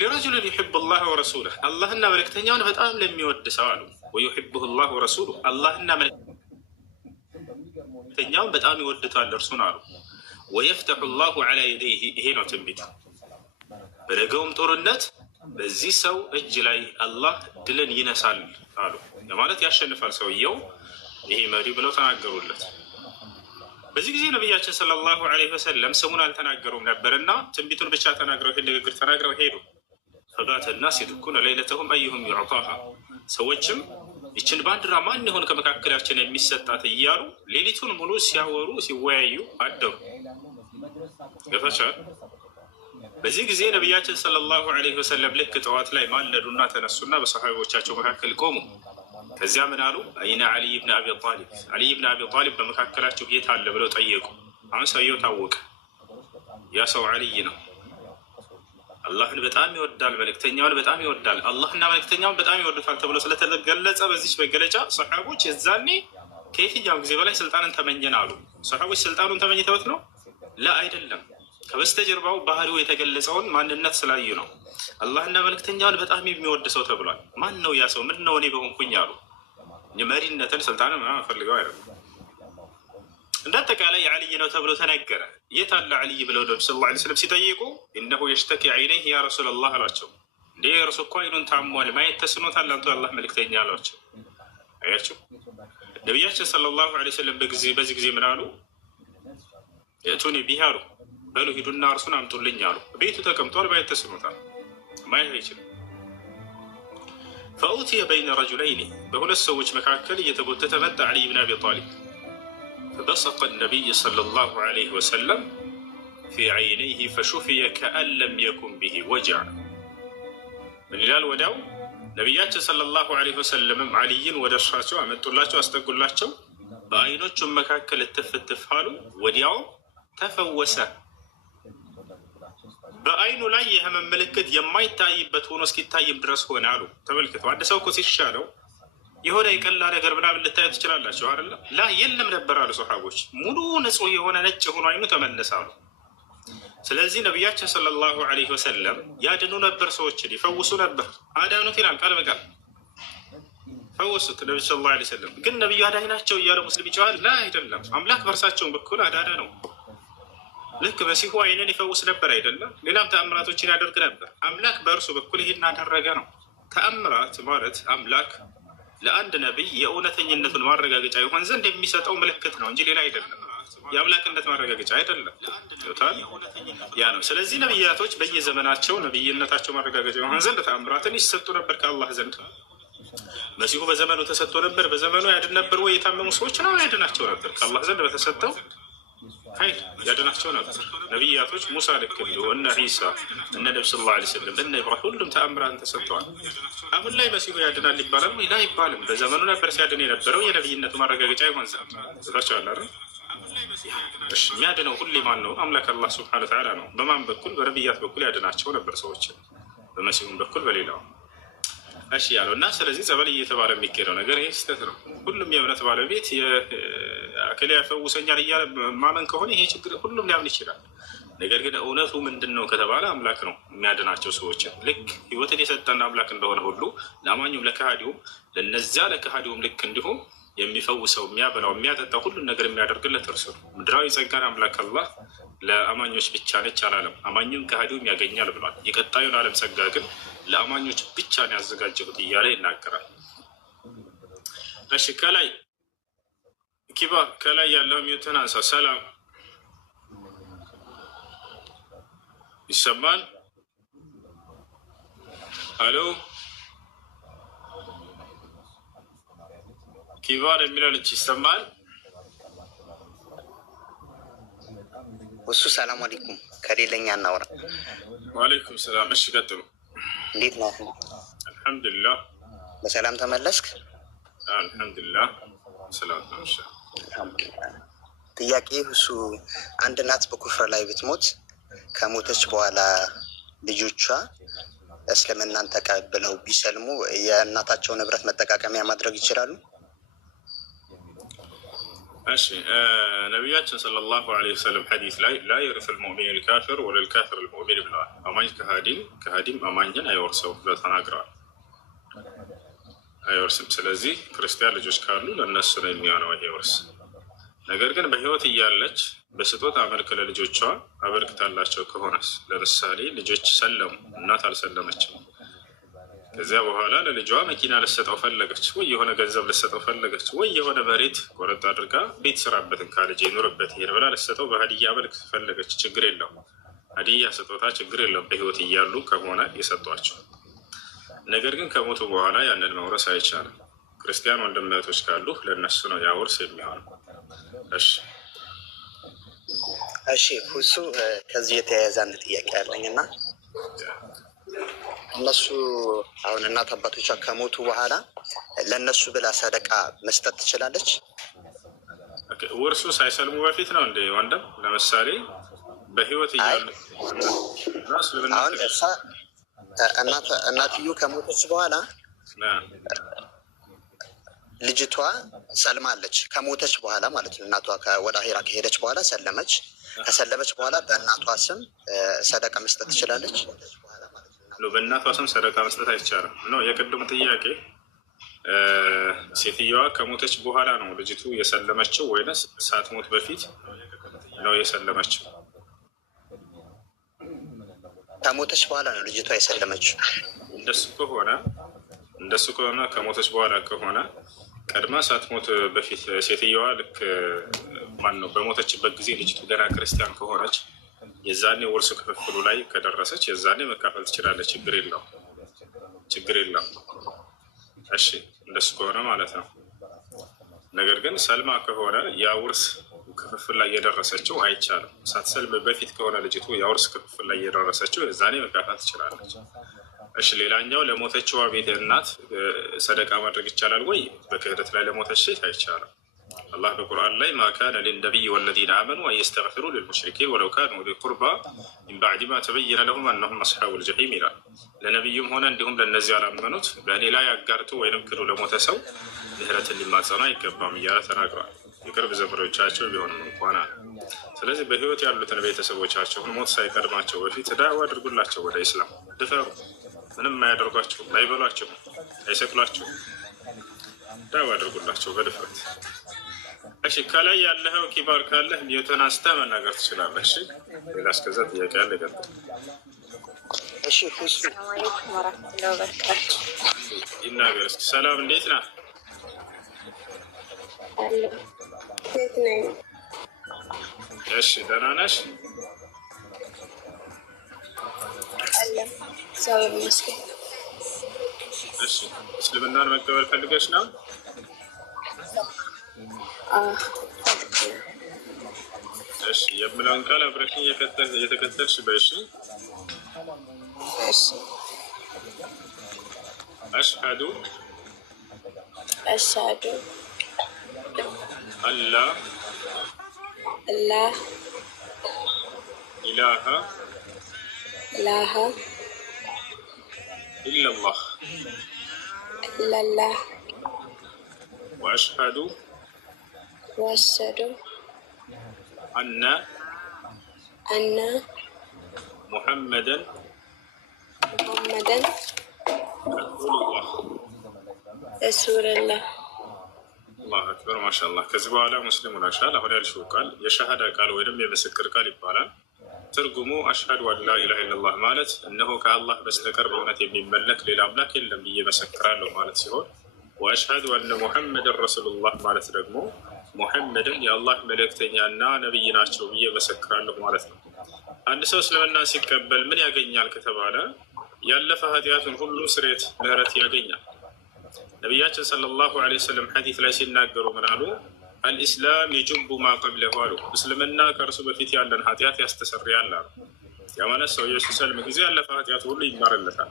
لرجل يحب الله ورسوله الله إن ملكتنيون بتأم لم يود سوالو ويحبه الله ورسوله الله إن ملكتنيون بتأم يود تالرسونه ويفتح الله على يديه هنا تنبت بلقوم طورنت بزي سو اجلاي الله دلن ينسال قالوا لمالت يشنف السويو ይሄ መሪ ብለው ተናገሩለት። በዚህ ጊዜ ነብያችን ሰለላሁ ዐለይሂ ወሰለም ስሙን አልተናገሩም ነበርና ትንቢቱን ብቻ ተናግረው ንግግር ተናግረው ሄዱ። ፈጋተ الناس يدكون ليلتهم ايهم يعطاها ሰዎችም ይችን ባንዲራ ማን ይሆን ከመካከላችን የሚሰጣት እያሉ ሌሊቱን ሙሉ ሲያወሩ ሲወያዩ አደሩ። ገፋቻል። በዚህ ጊዜ ነብያችን ሰለላሁ ዐለይሂ ወሰለም ልክ ጠዋት ላይ ማለዱና ተነሱና በሰሃቦቻቸው መካከል ቆሙ። ከዚያ ምን አሉ? አይነ አሊ ብን አቢ ጣሊብ አሊ ብን አቢ ጣሊብ በመካከላቸው የት አለ ብለው ጠየቁ። አሁን ሰውየው ታወቀ። ያ ሰው አልይ ነው። አላህን በጣም ይወዳል፣ መልእክተኛውን በጣም ይወዳል፣ አላህና መልእክተኛውን በጣም ይወዱታል ተብሎ ስለተገለጸ በዚች መገለጫ ሰሃቦች የዛኔ ከየትኛውም ጊዜ በላይ ስልጣንን ተመኘን አሉ። ሰሃቦች ስልጣኑን ተመኝተውት ነው? ላ አይደለም። ከበስተጀርባው ባህሪው የተገለጸውን ማንነት ስላዩ ነው። አላህና መልእክተኛውን በጣም የሚወድ ሰው ተብሏል። ማን ነው ያ ሰው? ምን ነው እኔ በሆንኩኝ አሉ። የመሪነትን ስልጣን ምናምን ፈልገው አይደለም። እንደ አጠቃላይ አልይ ነው ተብሎ ተነገረ። የት አለ አልይ ብለው ነብዩ ሰለላሁ ዐለይሂ ወሰለም ሲጠይቁ እነሆ የሽተኪ ዐይነይሂ ያ ረሱለላህ አሏቸው። እንዴ እርሱ እኮ አይኑን ታሟል፣ ማየት ተስኖታል አንቱ የአላህ መልእክተኛ አሏቸው። አያችሁ ነቢያችን ሰለላሁ ዐለይሂ ወሰለም በዚህ ጊዜ ምን አሉ? የቱኒ ቢሂ አሉ። በሉ ሂዱና እርሱን አምጡልኝ አሉ። ቤቱ ተቀምጧል፣ ማየት ተስኖታል፣ ማየት አይችልም። ፈኡትየ በይነ ረጁለይኒ በሁለት ሰዎች መካከል እየተጎተተ መጣ አልይ ብን አቢ ጣሊብ فبصق النبي صلى الله عليه وسلم في عينيه فشفي كأن لم يكن به وجع من الهلال وداو نبيات صلى الله عليه وسلم عليين ودرشاتو عمدتولاتو استقلاتو بأينوچو مكاكل التفتفالو ودياو تفوسا በአይኑ ላይ የህመም ምልክት የማይታይበት ሆኖ እስኪታይም ድረስ ሆነ አሉ። ተመልከቱ። አንድ ሰው እኮ ሲሻለው የሆነ የቀላ ነገር ምናምን ልታዩ ትችላላችሁ አይደለ? ላ የለም ነበር አሉ ሰሃቦች። ሙሉ ንጹህ የሆነ ነጭ ሆኖ አይኑ ተመለሰ አሉ። ስለዚህ ነቢያችን ሰለላሁ ዐለይሂ ወሰለም ያድኑ ነበር፣ ሰዎችን ይፈውሱ ነበር። አዳኑት ይላል ቃል በቃል ፈወሱት ነብዩ ሰለላሁ ዐለይሂ ወሰለም። ግን ነብዩ አዳኝ ናቸው እያሉ ሙስሊም ይጨዋል። ላ አይደለም። አምላክ በእርሳቸውን በኩል አዳነ ነው። ልክ መሲሁ አይንን ይፈውስ ነበር አይደለም? ሌላም ተአምራቶችን ያደርግ ነበር። አምላክ በእርሱ በኩል ይህን አደረገ ነው። ተአምራት ማለት አምላክ ለአንድ ነቢይ የእውነተኝነቱን ማረጋገጫ ይሆን ዘንድ የሚሰጠው ምልክት ነው እንጂ ሌላ አይደለም። የአምላክነት ማረጋገጫ አይደለም። ያ ነው። ስለዚህ ነቢያቶች በየዘመናቸው ነቢይነታቸው ማረጋገጫ ይሆን ዘንድ ተአምራትን ይሰጡ ነበር ከአላህ ዘንድ። መሲሁ በዘመኑ ተሰጥቶ ነበር። በዘመኑ ያድን ነበር ወይ? የታመሙ ሰዎች ነው ያድናቸው ነበር። ከአላህ ዘንድ በተሰጠው ኃይል ያድናቸው ነበር። ነቢያቶች ሙሳ ልክ እንዲሁ እነ ዒሳ እነ ነቢ ሰለላሁ ዐለይሂ ወሰለም እነ ኢብራሂም ሁሉም ተአምራን ተሰጥተዋል። አሁን ላይ መሲሁ ያድናል ይባላል ወይ? አይባልም። በዘመኑ ነበር ሲያድን የነበረው የነቢይነቱ ማረጋገጫ ይሆን ዘንድ ዝራቸዋል አይደል? እሺ የሚያድነው ሁሌ ማን ነው? አምላክ አላህ ሱብሓነሁ ወተዓላ ነው። በማን በኩል? በነቢያት በኩል ያድናቸው ነበር ሰዎችን፣ በመሲሁም በኩል በሌላው። እሺ ያለው እና ስለዚህ ጸበል እየተባለ የሚኬደው ነገር ይሄ ስህተት ነው። ሁሉም የእምነት ባለቤት አከለ ያፈውሰኛል እያለ ማመን ከሆነ ይሄ ችግር ሁሉም ሊያምን ይችላል። ነገር ግን እውነቱ ምንድን ነው ከተባለ አምላክ ነው የሚያድናቸው ሰዎችን። ልክ ህይወትን የሰጠን አምላክ እንደሆነ ሁሉ ለአማኙም ለከሃዲውም ለነዚያ ለከሃዲውም ልክ እንዲሁም የሚፈውሰው የሚያበላው የሚያጠጣው ሁሉን ነገር የሚያደርግለት እርሱ ነው። ምድራዊ ጸጋን አምላክ አላህ ለአማኞች ብቻ ነች አላለም። አማኙም ከሃዲውም ያገኛል ብሏል። የቀጣዩን ዓለም ጸጋ ግን ለአማኞች ብቻ ነው ያዘጋጀሁት እያለ ይናገራል። እሺ ከላይ ኪባ ከላይ ያለው ሚዩትን አንሳ። ሰላም ይሰማል? አሎ ኪባር የሚለው ልጅ ይሰማል? እሱ ሰላም አለይኩም ከሌለኛ እናወራ። ወአለይኩም ሰላም። እሺ ቀጥሉ። እንዴት ነው? አልሐምዱሊላህ። በሰላም ተመለስክ? አልሐምዱሊላህ ሰላም ነው። ጥያቄ እሱ አንድ እናት በኩፍር ላይ ብትሞት ከሞተች በኋላ ልጆቿ እስልምናን ተቀብለው ቢሰልሙ የእናታቸው ንብረት መጠቃቀሚያ ማድረግ ይችላሉ? እሺ ነቢያችን ሰለላሁ ዐለይሂ ወሰለም ሐዲስ ላይ ላ የሪሱል ሙእሚን ልካፊር ወለልካፊር ልሙእሚን ብለዋል። አማኝ ከሃዲም አማኝን አይወርሰው ብለው ተናግረዋል። አይወርስም። ስለዚህ ክርስቲያን ልጆች ካሉ ለእነሱ ነው የሚሆነው ይሄ ውርስ። ነገር ግን በህይወት እያለች በስጦታ መልክ ለልጆቿ አበርክታላቸው ከሆነስ፣ ለምሳሌ ልጆች ሰለሙ፣ እናት አልሰለመችም። ከዚያ በኋላ ለልጇ መኪና ልሰጠው ፈለገች፣ ወይ የሆነ ገንዘብ ልሰጠው ፈለገች፣ ወይ የሆነ መሬት ቆረጥ አድርጋ ቤት ስራበትን ካልጅ ይኑርበት ይሄን ብላ ልሰጠው በሀዲያ መልክ ፈለገች። ችግር የለውም። ሀዲያ ስጦታ ችግር የለውም በህይወት እያሉ ከሆነ የሰጧቸው። ነገር ግን ከሞቱ በኋላ ያንን መውረስ አይቻልም። ክርስቲያን ወንድም እህቶች ካሉ ለእነሱ ነው ያ ውርስ የሚሆነው። እሺ ሁሱ ከዚህ የተያያዘ አንድ ጥያቄ ያለኝ እና እነሱ አሁን እናት አባቶቿ ከሞቱ በኋላ ለእነሱ ብላ ሰደቃ መስጠት ትችላለች? ውርሱ ሳይሰልሙ በፊት ነው እንደ ወንድም፣ ለምሳሌ በህይወት እያሉ አሁን እሷ እናትዮ ከሞተች በኋላ ልጅቷ ሰልማለች። ከሞተች በኋላ ማለት ነው። እናቷ ወደ አኺራ ከሄደች በኋላ ሰለመች። ከሰለመች በኋላ በእናቷ ስም ሰደቃ መስጠት ትችላለች? በእናቷ ስም ሰደቃ መስጠት አይቻልም ነው የቅድም ጥያቄ። ሴትየዋ ከሞተች በኋላ ነው ልጅቱ የሰለመችው ወይንስ ሳትሞት በፊት ነው የሰለመችው? ከሞተች በኋላ ነው ልጅቷ የሰለመችው። እንደሱ ከሆነ ከሞተች በኋላ ከሆነ ቀድማ ሳትሞት በፊት ሴትየዋ ልክ ማን ነው በሞተችበት ጊዜ ልጅቱ ገና ክርስቲያን ከሆነች የዛኔ ውርስ ክፍፍሉ ላይ ከደረሰች የዛኔ መካፈል ትችላለች። ችግር የለም። እሺ እንደሱ ከሆነ ማለት ነው። ነገር ግን ሰልማ ከሆነ ያ ውርስ ክፍፍል ላይ የደረሰችው አይቻልም። ሳትሰልም በፊት ከሆነ ልጅቱ ያ ውርስ ክፍፍል ላይ የደረሰችው የዛኔ መካፈል ትችላለች። እሺ ሌላኛው ለሞተችዋ ቤት እናት ሰደቃ ማድረግ ይቻላል ወይ? በክህደት ላይ ለሞተች ሴት አይቻልም። አላህ በቁርአን ላይ ማ ካነ ሊነቢይ ወለዚነ አመኑ አን የስተግፊሩ ሊልሙሽሪኪን ወለው ካኑ ኡሊ ቁርባ ሚን ባዕድ ማ ተበየነ ለሁም አነሁም አስሓቡል ጀሒም ይላል። ለነቢዩም ሆነ እንዲሁም ለእነዚህ ያላመኑት በእኔ ላይ አጋርቶ ወይንም ክዱ ለሞተ ሰው ምህረትን ሊማጸኑ አይገባም እያለ ተናግሯል። የቅርብ ዘመዶቻቸው ቢሆንም እንኳን አለ። ስለዚህ በህይወት ያሉትን ቤተሰቦቻቸውን ሞት ሳይቀድማቸው በፊት ዳዕዋ አድርጉላቸው ወደ ኢስላም። ድፈሩ። ምንም አያደርጓቸውም፣ አይበሏቸውም፣ አይሰቅሏቸውም። ዳዕዋ አድርጉላቸው በድፍረት። እሺ ከላይ ያለኸው ኪባር ካለህ ሚዩትን አስተህ መናገር ትችላለህ። እሺ ሌላ እስከዛ ጥያቄ ያለ ይቀጥል። እሺ ሁሱ ይናገር እስኪ። ሰላም እንዴት ነህ? እሺ ደህና ነሽ? እሺ እስልምናን መቀበል ፈልገሽ ነው? እሺ የምለውን ቃል አብረሽኝ እየተከተልሽ በእሺ። አሽሀዱ አላ ኢላሃ ኢለላህ ወአሽሀዱ አነ ሙሐመደን ረሱሉላህ። አላሁ አክበር ማሻአላህ። ከዚህ በኋላ ሙስሊም ሆነሻል። አሁን ያልሽው ቃል የሸሃዳ ቃል ወይም የምስክር ቃል ይባላል። ትርጉሙ አሽሀዱ አን ላ ኢላሃ ኢለላህ ማለት እነሆ ከአላህ በስተቀር በእውነት የሚመለክ ሌላ አምላክ የለም ብዬ መሰክራለሁ ማለት ሲሆን፣ ወአሽሀዱ አነ ሙሐመድን ረሱሉላህ ማለት ደግሞ ሙሐመድን የአላህ መልእክተኛና ነቢይ ናቸው ብዬ መሰክራለሁ ማለት ነው። አንድ ሰው እስልምና ሲቀበል ምን ያገኛል ከተባለ ያለፈ ኃጢአቱን ሁሉ ስርየት፣ ምህረት ያገኛል። ነቢያችን ሰለላሁ ዐለይሂ ወሰለም ሐዲስ ላይ ሲናገሩ ምን አሉ? አልኢስላም የጁቡ ማ ቀብለሁ አሉ። እስልምና ከእርሱ በፊት ያለን ኃጢአት ያስተሰርያል አሉ። ያ ማለት ሰውየው ሲሰልም ጊዜ ያለፈ ኃጢአቱ ሁሉ ይማርለታል።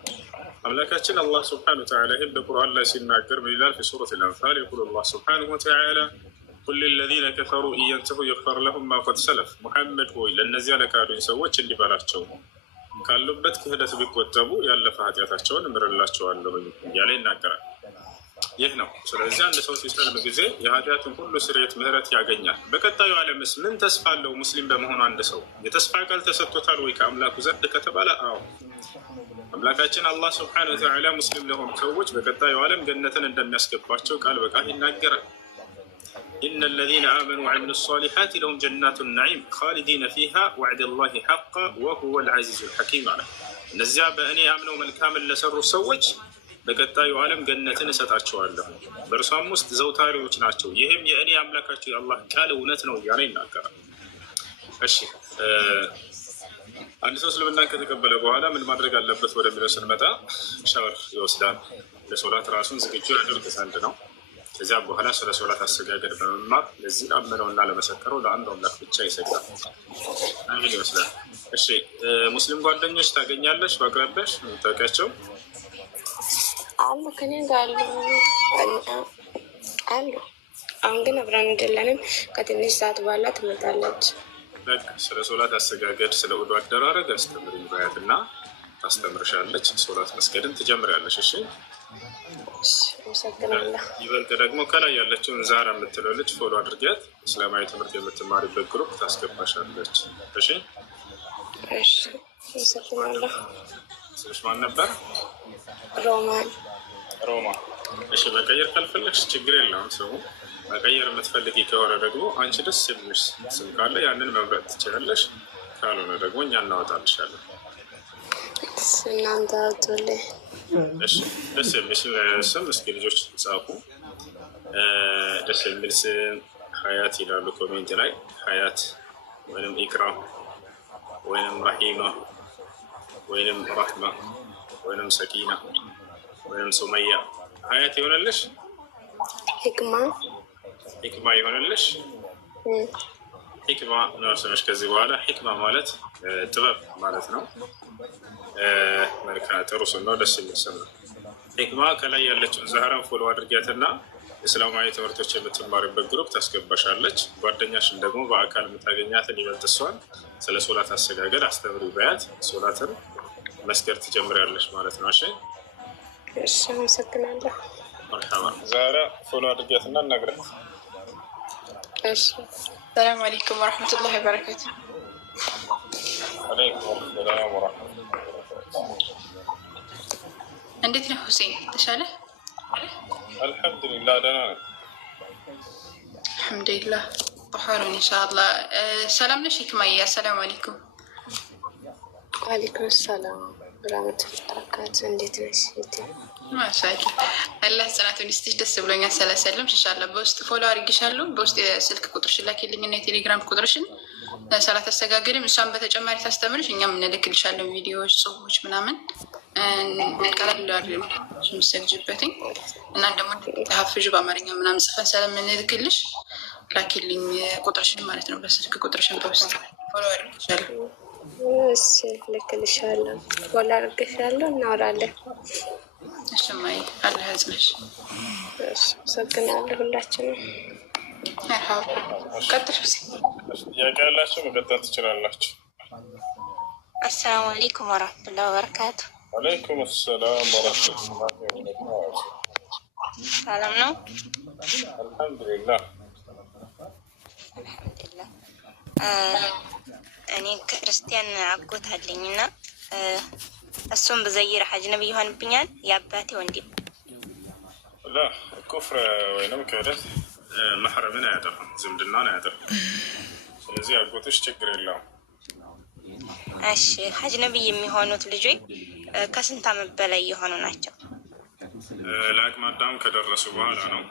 አምላካችን አላህ ስብሓነሁ ወተዓላ ይህን በቁርአን ላይ ሲናገር ምን ይላል? ፊ ሱረት አልአንፋል የቁል አላህ ስብሓነሁ ወተዓላ ኩል ለዚነ ከፈሩ ኢየንተሁ ይግፈር ለሁም ማ ቀድ ሰለፍ። ሙሐመድ ሆይ ለእነዚያ ለካዱኝ ሰዎች እንዲህ በላቸው ካሉበት ክህደት ቢቆጠቡ ያለፈ ኃጢአታቸውን እምርላቸዋለሁ እያለ ይናገራል። ይህ ነው። ስለዚህ አንድ ሰው ሲሰልም ጊዜ የኃጢአትን ሁሉ ስርየት ምህረት ያገኛል። በቀጣዩ ዓለምስ ምን ተስፋ አለው? ሙስሊም በመሆኑ አንድ ሰው የተስፋ ቃል ተሰጥቶታል ወይ ከአምላኩ ዘንድ ከተባለ አዎ። አምላካችን አላህ ስብሐነሁ ወተዓላ ሙስሊም ለሆኑ ሰዎች በቀጣዩ ዓለም ገነትን እንደሚያስገባቸው ቃል በቃል ይናገራል። ኢነ ለዚነ አመኑ ወዐሚሉ ሷሊሓት ለሁም ጀናቱ ነዒም ኻሊዲነ ፊሃ ወዕደ ላሂ ሐቃ ወሁወል ዐዚዙል ሐኪም አለ። እነዚያ በእኔ አምነው መልካምን ለሰሩ ሰዎች በቀጣዩ ዓለም ገነትን እሰጣቸዋለሁ፣ በእርሷም ውስጥ ዘውታሪዎች ናቸው፣ ይህም የእኔ አምላካቸው የአላህ ቃል እውነት ነው እያለ ይናገራል። እሺ አንድ ሰው እስልምናን ከተቀበለ በኋላ ምን ማድረግ አለበት ወደሚለው ስንመጣ ሻወር ይወስዳል። ለሶላት ራሱን ዝግጁ ያደርግ ዘንድ ነው። ከዚያም በኋላ ስለ ሶላት አሰጋገድ በመማር ለዚህ ላመነውና ለመሰከረው ለአንዱ አምላክ ብቻ ይሰግዳል። ምን ይመስላል? እሺ ሙስሊም ጓደኞች ታገኛለሽ በአቅራቢያሽ የምታውቂያቸው? አሉ ከኔ ጋር አሉ። አሁን ግን አብረን አይደለንም። ከትንሽ ሰዓት በኋላ ትመጣለች። ስለ ሶላት አሰጋገድ፣ ስለ ውዱ አደራረግ አስተምሪኝ ባያት እና ታስተምርሻለች። ሶላት መስገድን ትጀምሪያለሽ። እሺ አመሰግናለሁ። ይበልጥ ደግሞ ከላይ ያለችውን ዛራ የምትለው ልጅ ፎሎ አድርጊያት። እስላማዊ ትምህርት የምትማሪበት ግሩፕ ታስገባሻለች። እሺ እሺ አመሰግናለሁ። ስምሽ ማን ነበር? ሮማን። ሮማ። እሺ መቀየር ካልፈለግሽ ችግር የለውም። ስሙ መቀየር የምትፈልጊ ከሆነ ደግሞ አንቺ ደስ የሚልሽ ስም ካለ ያንን መምረጥ ትችላለሽ። ካልሆነ ደግሞ እኛ እናወጣልሻለን። እናንተ አውጡልኝ። እሺ ደስ የሚል ስም እስኪ ልጆች ጻፉ። ደስ የሚል ስም ሀያት ይላሉ ኮሜንት ላይ። ሀያት ወይንም ኢክራም ወይንም ራሂማ ወይንም ራህማ ወይንም ሰኪና ወይንም ሱመያ። ሀያት ይሆነልሽ? ሂክማ ይሆነልሽ? ሂክማ ነው ስምሽ ከዚህ በኋላ። ሂክማ ማለት ጥበብ ማለት ነው። መልካም ጥሩ ስም ነው። ደስ የሚል ስም ነው። ሂክማ ከላይ ያለችውን ዛህራን ፎሎ አድርጊያትና እስላማዊ ትምህርቶች የምትማርበት ግሩፕ ታስገባሻለች። ጓደኛሽን ደግሞ በአካል የምታገኛትን ይበልጥ እሷን ስለ ሶላት አሰጋገድ አስተምሪ በያት። ሶላትን መስገድ ትጀምሪያለሽ ማለት ነው። እሺ እሺ አመሰግናለሁ። መርሐባ ዛህራ ፎሎ አድርጊያትና እናግራት። እሺ ሰላም አለይኩም ወረሕመቱላሂ ወበረካቱ። አለይኩም ሰላም ወረሕመቱላሂ ወበረካቱ። እንዴት ነህ ሁሴን? ተሻለ? አልሐምዱሊላህ ደህና ነኝ። አልሐምዱሊላህ በኸይሩን ኢንሻአላህ። ሰላም ነሽ ሂክማዬ? አሰላሙ አለይኩም። ወአለይኩም ሰላም ወራህመቱላሂ ወበረካቱ። እንዴት ነሽ? ማሻአላህ አላህ ጽናቱን ይስጥሽ። ደስ ብሎኛል ስለሰለምሽ። ኢንሻአላህ በውስጥ ፎሎ አድርጌሻለሁ። በውስጥ የስልክ ቁጥርሽን ላኪልኝ እና የቴሌግራም ቁጥርሽን ሰላት አሰጋገድም እሷን በተጨማሪ ታስተምርሽ፣ እኛም እንልክልሻለን ቪዲዮዎች፣ ጽሁፎች ምናምን ቀለል ያሉ የምትሰግጂበትኝ እና ደግሞ ተሀፍዥ በአማርኛ ምናምን ጽፈን ስለምንልክልሽ ላኪልኝ ቁጥርሽን ማለት ነው። በስልክ ቁጥርሽን በውስጥ ፎሎ አድርጌሻለሁ። እሺ ልክልሻለሁ። ፎሎ አድርጌሻለሁ። እናወራለን። እሺ ማይ አላህ ያጽናሽ። እሺ አመሰግናለሁ ሁላችንም። መርሐባ ቀጥሉ። ጥያቄ ያላችሁ መቀጠል ትችላላችሁ። አሰላሙ አለይኩም ወረሕመቱላሂ ወበረካቱ። ወአለይኩም ሰላም ወረሕመቱላሂ ወበረካቱ። ሰላም ነው? አልሐምዱሊላህ። አልሐምዱሊላህ። እኔ ክርስቲያን አጎት አለኝ እና እሱም ብዘይር አጅነቢ ይሆንብኛል? የአባቴ ወንድም ላ ኩፍር ወይንም ክህደት መሕረምን አያጠፋም፣ ዝምድናን አያጠፋም። ስለዚህ አጎቶች ችግር የለውም። እሺ አጅነቢ የሚሆኑት ልጆች ከስንት ዓመት በላይ የሆኑ ናቸው? ለአቅመ አዳም ከደረሱ በኋላ ነው።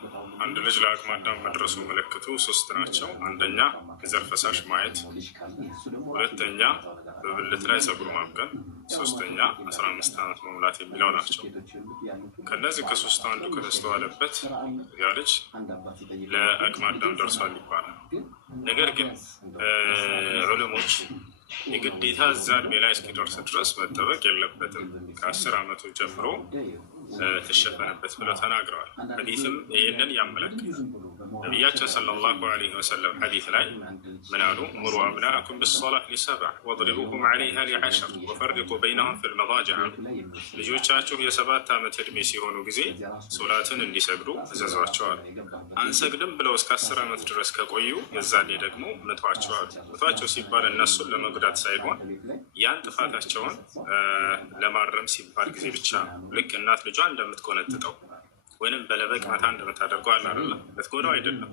አንድ ልጅ ለአቅመ አዳም መድረሱ ምልክቱ 3 ናቸው። አንደኛ የዘር ፈሳሽ ማየት፣ ሁለተኛ በብልት ላይ ፀጉር ማብቀል፣ ሶስተኛ 15 ዓመት መሙላት የሚለው ናቸው። ከነዚህ ከ3 አንዱ ከተስተዋለበት ያ ልጅ ለአቅመ አዳም ደርሷል ይባላል። ነገር ግን ዑለሞች የግዴታ እዛ እድሜ ላይ እስኪደርስ ድረስ መጠበቅ የለበትም። ከ10 ዓመቱ ጀምሮ ትሸፈንበት ብለው ተናግረዋል። ሐዲስም ይህንን ያመለክታል። ነቢያችን ሰለላሁ ዐለይሂ ወሰለም ሐዲስ ላይ ምን አሉ? ሙሩ አብናአኩም ቢሰላህ ሊ7 ወድሪቡሁም ዐለይሃ ሊ10 ወፈርቁ በይነሁም ፊል መዳጅዕ። ልጆቻችሁ የ7 ዓመት ዕድሜ ሲሆኑ ጊዜ ሶላትን እንዲሰግዱ እዘዟቸዋል። አንሰግድም ብለው እስከ 10 ዓመት ድረስ ከቆዩ የዛኔ ደግሞ ምቷቸዋል። ምቷቸው ሲባል እነሱን ለመጉዳት ሳይሆን ያን ጥፋታቸውን ለማረም ሲባል ጊዜ ብቻ ልክ እናት ልጇ እንደምትቆነጥጠው ወይንም በለበቅ መታ እንደምታደርገው አለ አይደለ? ልትጎዳው አይደለም።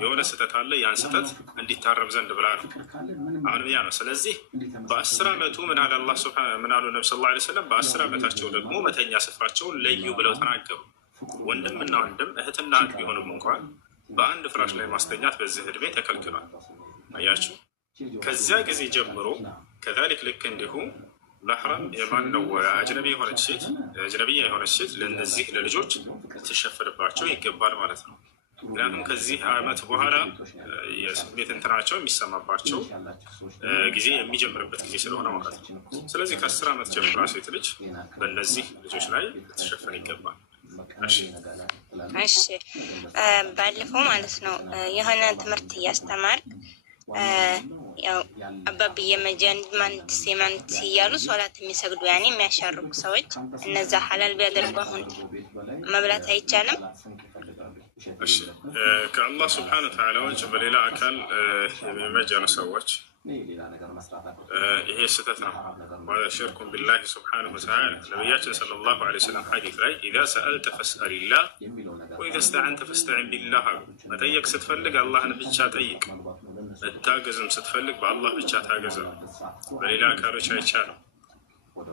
የሆነ ስህተት አለ፣ ያን ስህተት እንዲታረም ዘንድ ብላ ነው። አሁን ያ ነው። ስለዚህ በ10 ዓመቱ ምን አለ አላህ ሱብሓነሁ ምን አሉ ነብዩ ሰለላሁ ዐለይሂ ወሰለም በ10 ዓመታቸው ደግሞ መተኛ ስፍራቸውን ለዩ ብለው ተናገሩ። ወንድምና ወንድም እህትና እህት ቢሆኑም እንኳን በአንድ ፍራሽ ላይ ማስተኛት በዚህ ዕድሜ ተከልክሏል። አያችሁ። ከዚያ ጊዜ ጀምሮ ከዛሊክ ልክ እንዲሁ መሕረም የማን ነው አጅነቢ የሆነች ሴት አጅነቢያ የሆነች ሴት ለእነዚህ ለልጆች ትሸፈንባቸው ይገባል ማለት ነው። ምክንያቱም ከዚህ ዓመት በኋላ የስሜት እንትናቸው የሚሰማባቸው ጊዜ የሚጀምርበት ጊዜ ስለሆነ ማለት ነው። ስለዚህ ከ10 ዓመት ጀምራ ሴት ልጅ በእነዚህ ልጆች ላይ ትሸፈን ይገባል። እሺ ባለፈው ማለት ነው የሆነ ትምህርት እያስተማር ያው አባብዬ መጀንማንት ሲማንት እያሉ ሶላት የሚሰግዱ ያኔ የሚያሻርኩ ሰዎች እነዛ ሐላል ቢያደርጉ አሁን መብላት አይቻልም? እሺ ከአላህ ስብሐነ ወተዓላ ውጭ በሌላ አካል የሚመጀኑ ሰዎች ይሄ ስህተት ነው። ሽርኩን ቢላሂ ስብሐነሁ ወተዓላ ነቢያችን ሰለላሁ ዐለይሂ ወሰለም ሐዲስ ላይ ኢዛ ሰአልተ ፈስአሊላህ ወኢዛ ስተዐንተ ፈስተዒን ቢላህ አሉ። መጠየቅ ስትፈልግ አላህን ብቻ ጠይቅ፣ መታገዝም ስትፈልግ በአላህ ብቻ ታገዝ፣ በሌላ አካሎች አይቻልም።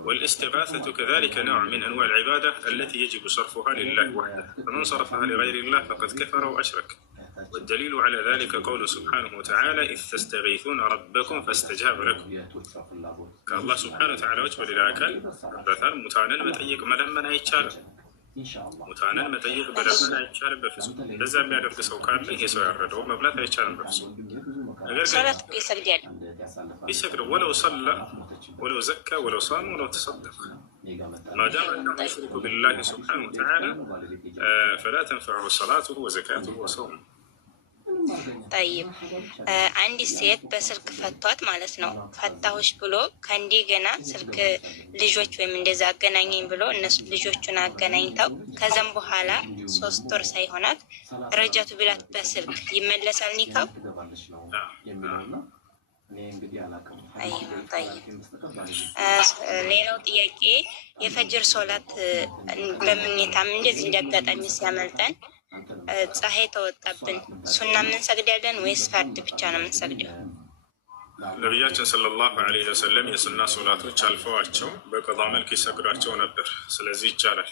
والاستغاثة كذلك نوع من أنواع العبادة التي يجب صرفها لله وحده، فمن صرفها لغير الله فقد كفر وأشرك. والدليل على ذلك قول سبحانه وتعالى إذ تستغيثون ربكم فاستجاب لكم. كالله سبحانه وتعالى وجبل الأكل مثلا متانا متأيق ملمنا يتشال متانا متأيق ملمنا يتشال بفسو لازم يعرف سو كان له سو يردو مبلغ يتشال بفسو صلاة يسجد يسجد ولو صلى ولو زكى ولو صام ولو تصدق ما دام أنه يشرك بالله سبحانه وتعالى فلا تنفعه صلاته وزكاته وصومه. طيب አንዲት ሴት በስልክ ፈቷት ማለት ነው። ፈታሁሽ ብሎ ከእንደገና ስልክ ልጆች ወይም እንደዛ አገናኘኝ ብሎ እነሱ ልጆቹን አገናኝተው ከዛም በኋላ 3 ወር ሳይሆናት ረጃቱ ቢላት በስልክ ይመለሳል ኒካው? ሌላው ጥያቄ የፈጅር ሶላት በምኝታም እንደዚህ እንዳጋጣሚ ሲያመልጠን ፀሐይ ተወጣብን ሱና የምንሰግዳለን ወይስ ፈርድ ብቻ ነው የምንሰግደው? ነቢያችን ሰለላሁ ዐለይሂ ወሰለም የሱና ሶላቶች አልፈዋቸው በቀዷ መልክ ይሰግዷቸው ነበር። ስለዚህ ይቻላል።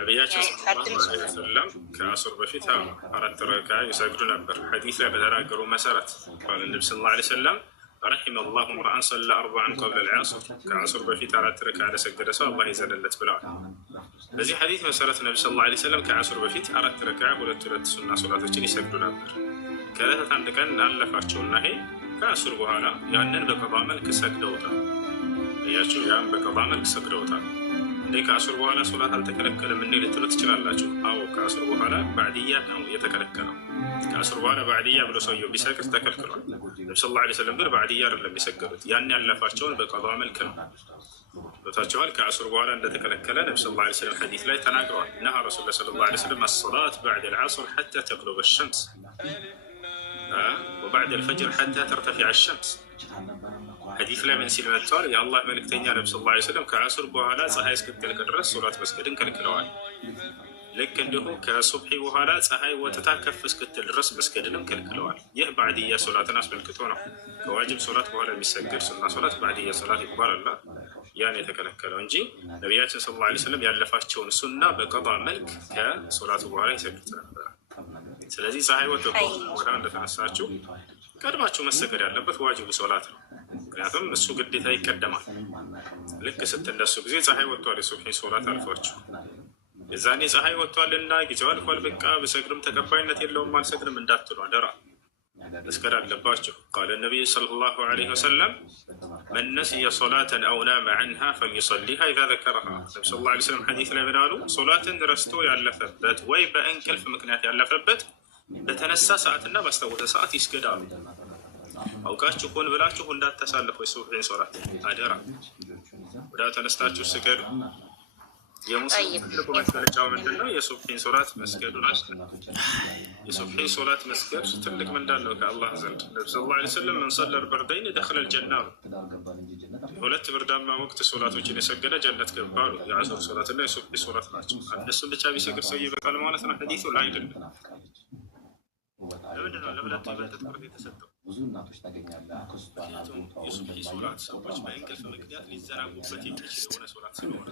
ነቢያችን ሰለላሁ ዐለይሂ ወሰለም ከአሱር በፊት 4 ረካ ይሰግዱ ነበር። ሐዲስ ላይ በተናገሩ መሰረት ቃል ነብዩ ሰለላሁ ዐለይሂ ወሰለም ረሒመ ላሁ ምርአን ሰላ 40 ቀብለ ልዓሱር ከአሱር በፊት 4 ረካ ለሰገደ ሰው አላህ ይዘንለት ብለዋል። በዚህ ሐዲስ መሰረት ነብዩ ሰለላሁ ዐለይሂ ወሰለም ከአሱር በፊት 4 ረካ 2 ሱና ሶላቶችን ይሰግዱ ነበር። ከዕለታት አንድ ቀን አለፋቸውና ይሄ ከአሱር በኋላ ያንን በቀዷ መልክ ሰግደውታል። እያችሁ ያን በቀዷ መልክ ሰግደውታል። እንዴ ከአሱር በኋላ ሶላት አልተከለከለም እንዴ ልትሉ ትችላላችሁ። አዎ ከአሱር በኋላ ባዕድያ ነው የተከለከለው። ከአሱር በኋላ ባዕድያ ብሎ ሰውየው ቢሰግድ ተከልክሏል። ነብዩ ሰለላሁ ዐለይሂ ወሰለም ግን ባዕድያ አይደለም የሰገዱት፣ ያን ያለፋቸውን በቀዷ መልክ ነው። ቦታቸዋል ከአሱር በኋላ እንደተከለከለ ነብዩ ሰለላሁ ዐለይሂ ወሰለም ሐዲስ ላይ ተናግረዋል። ነሃ ረሱሉላህ ሰለላሁ ዐለይሂ ወሰለም አስ-ሰላት በዕደ አል-ዐስር ሐታ ተግሩበ አሽ-ሸምስ وبعد الفجر حتى ترتفع الشمس ሐዲስ ላይ ምን ሲል መጥቷል? የአላህ መልእክተኛ ነብዩ ሰለላሁ ዐለይሂ ወሰለም ከአሱር በኋላ ፀሐይ እስክትጠልቅ ድረስ ሶላት መስገድን ከልክለዋል። ልክ እንዲሁ ከሱብሒ በኋላ ፀሐይ ወጥታ ከፍ እስክትል ድረስ መስገድንም ከልክለዋል። ይህ ባዕድያ ሶላትን አስመልክቶ ነው። ከዋጅብ ሶላት በኋላ የሚሰገድ ሱና ሶላት ባዕድያ ሶላት ይባላል። ያን የተከለከለው እንጂ ነቢያችን ሰለላሁ ዐለይሂ ወሰለም ያለፋቸውን ሱና በቀዷ መልክ ከሶላቱ በኋላ ይሰግዱት ነበር። ስለዚህ ፀሐይ ወጥቶ ወደ እንደተነሳችሁ ቀድማችሁ መሰገድ ያለበት ዋጅቡ ሶላት ነው። ምክንያቱም እሱ ግዴታ ይቀደማል። ልክ ስትነሱ ጊዜ ፀሐይ ወጥቷል፣ የሱብሒ ሶላት አልፏችሁ የዛኔ ፀሐይ ወጥቷልና ጊዜው አልፏል፣ በቃ ብሰግድም ተቀባይነት የለውም አልሰግድም እንዳትሉ አደራ። مسكر اللباشو. قال النبي صلى الله عليه وسلم من نسي صلاة أو نام عنها فليصليها إذا ذكرها. النبي صلى الله عليه وسلم حديث لا ينالو صلاة درستو يعلفبت وي بأنكل في مكنات يعلفبت بتنسى ساعتنا بستوت ساعت يسكدال أوقاتشو كون بلاتشو هندا تسالف ويسوحين صلاة أدرا ودا تنستاتشو سكر የሙስሊም ትልቁ መገለጫው ምንድን ነው? የሱብሒን ሶላት መስገዱ ነው። የሱብሒን ሶላት መስገድ ትልቅ ምንዳ አለው ከአላህ ዘንድ። ነቢ ሰለላሁ ዐለይሂ ወሰለም መን ሰለል በርደይን ደኸለል ጀና ነው። ሁለት ብርዳማ ወቅት ሶላቶችን የሰገደ ጀነት ገባ አሉ። የዐሱር ሶላትና የሱብሒ ሶላት ናቸው። እነሱን ብቻ ቢሰግድ ሰው ይበቃል ማለት ነው? ሐዲሱ ላይ አይደለም። ለምንድን ነው ለሁለቱ ይበልጥ ትኩረት የተሰጠው? ምክንያቱም የሱብሒ ሶላት ሰዎች በእንቅልፍ ምክንያት ሊዘናጉበት የሚችል የሆነ ሶላት ስለሆነ፣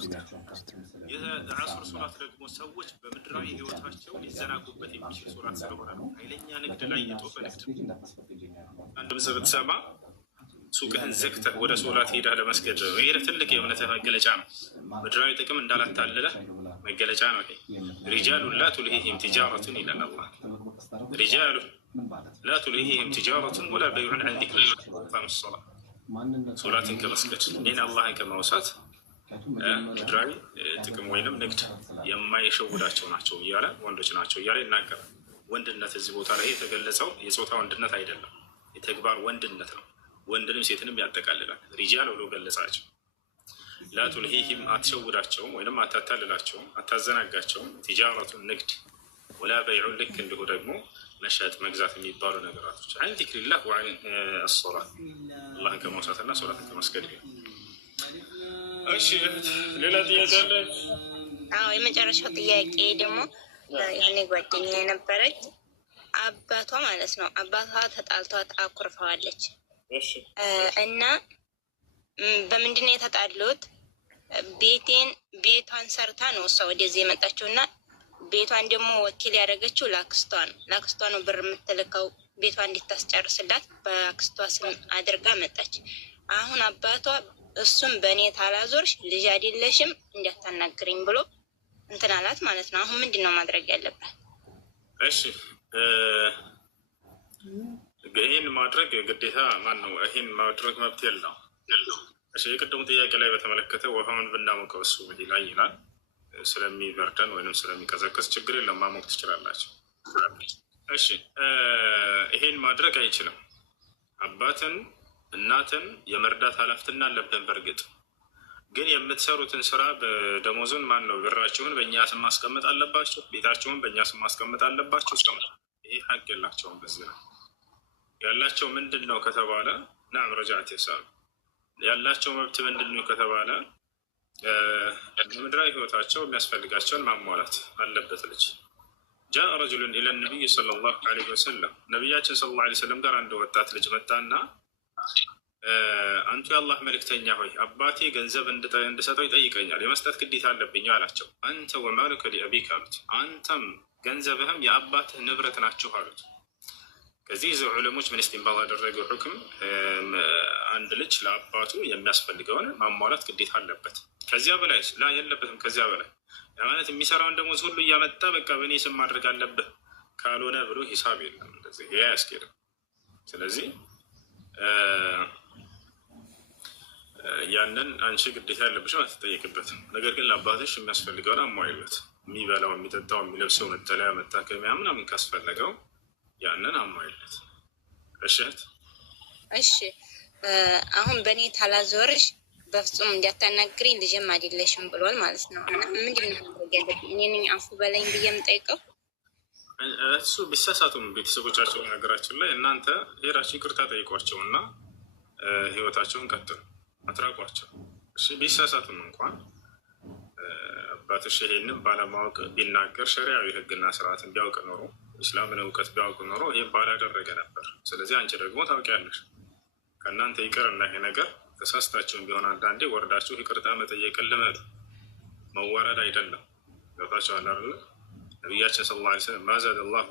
የዐሱር ሶላት ደግሞ ሰዎች በምድራዊ ህይወታቸው ሊዘናጉበት የሚችል ሶላት ስለሆነ ነው። ኃይለኛ ንግድ ላይ የጦፈ ንግድ አንድ ድምፅ ብትሰማ ሱቅህን ዘግተህ ወደ ሶላት ሄደህ ለመስገድ ነው። ይሄ ትልቅ የእምነትህ መገለጫ ነው። ምድራዊ ጥቅም እንዳላታለለህ መገለጫ ነው። ይሄ ሪጃሉን ላ ቱልሂሂም ቲጃረቱን ይላል አላህ። ሪጃሉን ላ ቱልሂሂም ቲጃረቱን ወላ በይዑን ዐን ዚክሪላህ ወኢቃሚ ሶላህ። ሶላትን ከመስገድ እኔን አላህን ከማውሳት ምድራዊ ጥቅም ወይንም ንግድ የማይሸውዳቸው ናቸው እያለ ወንዶች ናቸው እያለ ይናገራል። ወንድነት እዚህ ቦታ ላይ የተገለጸው የፆታ ወንድነት አይደለም፣ የተግባር ወንድነት ነው። ወንድንም ሴትንም ያጠቃልላል። ሪጃል ብሎ ገለጻቸው። ላ ቱልሂሂም አትሸውዳቸውም ወይንም አታታልላቸውም፣ አታዘናጋቸውም። ቲጃረቱን ንግድ፣ ወላ በይዑን ልክ እንዲሁ ደግሞ መሸጥ መግዛት የሚባሉ ነገራቶች ዐን ዚክሪላህ ወዐን አሶላት አላህን ከማውሳትና ሶላትን ከመስገድ። እሺ ሌላ ጥያቄ አለ? አዎ የመጨረሻው ጥያቄ ደግሞ ያኔ ጓደኛ የነበረች አባቷ ማለት ነው አባቷ ተጣልቷት አኩርፈዋለች እና በምንድን ነው የተጣሉት? ቤቷን ሰርታ ነው እሷ ወደዚህ የመጣችው እና ቤቷን ደግሞ ወኪል ያደረገችው ላክስቷ ነው። ላክስቷ ነው ብር የምትልከው ቤቷ እንዲታስጨርስላት በአክስቷ ስም አድርጋ መጣች። አሁን አባቷ እሱም በእኔ ታላዞርሽ ልጅ አይደለሽም እንዳታናግረኝ ብሎ እንትን አላት ማለት ነው። አሁን ምንድን ነው ማድረግ ያለባት? እሺ ይህን ማድረግ ግዴታ ማን ነው? ይህን ማድረግ መብት የለው። እሺ የቅድሙ ጥያቄ ላይ በተመለከተ ውሃውን ብናሞቀው እሱ ላይ ይላል ስለሚበርደን ወይም ስለሚቀዘቅዝ ችግር የለም ማሞቅ ትችላላቸው። እሺ ይሄን ማድረግ አይችልም። አባትን እናትን የመርዳት ኃላፊነት አለብን። በእርግጥ ግን የምትሰሩትን ስራ በደሞዙን ማን ነው ብራችሁን በእኛ ስም ማስቀመጥ አለባቸው፣ ቤታችሁን በእኛ ስም ማስቀመጥ አለባቸው። ይሄ ሀቅ የላቸውም። በዚህ ነው ያላቸው ምንድን ነው ከተባለ ናም ረጃዕት የሳሉ ያላቸው መብት ምንድን ነው ከተባለ ምድራዊ ህይወታቸው የሚያስፈልጋቸውን ማሟላት አለበት። ልጅ ጃአ ረጁሉን ኢለ ነቢይ ሰለላሁ ዐለይሂ ወሰለም ነቢያችን ሰለላሁ ዐለይሂ ወሰለም ጋር አንድ ወጣት ልጅ መጣና አንቱ የአላህ መልእክተኛ ሆይ አባቴ ገንዘብ እንድሰጠው ይጠይቀኛል፣ የመስጠት ግዴታ አለብኝ አላቸው። አንተ ወማሉከ ሊአቢክ አሉት፣ አንተም ገንዘብህም የአባትህ ንብረት ናችሁ አሉት። ከዚህ ዚ ዑለሞች ምን ኢስቲንባጥ ያደረገው ሁክም አንድ ልጅ ለአባቱ የሚያስፈልገውን ማሟላት ግዴታ አለበት። ከዚያ በላይ ላ የለበትም። ከዚያ በላይ ማለት የሚሰራውን ደሞዝ ሁሉ እያመጣ በቃ በእኔ ስም ማድረግ አለብህ ካልሆነ ብሎ ሂሳብ የለም። እንደዚህ ይሄ አያስኬድም። ስለዚህ ያንን አንቺ ግዴታ ያለብሽም አትጠየቅበትም። ነገር ግን ለአባትሽ የሚያስፈልገውን አሟይለት። የሚበላው፣ የሚጠጣው፣ የሚለብሰው መጠለያ፣ መታከሚያ ምናምን ካስፈለገው ያንን አሟይለት። እሸት እሺ አሁን በእኔ ታላዞርሽ በፍጹም እንዲያታናግሪኝ ልጅም አይደለሽም ብሏል ማለት ነው። እና ምንድን ነው ማድረግ ያለብኝ? እኔ ነኝ አፉ በላይም ብዬ የምጠይቀው? እሱ ቢሳሳቱም ቤተሰቦቻቸው ነገራችን ላይ እናንተ ሄዳችሁ ይቅርታ ጠይቋቸው እና ህይወታቸውን ቀጥሉ፣ አትራቋቸው። እሺ ቢሳሳቱም እንኳን አባትሽ ይሄንን ባለማወቅ ቢናገር ሸሪዓዊ ህግና ስርዓትን ቢያውቅ ኖሮ ኢስላምን እውቀት ቢያውቅ ኖሮ ይህም ባላደረገ ነበር። ስለዚህ አንቺ ደግሞ ታውቂያለሽ። ከእናንተ ይቅር እና ይሄ ነገር ተሳስታችሁን ቢሆን አንዳንዴ ወርዳችሁ ይቅርታ መጠየቅን ልመዱ። መዋረድ አይደለም። ገብታችኋል አይደለ? ነቢያችን ሰለላሁ ዐለይሂ ወሰለም ማ ዛደ ላሁ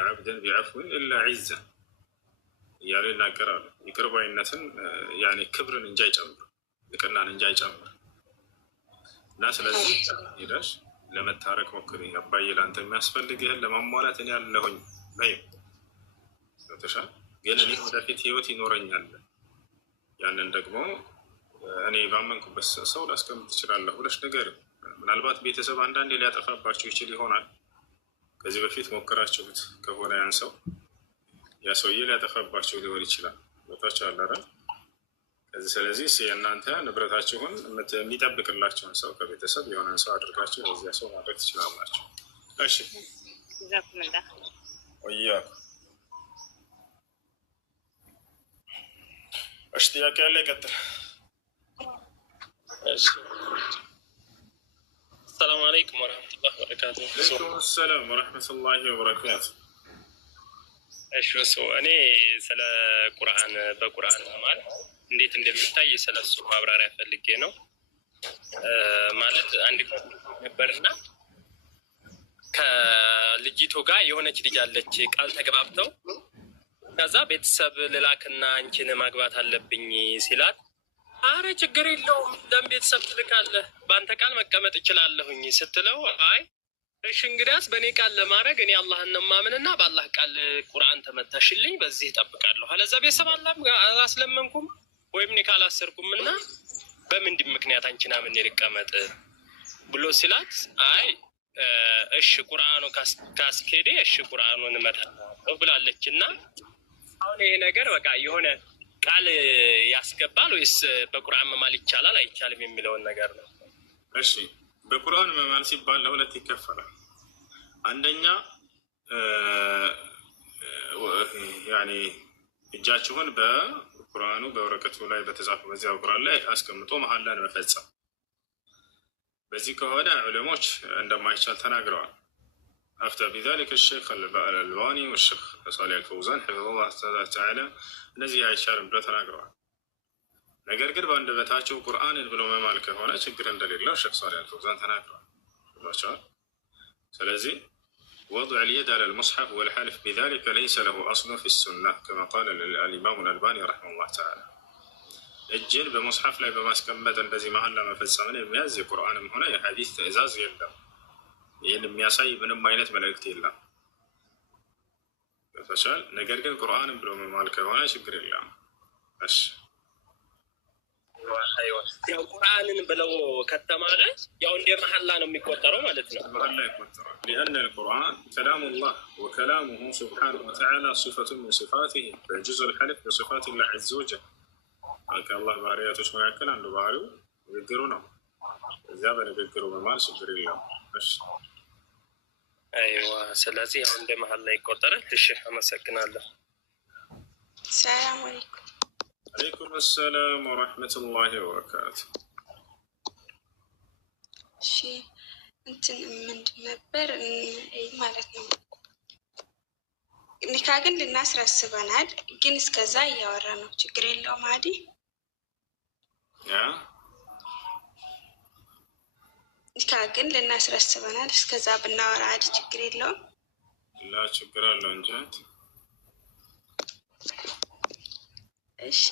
ዐብደን ቢዐፍዊን ኢላ ዒዘን እያሉ ይናገራሉ። ይቅር ባይነትን ያኔ ክብርን እንጂ አይጨምር፣ ልቅናን እንጂ አይጨምር። እና ስለዚህ ሄደሽ ለመታረቅ ሞክሪ። አባዬ ለአንተ የሚያስፈልግህን ለማሟላት እኔ ያለሁኝ በይ ተሻል ግን እኔ ወደፊት ህይወት ይኖረኛል፣ ያንን ደግሞ እኔ ባመንኩበት ሰው ላስቀምጥ ትችላለሁ ብለሽ ነገር ምናልባት ቤተሰብ አንዳንዴ ሊያጠፋባቸው ይችል ይሆናል። ከዚህ በፊት ሞክራችሁት ከሆነ ያን ሰው ያ ሰውዬ ሊያጠፋባቸው ሊሆን ይችላል። ቦታቸው አላረ ከዚህ ስለዚህ የእናንተ ንብረታችሁን የሚጠብቅላቸውን ሰው ከቤተሰብ የሆነን ሰው አድርጋችሁ የዚያ ሰው ማድረግ ትችላላችሁ። እሺ ወያኩ እሺ፣ ጥያቄ ያለ ይቀጥል። ሰላም አለይኩም ወረህመቱላሂ ወበረካቱ። ወአለይኩም ሰላም ወረህመቱላሂ ወበረካቱ። እሺ እኔ ስለ ቁርአን በቁርአን ማለት እንዴት እንደሚታይ ስለሱ ማብራሪያ ፈልጌ ነው። ማለት አንድ ነበርና ከልጅቱ ጋር የሆነች ልጅ አለች። ቃል ተግባብተው ከዛ ቤተሰብ ልላክና አንቺን ማግባት አለብኝ ሲላት፣ አረ ችግር የለውም ለምን ቤተሰብ ትልካለህ? በአንተ ቃል መቀመጥ እችላለሁኝ ስትለው፣ አይ እሺ እንግዲያስ በእኔ ቃል ለማድረግ እኔ አላህን ነው የማምንና በአላህ ቃል ቁርአን ተመታሽልኝ፣ በዚህ እጠብቃለሁ። አለዛ ቤተሰብ አላስለመንኩም ወይም እኔ ካላሰርኩም እና በምንድን ምክንያት አንቺን አምኔ ልቀመጥ ብሎ ሲላት፣ አይ እሺ ቁርአኑ ካስኬዴ እሺ ቁርአኑን እመታለሁ ብላለች። እና አሁን ይሄ ነገር በቃ የሆነ ቃል ያስገባል ወይስ በቁርአን መማል ይቻላል አይቻልም የሚለውን ነገር ነው። እሺ በቁርአን መማል ሲባል ለሁለት ይከፈላል። አንደኛ ያኔ እጃችሁን በቁርአኑ በወረቀቱ ላይ በተጻፈው በዚያው ቁርአን ላይ አስቀምጦ መሐላን መፈጸም። በዚህ ከሆነ ዑለሞች እንደማይቻል ተናግረዋል። አፍታ ቢዛሊከ الشيخ الألباني والشيخ صالح الفوزان حفظه الله تعالى እነዚህ አይቻልም ብለው ተናግረዋል። ነገር ግን በአንደበታቸው ቁርአንን ብሎ መማል ከሆነ ችግር እንደሌለው ሼክ صالح الفوزان ተናግረዋል ብሏቸዋል። ስለዚህ وضع اليد على المصحف والحلف بذلك ليس له أصل في السنة كما قال الإمام الألباني رحمه الله تعالى እጅን በሙስሐፍ ላይ በማስቀመጥ እንደዚህ መሐላ መፈጸምን የሚያዝ የቁርአንም ሆነ የሐዲስ ትዕዛዝ የለም። ይህን የሚያሳይ ምንም አይነት መልእክት የለም። ተሻል ነገር ግን ቁርአንን ብሎ መማል ከሆነ ችግር የለም። እሺ ያው ቁርአንን ብለው ከተማለ ያው እንደ መሐላ ነው የሚቆጠረው ማለት ነው። መሐላ ይቆጠራል። لأن القرآن كلام الله وكلامه سبحانه وتعالى صفة من صفاته فيجوز الحلف بصفات الله عز وجل ከአላህ ባህሪያቶች መካከል አንዱ ባህሪው ንግግሩ ነው። እዚያ በንግግሩ መማል ችግር የለም። እሺ አይዋ ስለዚህ አሁን እንደ መሐላ ላይ ይቆጠራል። እሺ አመሰግናለሁ። ሰላም አለይኩም። አለይኩም ሰላም ወረህመቱላሂ ወበረካቱ። እሺ እንትን ምንድን ነበር ማለት ነው ኒካ ግን ልናስር አስበናል። ግን እስከዛ እያወራ ነው። ችግር የለውም አዲ ኒካ ግን ልናስር አስበናል። እስከዛ ብናወራ አዲ ችግር የለውም። ላ ችግር አለው እንጂ እሺ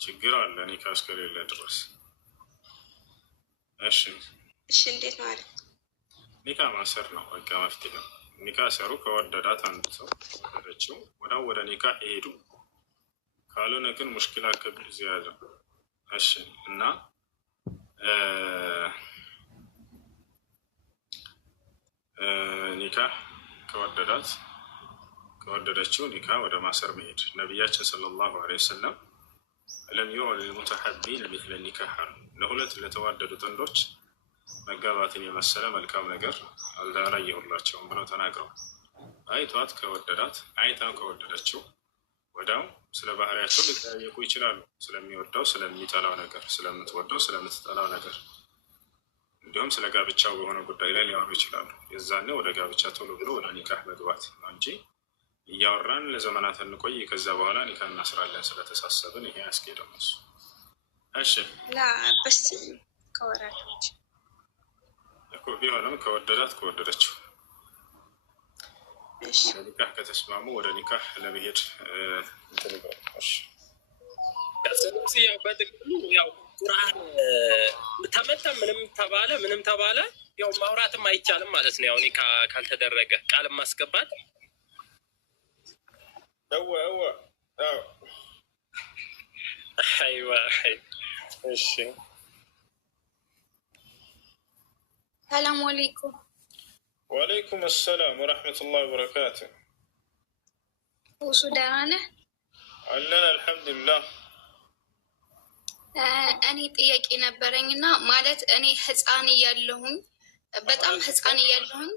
ችግር አለ ኒካ እስከሌለ ድረስ። እሺ እሺ እንዴት ማለት ኒካ ማሰር ነው በቃ መፍትሄ። ኒካ ሰሩ ከወደዳት አንድ ሰው ወደደችው ወዳው ወደ ኒካ ይሄዱ። ካልሆነ ግን ሙሽኪላ ከብር ዚያዳ። እሺ እና ኒካ ከወደደችው ኒካ ወደ ማሰር መሄድ። ነቢያችን ሰለላሁ ዐለይሂ ወሰለም ለም ዩራ ሊልሙተሐቢን ሚስለ ኒካህ አሉ። ለሁለት ለተዋደዱ ጥንዶች መጋባትን የመሰለ መልካም ነገር አላየሁላቸውም ብለው ተናግረዋል። አይቷት ከወደዳት አይታ ከወደደችው ወዲያው ስለ ባህሪያቸው ሊጠያየቁ ይችላሉ። ስለሚወደው ስለሚጠላው ነገር፣ ስለምትወደው ስለምትጠላው ነገር፣ እንዲሁም ስለ ጋብቻው በሆነ ጉዳይ ላይ ሊያወሩ ይችላሉ። የዛኔ ወደ ጋብቻ ቶሎ ብሎ ወደ ኒካህ መግባት ነው እንጂ እያወራን ለዘመናት እንቆይ ከዛ በኋላ ኒካ እናስራለን ስለተሳሰብን ይሄ አያስኬድም። እሱ እሺ ላ በስ ከወራቶች ቢሆንም ከወደዳት ከወደደችው ኒካህ ከተስማሙ ወደ ኒካህ ለመሄድ ስለዚህ ያው በጥቅሉ ያው ቁርአን ተመታ ምንም ተባለ ያው ማውራትም አይቻልም ማለት ነው። ያው ኒካ ካልተደረገ ቃል ማስገባት أيوة. ماشي. السلام عليكم. وعليكم السلام ورحمة الله وبركاته. وسودانة علنا الحمد لله. እኔ ጥያቄ ነበረኝ እና ማለት እኔ ህፃን እያለሁኝ በጣም ህፃን እያለሁኝ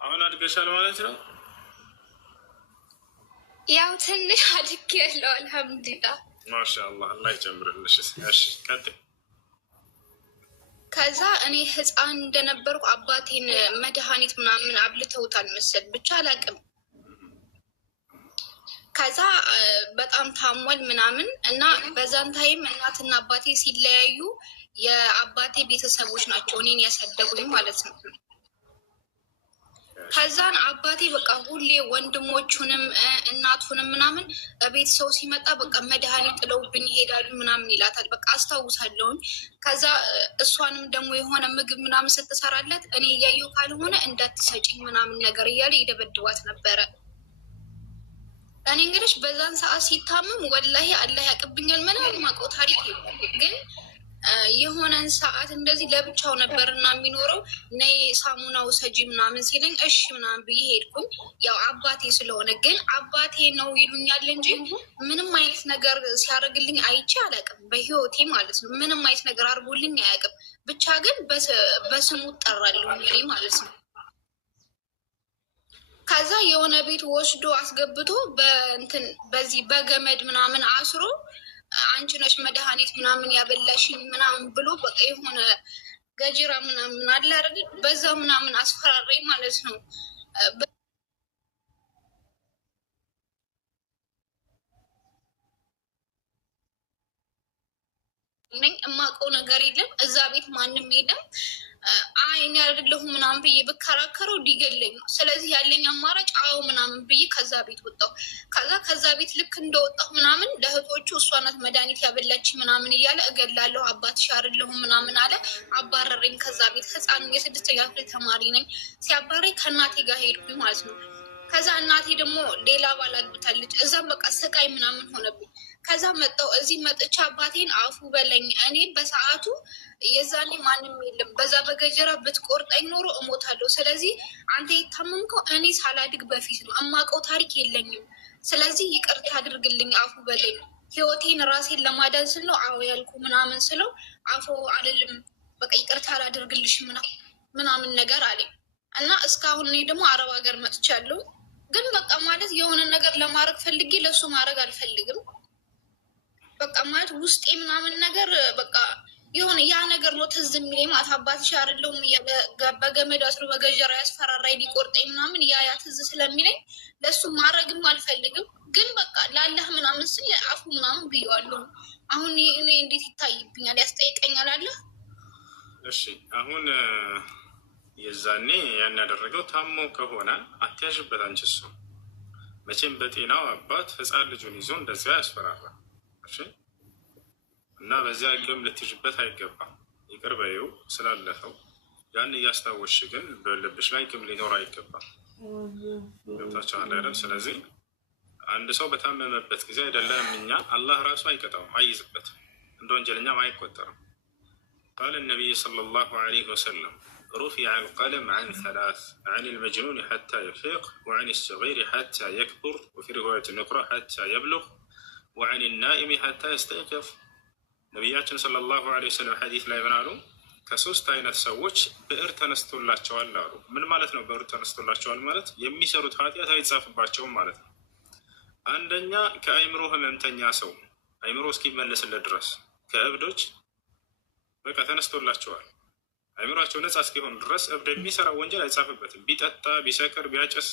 አሁን አድገሻል ማለት ነው? ያው ትንሽ አድጌ ያለው አልሐምዱሊላህ። ማሻአላህ አላህ ይጨምርልሽ። እሺ ቀጥል። ከዛ እኔ ህፃን እንደነበርኩ አባቴን መድኃኒት ምናምን አብልተውታል መሰል ብቻ አላውቅም። ከዛ በጣም ታሟል ምናምን እና በዛን ታይም እናትና አባቴ ሲለያዩ የአባቴ ቤተሰቦች ናቸው እኔን ያሳደጉኝ ማለት ነው። ከዛን አባቴ በቃ ሁሌ ወንድሞቹንም እናቱንም ምናምን ቤት ሰው ሲመጣ በቃ መድኃኒት ጥለውብኝ ይሄዳሉ ምናምን ይላታል። በቃ አስታውሳለሁኝ። ከዛ እሷንም ደግሞ የሆነ ምግብ ምናምን ስትሰራለት እኔ እያየሁ ካልሆነ እንዳትሰጪኝ ምናምን ነገር እያለ ይደበድቧት ነበረ። እኔ እንግዲህ በዛን ሰዓት ሲታመም ወላሂ አላህ ያቅብኛል ምናምን ማውቀው ታሪክ የለም። ግን የሆነን ሰዓት እንደዚህ ለብቻው ነበርና የሚኖረው ነይ ሳሙና ውሰጂ ምናምን ሲለኝ እሺ ምናምን ብዬ ሄድኩኝ። ያው አባቴ ስለሆነ ግን አባቴ ነው ይሉኛል እንጂ ምንም አይነት ነገር ሲያደርግልኝ አይቼ አላውቅም በህይወቴ ማለት ነው። ምንም አይነት ነገር አድርጎልኝ አያውቅም። ብቻ ግን በስሙ እጠራለሁ እኔ ማለት ነው። ከዛ የሆነ ቤት ወስዶ አስገብቶ በዚህ በገመድ ምናምን አስሮ አንቺ ነሽ መድኃኒት ምናምን ያበላሽኝ ምናምን ብሎ በቃ የሆነ ገጀራ ምናምን አለ አይደል፣ በዛ ምናምን አስፈራራኝ ማለት ነው። የማውቀው ነገር የለም። እዛ ቤት ማንም የለም። እኔ አይደለሁም ምናምን ብዬ ብከራከረው ሊገለኝ ነው። ስለዚህ ያለኝ አማራጭ አዎ ምናምን ብዬ ከዛ ቤት ወጣሁ። ከዛ ቤት ልክ እንደወጣሁ ምናምን ለእህቶቹ እሷ ናት መድኃኒት ያበላች ምናምን እያለ እገላለሁ አባትሽ አይደለሁም ምናምን አለ። አባረረኝ ከዛ ቤት። ህፃን የ6ኛ ክፍል ተማሪ ነኝ። ሲያባረኝ ከእናቴ ጋር ሄድኩኝ ማለት ነው። ከዛ እናቴ ደግሞ ሌላ ባል አግብታለች። እዛም በቃ ስቃይ ምናምን ሆነብኝ። ከዛ መጣሁ እዚህ መጥቻ አባቴን አፉ በለኝ። እኔ በሰዓቱ የዛኔ ማንም የለም። በዛ በገጀራ ብትቆርጠኝ ኖሮ እሞታለሁ። ስለዚህ አንተ የታመምከው እኔ ሳላድግ በፊት ነው። እማውቀው ታሪክ የለኝም። ስለዚህ ይቅርታ አድርግልኝ፣ አፉ በለኝ። ህይወቴን ራሴን ለማዳን ስል ነው አዎ ያልኩ ምናምን ስለው አፉ አልልም፣ በቃ ይቅርታ አላደርግልሽ ምናምን ነገር አለኝ። እና እስካሁን እኔ ደግሞ አረብ ሀገር መጥቻለሁ። ግን በቃ ማለት የሆነ ነገር ለማድረግ ፈልጌ ለእሱ ማድረግ አልፈልግም። በቃ ማለት ውስጤ ምናምን ነገር በቃ የሆነ ያ ነገር ነው ትዝ የሚለኝ ማለት አባትሽ አይደለሁም በገመድ አስሮ በገጀራ ያስፈራራይ ሊቆርጠኝ ምናምን ያ ትዝ ስለሚለኝ ለእሱ ማድረግም አልፈልግም። ግን በቃ ላለህ ምናምን ስል አፉ ምናምን ብየዋለሁ። አሁን እኔ እንዴት ይታይብኛል? ያስጠይቀኛል አለ። እሺ አሁን የዛኔ ያን ያደረገው ታሞ ከሆነ አትያዥበት አንቺ። እሱ መቼም በጤናው አባት ህፃን ልጁን ይዞ እንደዚያ ያስፈራራል። እሺ እና በዚያ ግም ልትይዥበት አይገባም። ይቅር በይው ስላለፈው። ያን እያስታወስሽ ግን በልብሽ ላይ ግም ሊኖር አይገባም። ገብታችኋል አይደል? ስለዚህ አንድ ሰው በታመመበት ጊዜ አይደለም እኛ አላህ ራሱ አይቀጣውም፣ አይይዝበትም፣ እንደ ወንጀለኛም አይቆጠርም። ቃል ነቢይ ሰለላሁ ዐለይሂ ወሰለም رفع القلم عن 3: عن المجنون حتى يفيق، وعن الصغير حتى يكبر، وفي رواية أخرى حتى يبلغ، وعن النائم حتى يستيقظ። ነቢያችን ሰለላሁ ዐለይሂ ወሰለም ሐዲስ ላይ ምን አሉ? ከሶስት አይነት ሰዎች ብዕር ተነስቶላቸዋል አሉ። ምን ማለት ነው? ብዕር ተነስቶላቸዋል ማለት የሚሰሩት ኃጢአት አይጻፍባቸውም ማለት ነው። አንደኛ ከአይምሮ ህመምተኛ ሰው አይምሮ እስኪመለስለት ድረስ ከእብዶች በቃ ተነስቶላቸዋል። አይምሯቸው ነጻ እስኪሆን ድረስ እብድ የሚሰራው ወንጀል አይጻፍበትም። ቢጠጣ፣ ቢሰክር፣ ቢያጨስ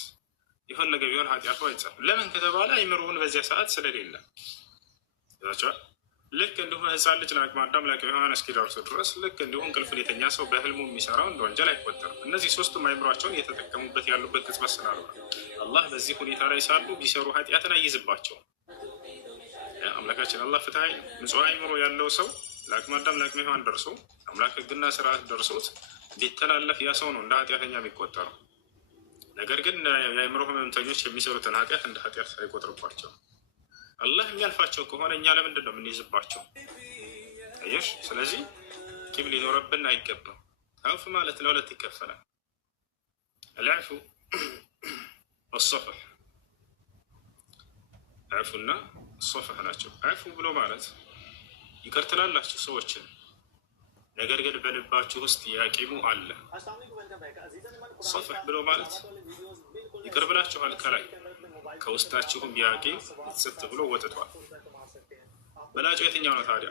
የፈለገ ቢሆን ኃጢአቱ አይጻፍም። ለምን ከተባለ አይምሮውን በዚያ ሰዓት ስለሌለ ይዛቸዋል። ልክ እንዲሁ ህፃን ልጅ ለአቅመ አዳም ለአቅመ ሔዋን እስኪደርሱ ድረስ ልክ እንዲሁ እንቅልፍ ሌተኛ ሰው በህልሙ የሚሰራው እንደ ወንጀል አይቆጠርም። እነዚህ ሶስቱም አይምሯቸውን እየተጠቀሙበት ያሉበት ቅጽበት ስላሉ አላህ በዚህ ሁኔታ ላይ ሳሉ ቢሰሩ ኃጢአትን አይይዝባቸውም። አምላካችን አላህ ፍትሐዊ ንጹሕ አይምሮ ያለው ሰው ለአቅመ አዳም ለአቅመ ሔዋን ደርሶ አምላክ ህግና ስርዓት ደርሶት ቢተላለፍ ያ ሰው ነው እንደ ኃጢአተኛ የሚቆጠረው። ነገር ግን የአእምሮ ህመምተኞች የሚሰሩትን ኃጢአት እንደ ኃጢአት አይቆጥርባቸው። አላህ የሚያልፋቸው ከሆነ እኛ ለምንድን ነው የምንይዝባቸው? አየሽ። ስለዚህ ቂም ሊኖረብን አይገባም። አውፍ ማለት ለሁለት ይከፈላል። አልዐፉ ወሰፍሕ፣ ዐፉና ሶፍሕ ናቸው። ዐፉ ብሎ ማለት ይቅር ትላላችሁ ሰዎችን፣ ነገር ግን በልባችሁ ውስጥ ያቂሙ አለ። ሶፍሕ ብሎ ማለት ይቅር ብላችኋል ከላይ፣ ከውስጣችሁም ያቂም ጽት ብሎ ወጥቷል። በላጩ የትኛው ነው ታዲያ?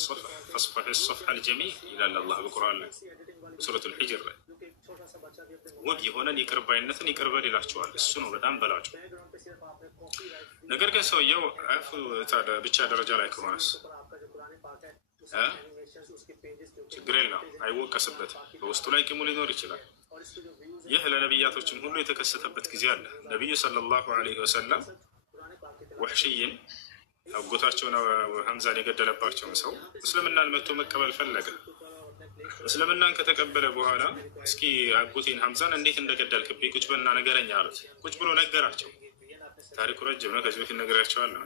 ሶፍሕ ፈስፈሕ ሶፍሕ አልጀሚል ይላል አላህ በቁርአን ላይ ሱረቱል ሒጅር ላይ። ውብ የሆነን ይቅር ባይነትን ይቅር በል ይላችኋል። እሱ ነው በጣም በላጩ። ነገር ግን ሰውየው ዐፉ ብቻ ደረጃ ላይ ከሆነስ ችግር የለውም፣ አይወቀስበትም። በውስጡ ላይ ቂሙ ሊኖር ይችላል። ይህ ለነቢያቶችም ሁሉ የተከሰተበት ጊዜ አለ። ነቢዩ ሰለላሁ ዐለይሂ ወሰለም ወሕሽይን አጎታቸውን ሐምዛን የገደለባቸውን ሰው እስልምናን መጥቶ መቀበል ፈለገ። እስልምናን ከተቀበለ በኋላ እስኪ አጎቴን ሐምዛን እንዴት እንደገደልክብኝ ቁጭ በልና ነገረኛ አሉት። ቁጭ ብሎ ነገራቸው። ታሪኩ ረጅም ነው፣ ከዚህ በፊት ነግሬያቸዋለሁ።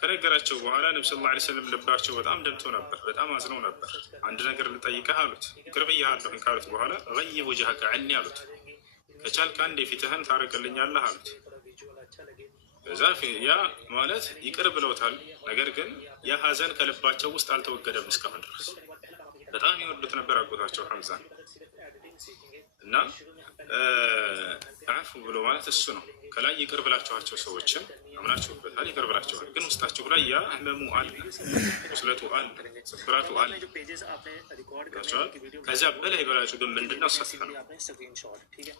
ከነገራቸው በኋላ ነቢ ሰለላሁ ዐለይሂ ወሰለም ልባቸው በጣም ደምቶ ነበር፣ በጣም አዝነው ነበር። አንድ ነገር ልጠይቅህ አሉት። ይቅር ብዬሃለሁኝ ካሉት በኋላ ገይብ ወጅሀከ ዐኒ አሉት። ከቻልክ አንድ የፊትህን ታርቅልኛለህ አሉት። እዛ ያ ማለት ይቅር ብለውታል። ነገር ግን ያ ሀዘን ከልባቸው ውስጥ አልተወገደም እስካሁን ድረስ። በጣም ይወዱት ነበር አጎታቸው ሐምዛን እና ዐፉ ብሎ ማለት እሱ ነው። ከላይ ይቅር ብላችኋቸው ሰዎችን አምናችሁበታል፣ ይቅር ብላችኋል። ግን ውስጣችሁ ላይ ያ ህመሙ አለ፣ ቁስለቱ አለ፣ ስብራቱ አለ። ከዚያ በላይ በላጩ ግን ምንድነው? ሰፍሕ ነው።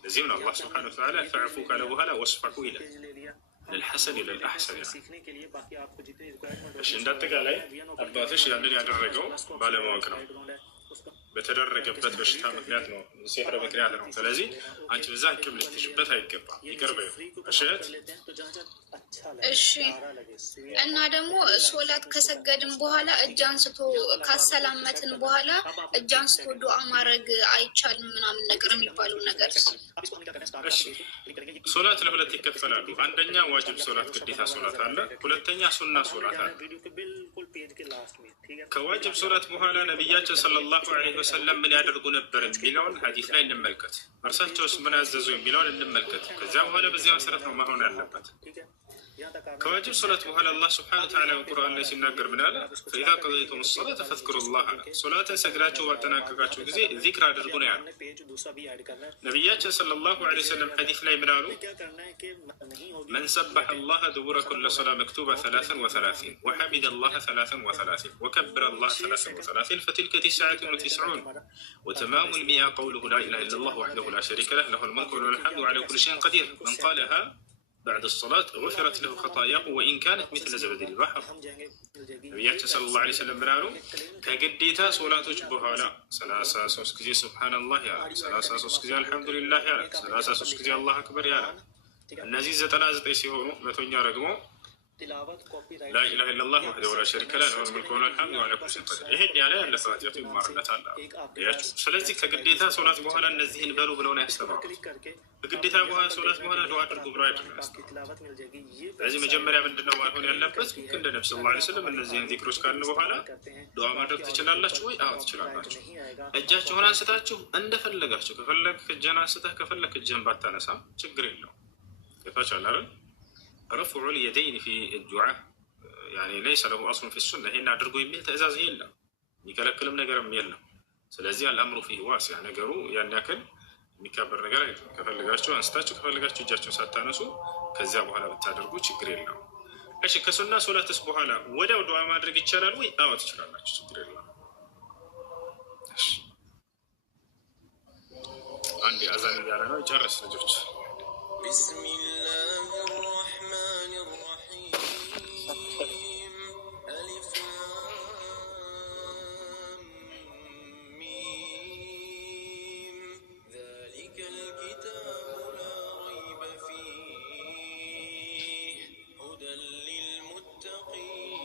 ለዚህም ነው አላህ ሱብሓነሁ ወተዓላ ፈዕፉ ካለ በኋላ ወስፈሑ ይላል። ልልሐሰን ልልአሕሰን ይላል። እሺ፣ እንዳጠቃላይ አባትሽ ያንን ያደረገው ባለማወቅ ነው፣ በተደረገበት በሽታ ምክንያት ነው፣ ሲሕር ምክንያት ነው። ስለዚህ አንቺ በዛ ቂም ልትይዥበት አይገባም። ይቅር በይው። እሺት እሺ። እና ደግሞ ሶላት ከሰገድን በኋላ እጅ አንስቶ ካሰላመትን በኋላ እጅ አንስቶ ዱዓ ማድረግ አይቻልም ምናምን ነገር የሚባለው ነገር። እሺ፣ ሶላት ለሁለት ይከፈላሉ። አንደኛ ዋጅብ ሶላት፣ ግዴታ ሶላት አለ። ሁለተኛ ሱና ሶላት አለ። ከዋጅብ ሶላት በኋላ ነቢያችን ሰለላሁ ዐለይሂ ወሰለም ምን ያደርጉ ነበር የሚለውን ሐዲስ ላይ እንመልከት። እርሳቸውስ ምን ያዘዙ የሚለውን እንመልከት። ከዚያ በኋላ በዚያ መሰረት ነው መሆን ያለበት። ከዋጅብ ሶላት በኋላ አላህ ስብሐነሁ ወተዓላ በቁርአን ላይ ሲናገር ምን አለ? ፈኢዛ ቀደይቱም ሰላተ ፈዝኩሩላህ አለ። ሶላትን ሰግዳችሁ ባጠናቀቃችሁ ጊዜ ዚክር አድርጉ ነው ያለው። ነቢያችን ሰለላሁ ዐለይሂ ወሰለም ሐዲስ ላይ ምን አሉ? መን ሰበሐ አላህ ዱቡረ ኩለ ሶላ መክቱባ 33 ወሐሚደ አላህ 33 ወከበረ አላህ 33 ፈትልከ 99 ወተማሙ ልሚአ ቀውሉሁ ላ ኢላሃ ኢለላህ ወሕደሁ ላ ሸሪከ ለህ ለሁል ሙልኩ ወለሁል ሐምዱ ወዐላ ኩሊ ሸይኢን ቀዲር መን ቃለሃ بعد الصلاة غفرت له خطاياه وإن كانت مثل زبد البحر. ነቢያችን ሰለላሁ ዐለይሂ ወሰለም ብላሉ ከግዴታ ሶላቶች በኋላ 33 ጊዜ ሱብሃንአላህ ያለ፣ 33 ጊዜ አልሐምዱሊላህ ያለ፣ 33 ጊዜ አላሁ አክበር ያለ፣ እነዚህ 99 ሲሆኑ መቶኛ ደግሞ ላኢላሃ ኢለላህ ወሕደሁ ላ ሸሪከ ለህ ለሁል ሙልኩ ወለሁል ሐምዱ ወዐላ ኩሊ ሸይኢን ቀዲር። ይሄን ያለ ያለፈ ኃጢአቱ ይማርለታል። ስለዚህ ከግዴታ ሶላት በኋላ እነዚህን በሉ ብለው ነው ያስተማሩት። ከግዴታ በኋላ ሶላት በኋላ ዱዓ አድርጉ ብለው አይደለም ያስተማሩት። ስለዚህ መጀመሪያ ምንድነው ማሆን ያለበት? እንደ ነብዩ ሰለላሁ ዐለይሂ ወሰለም እነዚህን ዚክሮች ካልን በኋላ ዱዓ ማድረግ ትችላላችሁ ወይ? አዎ ትችላላችሁ። እጃችሁን አንስታችሁ እንደፈለጋችሁ፣ ከፈለግ እጅህን አንስተህ ከፈለግ እጅህን ባታነሳ ችግር የለውም። ከታቻለ አይደል? ረፍዑ ልየደይን ፊ ዱዓ ያኒ ለይሰ ለሁ አስሉን ፊ ሱና። ይሄን አድርጎ የሚል ትእዛዝ የለም፣ የሚከለክልም ነገርም የለም። ስለዚህ አልአምሩ ፊህ ዋሲዕ፣ ነገሩ ያን ያክል የሚካበር ነገር አይደለም። ከፈለጋችሁ አንስታችሁ ከፈለጋችሁ እጃችሁን ሳታነሱ ከዚያ በኋላ ብታደርጉ ችግር የለውም። እሺ፣ ከሱና ሶላትስ በኋላ ወዲያው ዱዓ ማድረግ ይቻላል ወይ? አዎ ትችላላችሁ፣ ችግር የለውም። እሺ፣ አንዴ አዛን እያለ ነው፣ ጨርስ ልጆች። ቢስሚላህ الرحمن الرحيم ألف لام ميم ذلك الكتاب لا ريب فيه هدى للمتقين.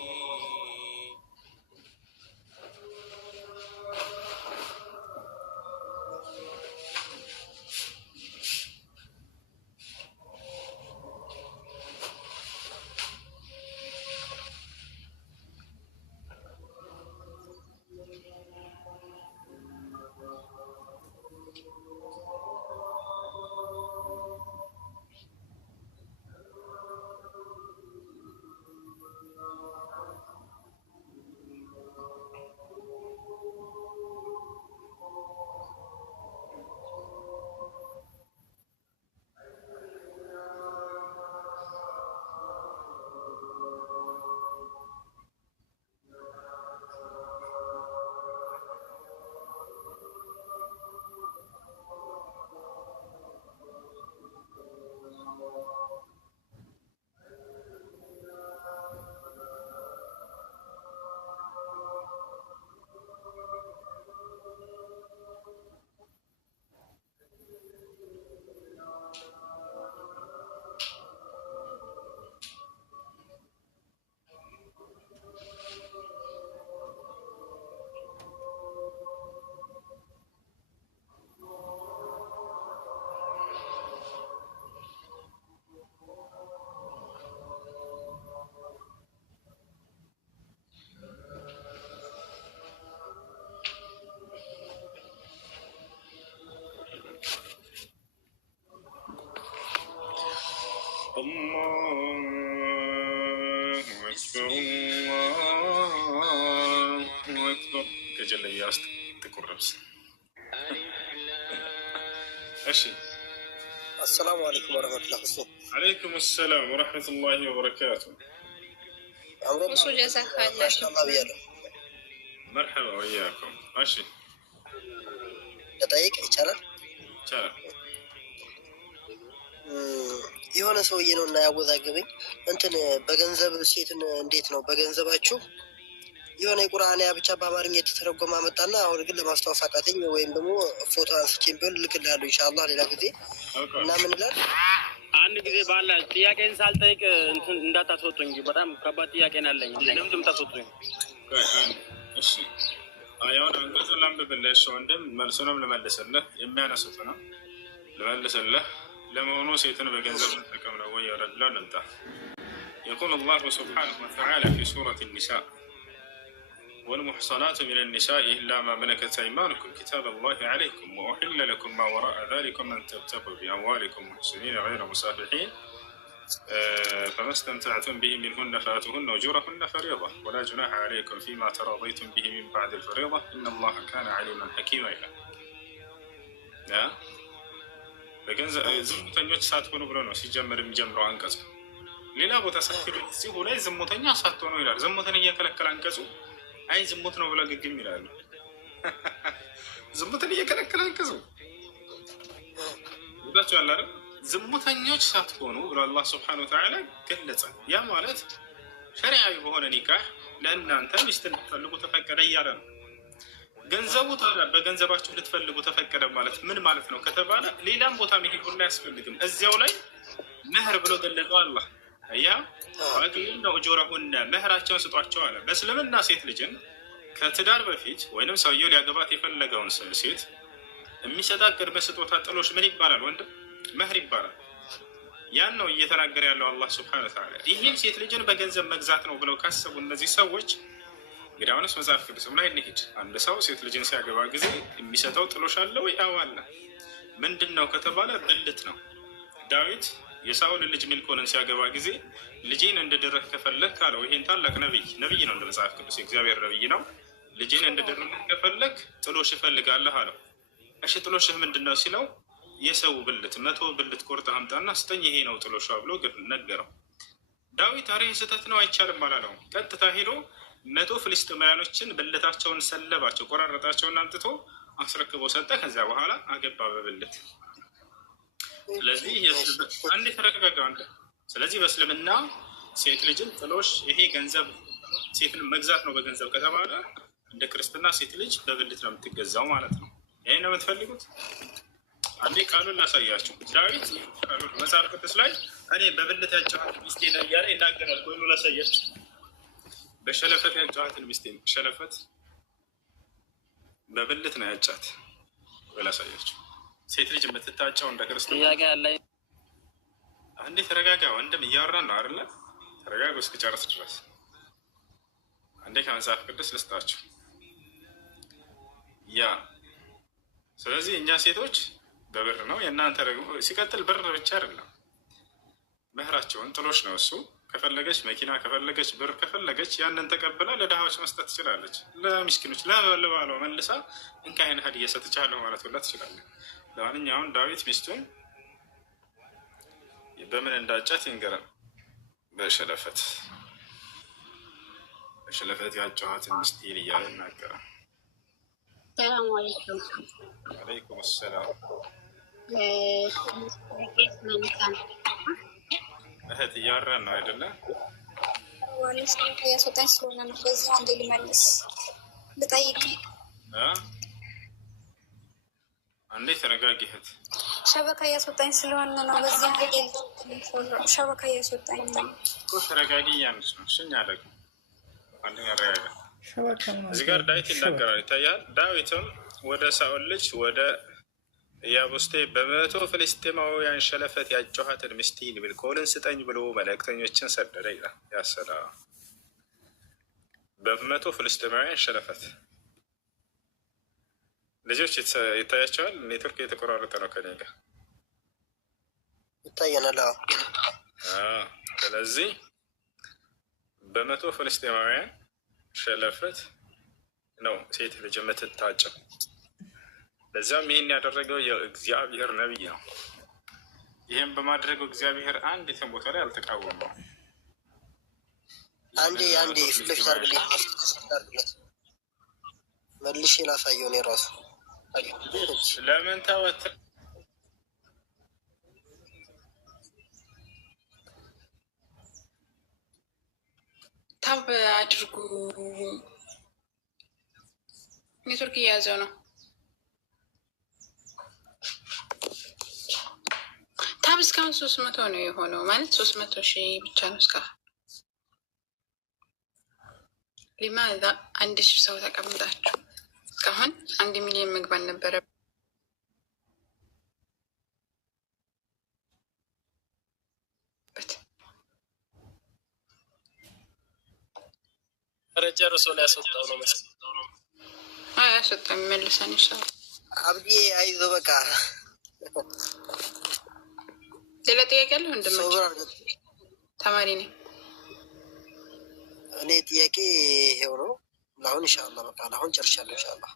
ኮፍያ ውስጥ ጥቁር ልብስ። እሺ አሰላሙ አለይኩም ወረህመቱላህ። አለይኩም ሰላም ወረህመቱላሂ ወበረካቱ። እሱ ጀዛካላ ብያለሁ። መርሐባ ወያኩም። እሺ ለጠይቅ ይቻላል? ይቻላል። የሆነ ሰውዬ ነው እና ያወዛገበኝ እንትን በገንዘብ ሴትን እንዴት ነው በገንዘባችሁ የሆነ የቁርአን ብቻ በአማርኛ የተተረጎመ አመጣና አሁን ግን ለማስታወስ አቃተኝ። ወይም ደግሞ ፎቶ አንስቼም ቢሆን ልክልሃለሁ ኢንሻአላህ ሌላ ጊዜ እና ምን ይላል? አንድ ጊዜ ባላ ጥያቄን ሳልጠይቅ እንትን እንዳታስወጡኝ። በጣም ከባድ ጥያቄ ነው ያለኝ። ለምንድን ታስወጡኝ? እሺ አያውን አንቀጹን ላንብብልህ። እሺ ወንድም መልሱንም ልመልስልህ። የሚያነሱት ነው ልመልስልህ። ለመሆኑ ሴትን በገንዘብ መጠቀም ነው ወይ ያረድለው? እንምጣ። يقول الله سبحانه وتعالى في سورة النساء والمحصنات من النساء إلا ما ملكت أيمانكم كتاب الله عليكم وأحل لكم ما وراء ذلكم أن تبتغوا بأموالكم محسنين غير مسافحين فما استمتعتم به منهن فآتوهن أجورهن فريضة ولا جناح عليكم فيما تراضيتم به من بعد الفريضة إن الله كان عليما حكيما. በገንዘብ ዝሙተኞች ሳትሆኑ ብሎ ነው ሲጀምር የሚጀምረው አንቀጹ። ሌላ ቦታ ሳትሄዱ እዚሁ ላይ ዝሙተኛ ሳትሆኑ ይላል። ዝሙትን እየከለከለ አንቀጹ አይ ዝሙት ነው ብለው ግግም ይላሉ። ዝሙትን እየከለከለ አንቀጹ ይባቸው ያለ አይደል? ዝሙተኞች ሳትሆኑ ብሎ አላህ ሱብሓነሁ ወተዓላ ገለጸ። ያ ማለት ሸሪዓዊ በሆነ ኒካህ ለእናንተ ሚስት ልትፈልጉ ተፈቀደ እያለ ነው። ገንዘቡ ታዲያ በገንዘባችሁ ልትፈልጉ ተፈቀደ ማለት ምን ማለት ነው ከተባለ ሌላም ቦታ መሄድ ሁሉ አያስፈልግም። እዚያው ላይ መህር ብሎ ገለጸው አላህ። አያ አግሊና ኡጁረሁነ መህራቸውን ስጧቸው አለ። በእስልምና ሴት ልጅን ከትዳር በፊት ወይንም ሰውየው ሊያገባት የፈለገውን ሴት የሚሰጣት ቅድመ ስጦታ ጥሎሽ ምን ይባላል ወንድም? መህር ይባላል። ያን ነው እየተናገረ ያለው አላህ ሱብሓነሁ ወተዓላ። ይህም ሴት ልጅን በገንዘብ መግዛት ነው ብለው ካሰቡ እነዚህ ሰዎች እንግዲህ አሁንስ መጽሐፍ ቅዱስም ላይ እንሂድ። አንድ ሰው ሴት ልጅን ሲያገባ ጊዜ የሚሰጠው ጥሎሽ አለ ወይ? አዎ አለ። ምንድን ነው ከተባለ ብልት ነው። ዳዊት የሳኦል ልጅ ሚልኮልን ሲያገባ ጊዜ ልጄን እንድድርህ ከፈለግ ካለው ይሄን ታላቅ ነቢይ ነው እንደ መጽሐፍ ቅዱስ የእግዚአብሔር ነቢይ ነው። ልጄን እንድድርህ ከፈለግ ጥሎሽ እፈልጋለሁ አለው። እሺ ጥሎሽህ ምንድን ነው ሲለው የሰው ብልት 100 ብልት ቆርጠህ አምጣና ስጠኝ ይሄ ነው ጥሎሿ ብሎ ነገረው። ዳዊት አሬ ስህተት ነው አይቻልም አላለውም። ቀጥታ ሄዶ 100 ፍልስጥኤማውያኖችን ብልታቸውን ሰለባቸው፣ ቆራረጣቸውን አምጥቶ አስረክቦ ሰጠ። ከዚያ በኋላ አገባ በብልት። ስለዚህ አንድ ተረጋጋ አንተ። ስለዚህ በእስልምና ሴት ልጅን ጥሎሽ ይሄ ገንዘብ ሴትን መግዛት ነው በገንዘብ ከተባለ እንደ ክርስትና ሴት ልጅ በብልት ነው የምትገዛው ማለት ነው። ይሄን ነው የምትፈልጉት? አንዴ ቃሉን ላሳያችሁ። ዳዊት ቃሉን መጽሐፍ ቅዱስ ላይ እኔ በብልት ያጫዋት ሚስቴ ነው እያለ ይናገራል። ቆይ ላሳያችሁ። በሸለፈት ያጫዋትን ሚስቴን ሸለፈት በብልት ነው ያጫት። በላሳያችሁ ሴት ልጅ የምትታጫው እንደ ክርስትና ጥያቄ አለ። አንዴ ተረጋጋ ወንድም፣ እያወራን ነው አይደለ? ተረጋጋ እስክጨርስ ድረስ። አንዴ ከመጽሐፍ ቅዱስ ልስጣችሁ። ያ ስለዚህ እኛ ሴቶች በብር ነው፣ የእናንተ ደግሞ ሲቀጥል ብር ብቻ አይደለም መህራቸውን ጥሎሽ ነው እሱ። ከፈለገች መኪና፣ ከፈለገች ብር፣ ከፈለገች ያንን ተቀብላ ለድሃዎች መስጠት ትችላለች። ለሚስኪኖች ለባሏ መልሳ እንካ አይነት ሀዲያ ሰጥቻለሁ ማለት ሁላ ትችላለች። ለማንኛውም ዳዊት ሚስቱን በምን እንዳጫት ይንገረን። በሸለፈት ያጫዋትን ሚስቴን እያለ ይናገራል። ሰላም አለይኩም። አለይኩም ሰላም። እህት እያወራን ነው አይደለ? ዋንስ ያስወጣኝ ስለሆነ ነው። በዚህ አንዴ ልመልስ ልጠይቅ። አንዴ ተረጋጊ እህት። ሸበካ እያስወጣኝ ስለሆነ ነው። በዚህ አንዴ ሸበካ እያስወጣኝ ነው። ተረጋጊ እያንሽ ነው። እኛ ደግሞ አንደኛ ረጋጋ። እዚህ ጋር ዳዊት ይናገራል ይታያል። ዳዊትም ወደ ሳኦል ልጅ ወደ ኢያቡስቴ 100 ፍልስጤማውያን ሸለፈት ያጫኋትን ሚስቴን ሚልኮልን ስጠኝ ብሎ መልእክተኞችን ሰደደ ይላል። ያሰላ 100 ፍልስጤማውያን ሸለፈት ልጆች ይታያቸዋል። ኔትወርክ የተቆራረጠ ነው ከኔ ጋር ይታየናል። ስለዚህ 100 ፍልስጤማውያን ሸለፈት ነው ሴት ልጅ የምትታጨው። ለዚያም ይህን ያደረገው የእግዚአብሔር ነቢይ ነው። ይህም በማድረገው እግዚአብሔር አንዲትን ቦታ ላይ አልተቃወመው። አንዴ ፊት ለፊት አድርግለት መልሼ ላሳየው ነው የራሱ ለምን ተወት? ታብ አድርጉ። ኔትወርክ እየያዘው ነው። ታብ እስካሁን 300 ነው የሆነው። ማለት 300,000 ብቻ ነው እስካሁን። ሊማዛ 1,000 ሰው ተቀምጣችሁ እስካሁን 1 ሚሊዮን መግባት ነበረ። ጨርሶ ሊያስወጣው ነው መሰለኝ። አያስወጣም፣ ይመልሰን ይሻላል። አብዲ አይዞህ በቃ። ሌላ ጥያቄ አለ? ወንድማቸው ተማሪ ነኝ እኔ። ጥያቄ ይሄው ነው ለአሁን። ኢንሻአላህ በቃ አሁን ጨርሻለሁ። ኢንሻአላህ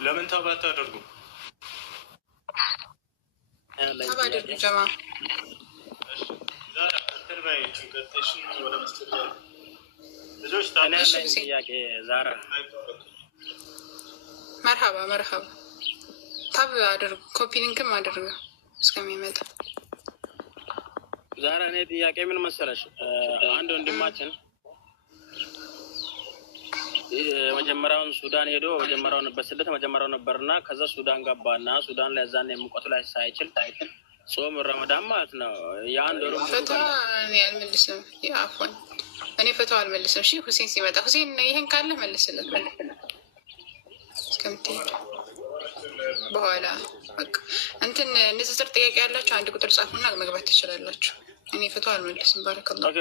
ለምን ታባት አደርጉ? ታብ አድርጉ ጀማ። መርሀባ መርሀባ። ታብ አድርጉ፣ ኮፒ ሊንክም አድርጉ እስከሚመጣ። ዛሬ እኔ ጥያቄ ምን መሰለሽ፣ አንድ ወንድማችን መጀመሪያውን ሱዳን ሄዶ መጀመሪያውን በስደት መጀመሪያው ነበርና ከዛ ሱዳን ገባና ሱዳን ላይ ዛኔ ሙቀቱ ላይ ሳይችል ጾም ረመዳን ማለት ነው። የአንድ ወር ፈታ እኔ አልመልስም። አፎን እኔ ፈታው አልመልስም። እሺ ሁሴን ሲመጣ ሁሴን ይሄን ካለ መልስለት እስከምትሄድ በኋላ በቃ እንትን ንጽጽር ጥያቄ ያላችሁ አንድ ቁጥር ጻፉና መግባት ትችላላችሁ። እኔ ፈታው አልመልስም። ባረከላሁ።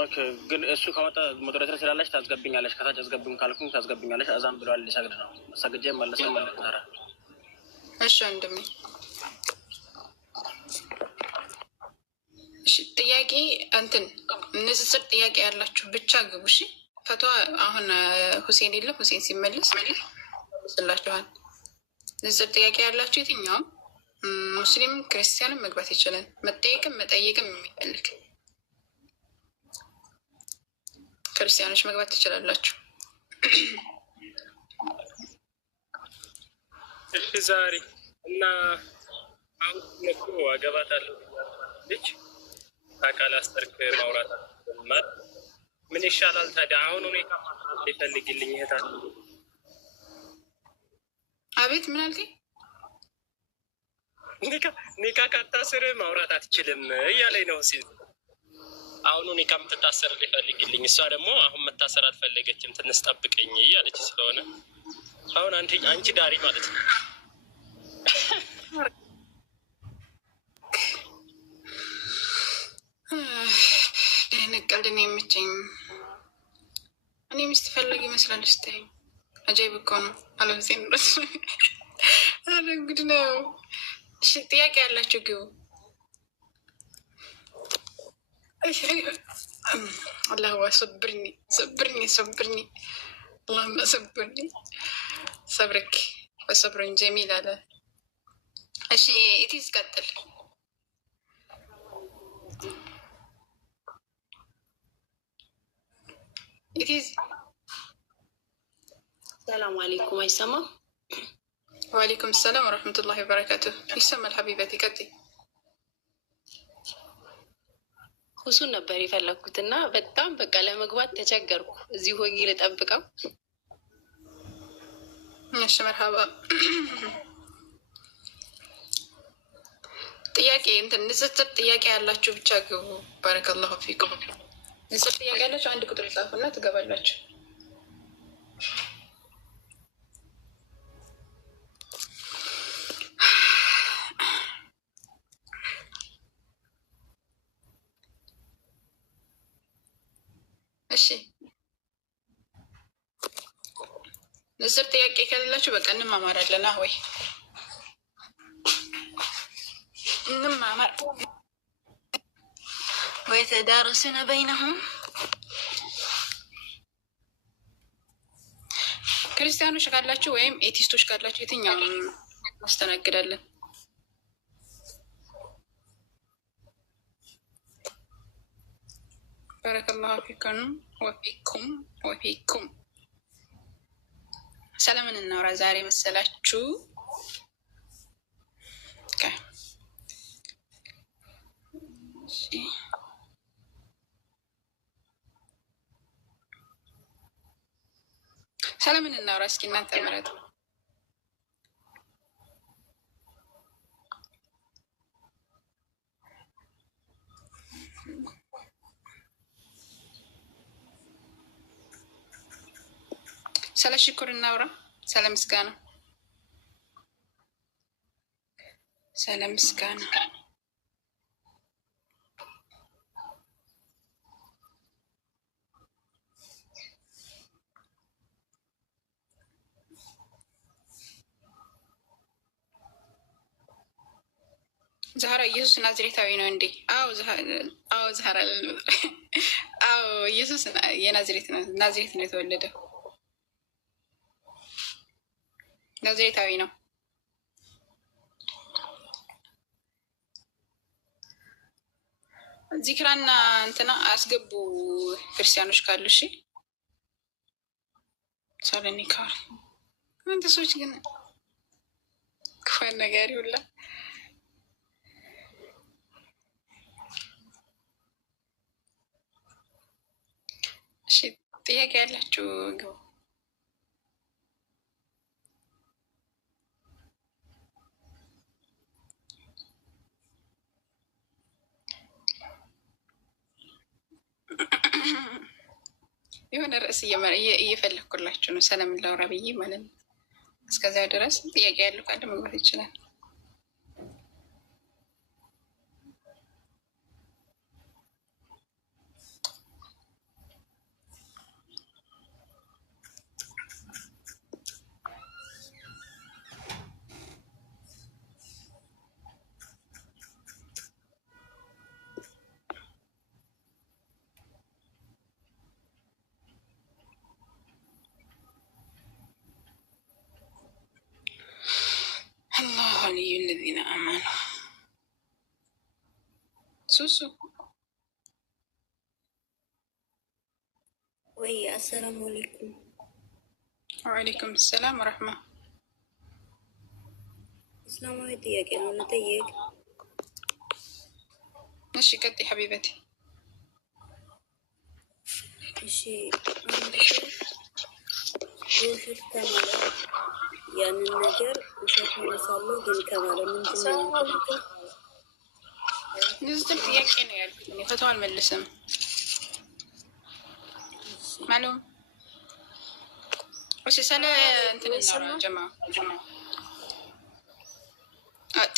ኦኬ ግን እሱ ከመጣ ሞዴሬተር ስላለች ታስገብኛለች። ከታች አስገብኝ ካልኩኝ ታስገብኛለች። አዛን ብለዋል ሊሰግድ ነው። ሰግጄ መለሰን ማለት ነው። እሺ ወንድሜ። እሺ ጥያቄ እንትን ንጽጽር ጥያቄ ያላችሁ ብቻ ግቡ። እሺ ፈቷ አሁን ሁሴን የለም። ሁሴን ሲመልስ ስላችኋል። ንጽጽር ጥያቄ ያላችሁ የትኛውም ሙስሊም ክርስቲያንም መግባት ይችላል። መጠየቅም መጠየቅም የሚፈልግ ክርስቲያኖች መግባት ትችላላችሁ። እሺ ዛሬ እና አሁን እኮ አገባታለሁ ልጅ አካል አስተርክ ማውራት ማለት ምን ይሻላል ታዲያ? አሁን እኔ ከማለት ይፈልግልኝ እህታ። አቤት ምን አልከኝ? ኒካ ካታስር ማውራት አትችልም እያለኝ ነው ሲል አሁን እኔ ከምትታሰር ሊፈልግልኝ፣ እሷ ደግሞ አሁን መታሰር አልፈለገችም ትንሽ ጠብቀኝ እያለች ስለሆነ አሁን አንቺ ዳሪ ማለት ነው። ቀልድ ነው የምችኝ። እኔ ሚስት ፈለግ ይመስላል። ስታይ አጃይብ እኮ ነው። አለምሴን ረት አለ እንግዲህ ነው። እሺ ጥያቄ ያላችሁ ግቡ። አላህ ሰብርኒ ሰብርኒ ሰብርኒ اللهم صبرني صبرك وصبر جميل አለ። እሺ ኢቲዝ ቀጥል። ኢቲዝ ሰላም አለይኩም። አይሰማም? ወአለይኩም ሰላም ወረሕመቱላሂ ወበረካቱህ። ይሰማል ሀቢበቲ ቀጥይ። ሁሱን ነበር የፈለግኩት እና በጣም በቃ ለመግባት ተቸገርኩ። እዚህ ሆኜ ልጠብቀው። እሺ መርሃባ። ጥያቄ እንትን ንጽጽር ጥያቄ ያላችሁ ብቻ ግቡ። ባረከላሁ ፊኩም። ንጽጽር ጥያቄ ያላችሁ አንድ ቁጥር ጻፉና ትገባላችሁ። እሺ ንጽጽር ጥያቄ ከሌላችሁ በቃ እንማማራለን። ወይ እንማማር ويتدارسون بينهم ክርስቲያኖች ካላችሁ ወይም ኤቲስቶች ካላችሁ የትኛውን ማስተናግዳለን? ባረከላሁ ፊኩም ወፊኩም። ሰላምን እናውራ ዛሬ መሰላችሁ። ሰላምን እናውራ እስኪ እናንተ ምረጡ። ስለ ሽኩር እናውራ። ስለ ምስጋና ዛህራ ኢየሱስ ናዝሬታዊ ነው እንዴ? አዎ ዛህራ አዎ ኢየሱስ የናዝሬት ነው። ናዝሬት ነው የተወለደው። ናዝሬታዊ ነው። ዚክራና እንትና አስገቡ ክርስቲያኖች ካሉ። እሺ ሳለኒካር አንተ ሰዎች ግን ክፉን ነገር ይውላ። እሺ ጥያቄ ያላችሁ ግቡ። የሆነ ርዕስ እየፈለግኩላችሁ ነው። ሰላም ላውራ ብዬ ማለት ነው። እስከዚያ ድረስ ጥያቄ ያለው ካለ መግባት ይችላል። ولي الذين آمنوا سوسو ወይ አሰላሙ አለይኩም። ወአለይኩም ሰላም ወረሕማ። እስላማዊ ጥያቄ ነው ልጠይቅ። እሺ ቀጥይ ሐቢበቲ። እሺ ውሸት ከማለት ያንን ነገር ውሸት መሳለሁ ግን ከማለት ምንድን ነው? ንዝድር ጥያቄ ነው ያልኩት። ፈተው አልመልስም ማለውም። እሺ ሰለ እንትን እናውራ ጀማ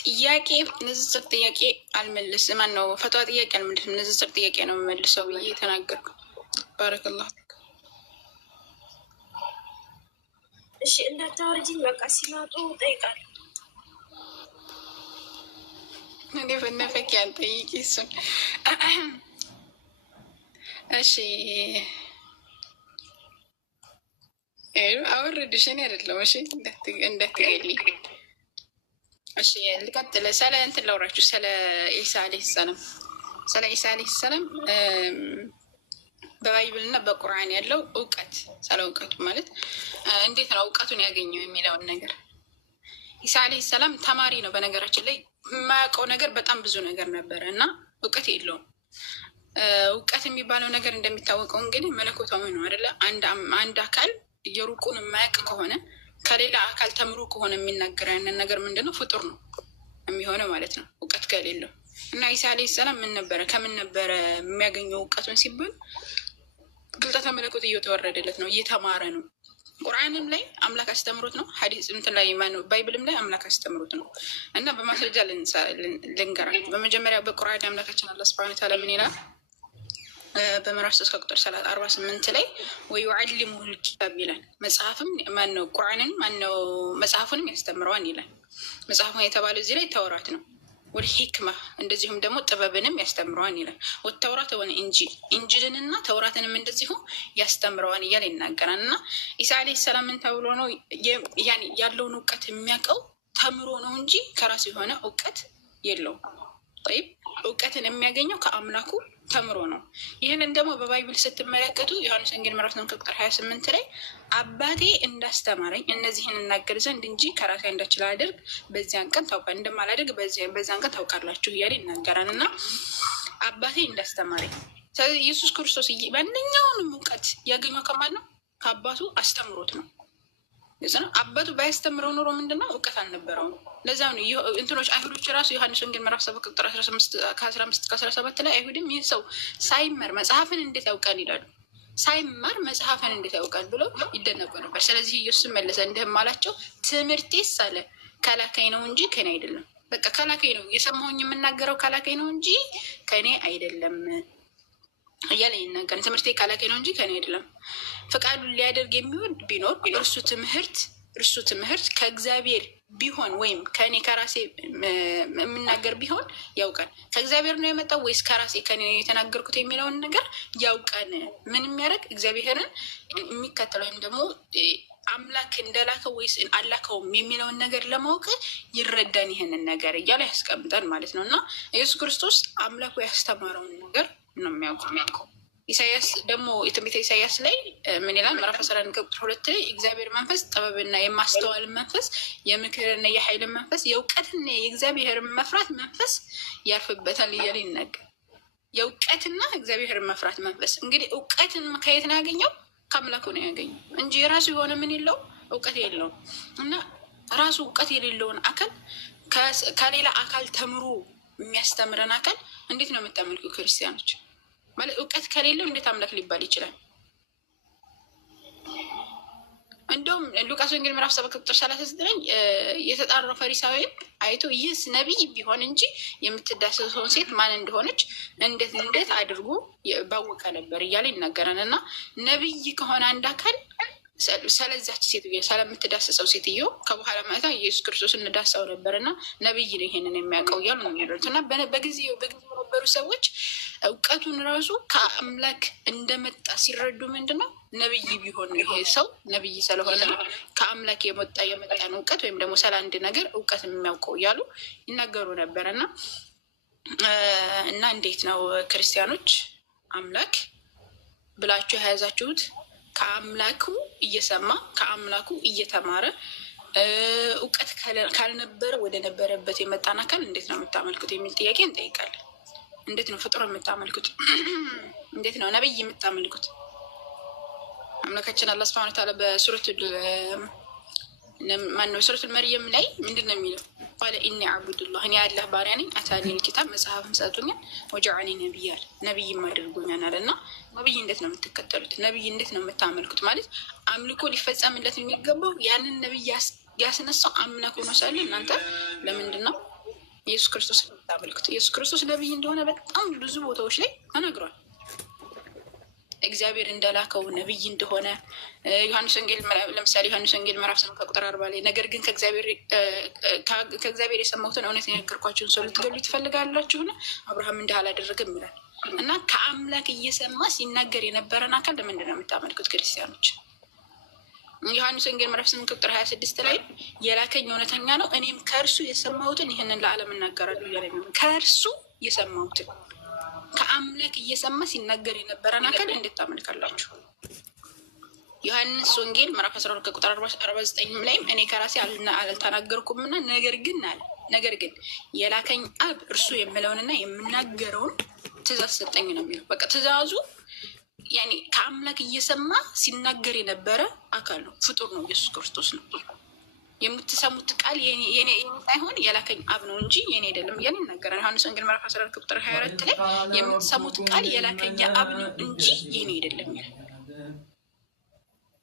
ጥያቄ ንዝድር ጥያቄ አልመልስም። ማነው ፈተዋ ጥያቄ አልመልስም። ንዝድር ጥያቄ ነው የምመልሰው ብዬ ተናገርኩ። ባረከላሁ። እሺ እንዳታወርጂኝ፣ በቃ ሲመጡ እጠይቃለሁ። እኔ ፈነፈክ ያን ጠይቂ እሱን። እሺ አወርድሽ እኔ አይደለም። እሺ እንዳትገሊ። እሺ ልቀጥል። ስለ እንትን ላውራችሁ ስለ ኢሳ አለይሂ ሰላም። ስለ ኢሳ አለይሂ ሰላም በባይብል እና በቁርአን ያለው እውቀት፣ ስለ እውቀቱ ማለት እንዴት ነው እውቀቱን ያገኘው የሚለውን ነገር። ኢሳ አለይሂ ሰላም ተማሪ ነው። በነገራችን ላይ የማያውቀው ነገር በጣም ብዙ ነገር ነበረ እና እውቀት የለውም። እውቀት የሚባለው ነገር እንደሚታወቀው እንግዲህ መለኮታዊ ነው አይደለ? አንድ አካል የሩቁን የማያውቅ ከሆነ ከሌላ አካል ተምሮ ከሆነ የሚናገር ያንን ነገር ምንድነው ፍጡር ነው የሚሆነው ማለት ነው፣ እውቀት ከሌለው። እና ኢሳ አለይሂ ሰላም ምን ነበረ? ከምን ነበረ የሚያገኘው እውቀቱን ሲባል ግልጠተ መለኮት እየተወረደለት ነው፣ እየተማረ ነው። ቁርአንም ላይ አምላክ አስተምሮት ነው። ሐዲስ እንትን ላይ ባይብልም ላይ አምላክ አስተምሮት ነው። እና በማስረጃ ልንገራችሁ። በመጀመሪያ በቁርአን አምላካችን አላህ ሱብሓነሁ ወተዓላ ምን ይላል? በምዕራፍ 3 ከቁጥር 48 ላይ ወዩዓሊሙሁል ኪታብ ይላል። መጽሐፍም ማነው? ቁርአንን ማነው? መጽሐፉንም ያስተምረዋን ይላል። መጽሐፉን የተባለው እዚህ ላይ ተውራት ነው። ወልሂክማ እንደዚሁም ደግሞ ጥበብንም ያስተምረዋን ይላል። ወተውራት ወን እንጂልንና ተውራትንም እንደዚሁ ያስተምረዋን እያለ ይናገራል። እና ኢሳ ዓለይሂ ሰላም ምን ተብሎ ነው ያለውን እውቀት የሚያውቀው? ተምሮ ነው እንጂ ከራሱ የሆነ እውቀት የለውም። ጠይብ እውቀትን የሚያገኘው ከአምላኩ ተምሮ ነው። ይህንን ደግሞ በባይብል ስትመለከቱ ዮሐንስ ወንጌል ምዕራፍ 9 ቁጥር 28 ላይ አባቴ እንዳስተማረኝ እነዚህን እናገር ዘንድ እንጂ ከራሴ እንዳችል አድርግ በዚያን ቀን እንደማላደርግ በዚያን ቀን ታውቃላችሁ እያለ ይናገራል። እና አባቴ እንዳስተማረኝ ስለዚህ ኢየሱስ ክርስቶስ ማንኛውንም እውቀት ያገኘው ከማን ነው? ከአባቱ አስተምሮት ነው። አባቱ ባያስተምረው ኖሮ ምንድነው እውቀት አልነበረውም። ለዛ ነው እንትኖች አይሁዶች ራሱ ዮሐንስ ወንጌል ምዕራፍ 7 ቁጥር 15-17 ላይ አይሁድም ይህ ሰው ሳይማር መጽሐፍን እንዴት ያውቃል ይላሉ። ሳይማር መጽሐፍን እንዴት ያውቃል ብለው ይደነቁ ነበር። ስለዚህ ኢየሱስ መለሰ እንዲህም አላቸው፣ ትምህርቴስ አለ ከላከኝ ነው እንጂ ከኔ አይደለም። በቃ ከላከኝ ነው የሰማሁኝ የምናገረው ከላከኝ ነው እንጂ ከኔ አይደለም እያለ ይናገር። ትምህርቴ ከላከኝ ነው እንጂ ከኔ አይደለም። ፈቃዱን ሊያደርግ የሚወድ ቢኖር እርሱ ትምህርት ከእግዚአብሔር ቢሆን ወይም ከኔ ከራሴ የምናገር ቢሆን ያውቃል። ከእግዚአብሔር ነው የመጣው ወይስ ከራሴ ከኔ የተናገርኩት የሚለውን ነገር ያውቃል። ምን የሚያደርግ እግዚአብሔርን የሚከተለው ወይም ደግሞ አምላክ እንደላከው ወይስ አላከውም የሚለውን ነገር ለማወቅ ይረዳን ይህንን ነገር እያለ ያስቀምጣል ማለት ነው። እና ኢየሱስ ክርስቶስ አምላኩ ያስተማረውን ነገር ነው የሚያውቀው። ኢሳያስ ደግሞ የትንቢተ ኢሳያስ ላይ ምን ይላል? ምዕራፍ 11 ቁጥር 2 ላይ እግዚአብሔር መንፈስ ጥበብና የማስተዋል መንፈስ፣ የምክርና የኃይል መንፈስ፣ የእውቀትና የእግዚአብሔርን መፍራት መንፈስ ያርፍበታል እያለ ይናገር። የእውቀትና እግዚአብሔርን መፍራት መንፈስ እንግዲህ እውቀትን ከየት ነው ያገኘው? ከአምላኩ ነው ያገኘው እንጂ የራሱ የሆነ ምን የለውም፣ እውቀት የለውም። እና ራሱ እውቀት የሌለውን አካል ከሌላ አካል ተምሮ የሚያስተምረን አካል እንዴት ነው የምታመልኩ ክርስቲያኖች? ማለት እውቀት ከሌለው እንዴት አምላክ ሊባል ይችላል? እንደውም ሉቃስ ወንጌል ምዕራፍ 7 ቁጥር 39 የተጣራው ፈሪሳዊን አይቶ ይህስ ነቢይ ቢሆን እንጂ የምትዳሰሰውን ሴት ማን እንደሆነች እንዴት አድርጎ ባወቀ ነበር እያለ ይናገራል። እና ነቢይ ከሆነ አንድ አካል ስለዛች ሴትዮ ስለምትዳሰሰው ሴትዮ ከበኋላ መታ ኢየሱስ ክርስቶስ እንዳሳው ነበር እና ነቢይ ነው ይሄንን የሚያውቀው እያሉ ነው የሚሉት። እና በጊዜው የነበሩ ሰዎች እውቀቱን ራሱ ከአምላክ እንደመጣ ሲረዱ ምንድነው ነቢይ ቢሆን ይሄ ሰው ነቢይ ስለሆነ ከአምላክ የመጣን እውቀት ወይም ደግሞ ስለ አንድ ነገር እውቀት የሚያውቀው እያሉ ይናገሩ ነበር። እና እንዴት ነው ክርስቲያኖች አምላክ ብላችሁ የያዛችሁት? ከአምላኩ እየሰማ ከአምላኩ እየተማረ እውቀት ካልነበረ ወደ ነበረበት የመጣን አካል እንዴት ነው የምታመልኩት የሚል ጥያቄ እንጠይቃለን። እንዴት ነው ፍጡር የምታመልኩት? እንዴት ነው ነቢይ የምታመልኩት? አምላካችን አላህ ሱብሃነሁ ወተዓላ በሱረቱል መርየም ላይ ምንድን ነው የሚለው? ቃለ ኢኒ አዕቡዱላህ እኔ አላህ ባሪያ ነኝ፣ አታኒል ኪታብ መጽሐፍም ሰጡኛል፣ ወጀዐለኒ ነቢያል ነቢይም አድርጎኛል አለ። እና ነቢይ እንዴት ነው የምትከተሉት? ነቢይ እንዴት ነው የምታመልኩት? ማለት አምልኮ ሊፈጸምለት የሚገባው ያንን ነቢይ ያስነሳው አምላክ ሆኖ ሳለ እናንተ ለምንድን ነው ኢየሱስ ክርስቶስ የምታመልኩት? ኢየሱስ ክርስቶስ ነቢይ እንደሆነ በጣም ብዙ ቦታዎች ላይ ተናግሯል። እግዚአብሔር እንደላከው ነቢይ እንደሆነ ዮሐንስ ወንጌል ለምሳሌ ዮሐንስ ወንጌል ምዕራፍ 8 ቁጥር 40 ላይ ነገር ግን ከእግዚአብሔር የሰማሁትን እውነት የነገርኳችሁን ሰው ልትገሉ ትፈልጋላችሁን? አብርሃም እንዲህ አላደረገም ይላል። እና ከአምላክ እየሰማ ሲናገር የነበረን አካል ለምንድን ነው የምታመልኩት ክርስቲያኖች? ዮሐንስ ወንጌል ምዕራፍ 8 ቁጥር 26 ላይ የላከኝ እውነተኛ ነው፣ እኔም ከእርሱ የሰማሁትን ይህንን ለዓለም እናገራለሁ እያለ ነው። ከእርሱ የሰማሁትን ከአምላክ እየሰማ ሲናገር የነበረን አካል እንዴት ታመልካላችሁ? ዮሐንስ ወንጌል ምዕራፍ 12 ቁጥር 49 ላይም እኔ ከራሴ አልተናገርኩምና ነገር ግን የላከኝ አብ እርሱ የምለውንና የምናገረውን ትእዛዝ ሰጠኝ ነው የሚለው። በቃ ትእዛዙ ያኔ ከአምላክ እየሰማ ሲናገር የነበረ አካል ነው፣ ፍጡር ነው፣ ኢየሱስ ክርስቶስ ነው። የምትሰሙት ቃል የኔ ሳይሆን የላከኝ አብ ነው እንጂ የኔ አይደለም እያለ ይናገራል። ዮሐንስ ወንጌል ምዕራፍ 14 ቁጥር 24 ላይ የምትሰሙት ቃል የላከኝ አብ ነው እንጂ የኔ አይደለም ይላል።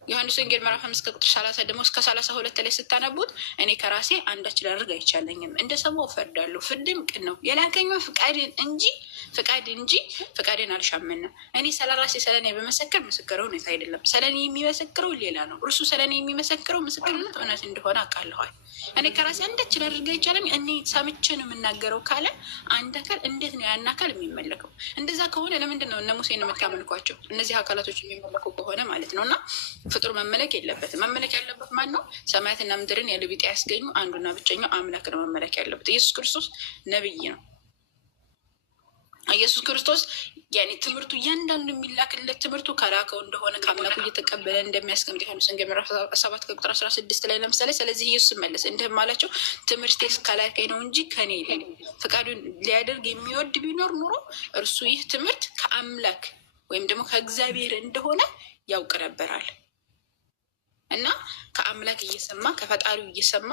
ዮሐንስ ወንጌል ምዕራፍ 5 ቁጥር 30 ደግሞ እስከ 32 ላይ ስታነቡት እኔ ከራሴ አንዳች ላደርግ አይቻለኝም፣ እንደ ሰማው እፈርዳለሁ፣ ፍርድም ቅን ነው፣ የላከኝ ፍቃድን እንጂ ፍቃድ እንጂ ፍቃድን አልሻምንም። እኔ ስለራሴ ስለኔ በመሰከር ምስክረው እውነት አይደለም። ስለኔ የሚመሰክረው ሌላ ነው። እርሱ ስለኔ የሚመሰክረው ምስክርነት እውነት እንደሆነ አውቃለኋል። እኔ ከራሴ አንዳች ላደርገው ይቻላል። እኔ ሰምቼ ነው የምናገረው ካለ አንድ አካል እንዴት ነው ያን አካል የሚመለከው? እንደዛ ከሆነ ለምንድን ነው እነ ሙሴን የምታመልኳቸው? እነዚህ አካላቶች የሚመለኩ ከሆነ ማለት ነው። እና ፍጡር መመለክ የለበትም። መመለክ ያለበት ማን ነው? ሰማያትና ምድርን ያለ ቢጤ ያስገኙ አንዱና ብቸኛው አምላክ ነው መመለክ ያለበት። ኢየሱስ ክርስቶስ ነብይ ነው። ኢየሱስ ክርስቶስ ያኔ ትምህርቱ እያንዳንዱ የሚላክለት ትምህርቱ ከላከው እንደሆነ ከአምላኩ እየተቀበለ እንደሚያስቀምጥ ዮሐንስ ወንጌል ምዕራፍ 7 ቁጥር 16 ላይ ለምሳሌ። ስለዚህ ኢየሱስ መለሰ እንዲህም አላቸው፣ ትምህርቴስ ከላከኝ ነው እንጂ ከኔ አይደለም። ፈቃዱን ሊያደርግ የሚወድ ቢኖር ኑሮ እርሱ ይህ ትምህርት ከአምላክ ወይም ደግሞ ከእግዚአብሔር እንደሆነ ያውቅ ነበራል። እና ከአምላክ እየሰማ ከፈጣሪው እየሰማ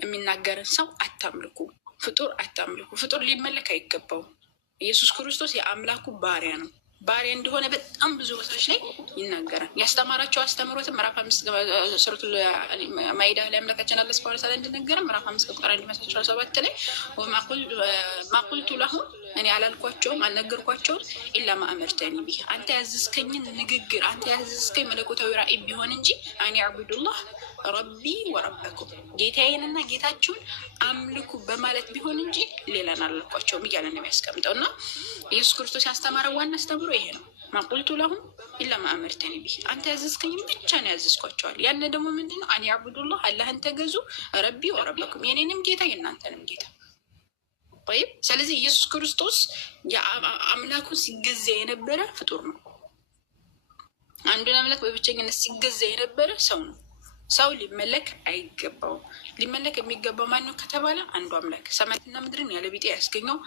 የሚናገርን ሰው አታምልኩ፣ ፍጡር አታምልኩ። ፍጡር ሊመለክ አይገባውም። ኢየሱስ ክርስቶስ የአምላኩ ባሪያ ነው። ባሪያ እንደሆነ በጣም ብዙ ቦታዎች ላይ ይናገራል። ያስተማራቸው አስተምሮትም ምዕራፍ 5 ሱረቱል ማኢዳ ላይ አምላካችን አላህ ሱብሓነሁ ወተዓላ እንደነገረ ምዕራፍ 5 ቁጥር 117 ላይ ማቁልቱ ለሁም እኔ አላልኳቸውም አልነገርኳቸውም ኢላ ማእመርተኒ ቢህ አንተ ያዘዝከኝን ንግግር አንተ ያዘዝከኝ መለኮታዊ ራእይ ቢሆን እንጂ አን ያዕቡዱላህ ረቢ ወረበኩም ጌታዬንና ጌታችሁን አምልኩ በማለት ቢሆን እንጂ ሌላን አላልኳቸውም እያለ ነው የሚያስቀምጠው። እና ኢየሱስ ክርስቶስ ያስተማረው ዋና አስተምሮ ይሄ ነው። ማቁልቱ ለሁም ኢላ ማእመርተኒ ቢህ አንተ ያዘዝከኝን ብቻ ነው ያዘዝኳቸዋል። ያን ደግሞ ምንድነው? አን ያዕቡዱላህ አላህን ተገዙ፣ ረቢ ወረበኩም የኔንም ጌታ የእናንተንም ጌታ። ወይም ስለዚህ ኢየሱስ ክርስቶስ አምላኩን ሲገዛ የነበረ ፍጡር ነው። አንዱን አምላክ በብቸኝነት ሲገዛ የነበረ ሰው ነው። ሰው ሊመለክ አይገባውም። ሊመለክ የሚገባው ማን ነው ከተባለ አንዱ አምላክ ሰማያትና ምድርን ያለ ቢጤ ያስገኘው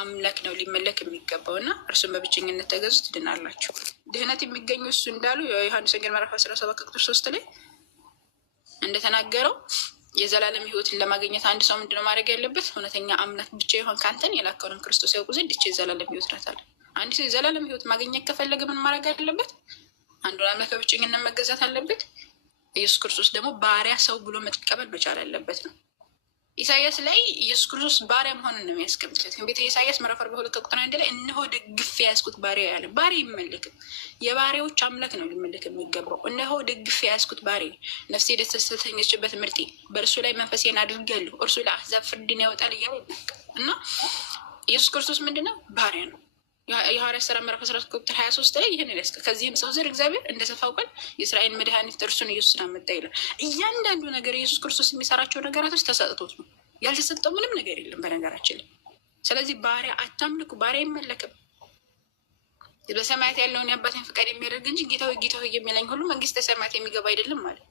አምላክ ነው ሊመለክ የሚገባው። እና እርሱን በብቸኝነት ተገዙ ትድናላችሁ። ድህነት የሚገኘው እሱ እንዳሉ የዮሐንስ ወንጌል ምዕራፍ 17 ቁጥር 3 ላይ እንደተናገረው የዘላለም ሕይወትን ለማግኘት አንድ ሰው ምንድነው ማድረግ ያለበት? እውነተኛ አምላክ ብቻ ይሆን ከአንተን የላከውን ክርስቶስ ያውቁ ዘንድ ይህች የዘላለም ሕይወት ናት አለ። አንድ ሰው የዘላለም ሕይወት ማግኘት ከፈለገ ምን ማድረግ አለበት? አንዱን አምላክ በብቸኝነት መገዛት አለበት። ኢየሱስ ክርስቶስ ደግሞ ባሪያ ሰው ብሎ መቀበል መቻል አለበት ነው። ኢሳያስ ላይ ኢየሱስ ክርስቶስ ባሪያ መሆኑን ነው የሚያስቀምጥለት። ትንቢተ ኢሳያስ ምዕራፍ 42 ቁጥር 1 ላይ እነሆ ደግፌ ያዝኩት ባሪያ ያለ ባሪያ ይመለክም የባሪያዎች አምላክ ነው ሊመለክ የሚገባው። እነሆ ደግፌ ያዝኩት ባሪያ ነፍሴ ደስ ተሰኘችበት ምርጤ በእርሱ ላይ መንፈሴን አድርጋለሁ እርሱ ለአሕዛብ ፍርድን ያወጣል እያለ ይናገራል። እና ኢየሱስ ክርስቶስ ምንድነው? ባሪያ ነው። የሐዋርያት ሥራ ምዕራፍ 13 ቁጥር 23 ላይ ይህን ይላል፣ ከዚህም ሰው ዘር እግዚአብሔር እንደሰፋው ቃል የእስራኤል መድኃኒት እርሱን ኢየሱስን አመጣ ይላል። እያንዳንዱ ነገር ኢየሱስ ክርስቶስ የሚሰራቸው ነገራቶች ተሰጥቶት ነው። ያልተሰጠው ምንም ነገር የለም በነገራችን ላይ። ስለዚህ ባሪያ አታምልኩ፣ ባሪያ አይመለክም። በሰማያት ያለውን የአባቴን ፈቃድ የሚያደርግ እንጂ ጌታ ሆይ ጌታ ሆይ የሚለኝ ሁሉ መንግስተ ሰማያት የሚገባ አይደለም ማለት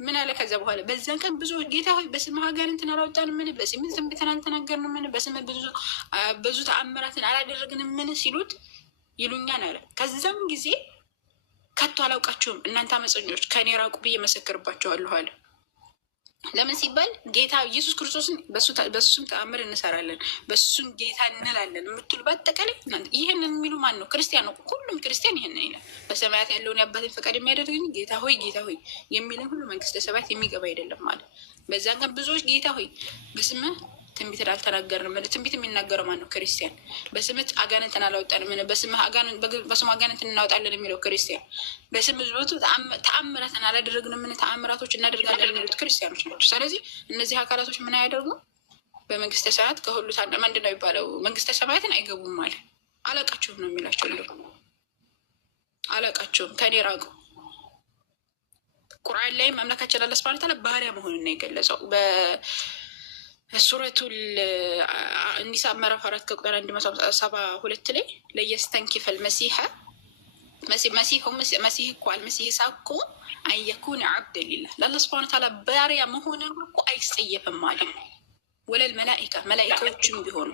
ምን አለ? ከዛ በኋላ በዛን ቀን ብዙ ጌታ ሆይ በስምህ አጋንንትን አላወጣንም ምን፣ በስምህ ትንቢትን አልተናገርንም ምን፣ በስምህ ብዙ ተአምራትን አላደረግንም ምን ሲሉት ይሉኛል አለ። ከዛም ጊዜ ከቶ አላውቃችሁም እናንተ አመፀኞች ከእኔ ራቁ ብዬ መሰክርባቸዋለሁ አለ። ለምን ሲባል ጌታ ኢየሱስ ክርስቶስን በሱም ተአምር እንሰራለን በሱም ጌታ እንላለን የምትሉ በአጠቃላይ ይህን የሚሉ ማን ነው? ክርስቲያን ነው። ሁሉም ክርስቲያን ይህንን ይላል። በሰማያት ያለውን የአባቴን ፈቃድ የሚያደርግኝ ጌታ ሆይ የሚልን ሁሉ መንግስተ ሰማያት የሚገባ አይደለም ማለት። በዛን ቀን ብዙዎች ጌታ ሆይ በስምህ ትንቢትን አልተናገርንም ምን፣ ትንቢት የሚናገረው ማን ነው? ክርስቲያን። በስምህ አጋንንትን አላወጣንም ምን፣ በስሙ አጋንንትን እናወጣለን የሚለው ክርስቲያን። በስምህ ብዙ ተአምራትን አላደረግንም ምን፣ ተአምራቶች እናደርጋለን የሚሉት ክርስቲያኖች ናቸው። ስለዚህ እነዚህ አካላቶች ምን አያደርጉ? በመንግስተ ሰማያት ከሁሉ ምንድን ነው የሚባለው? መንግስተ ሰማያትን አይገቡም ማለት አለቃቸውም ነው የሚላቸው። እንደ አለቃቸውም ከኔ ራቁ። ቁርአን ላይም አምላካችን አላህ ሱብሓነሁ ወተዓላ ባሪያ መሆኑን ነው የገለጸው። ሱረቱል ኒሳ ምዕራፍ 4 ከቁጥር 172 ላይ ለየስተንኪፈል መሲህ እኮ አልመሲህ ሳኮ አንየኩን ዓብደን ሊላህ ለአላህ ሱብሓነሁ ወተዓላ ባሪያ መሆንን እኮ አይጸየፍም ማለት ነው። ወለል መላኢካዎችም ቢሆኑ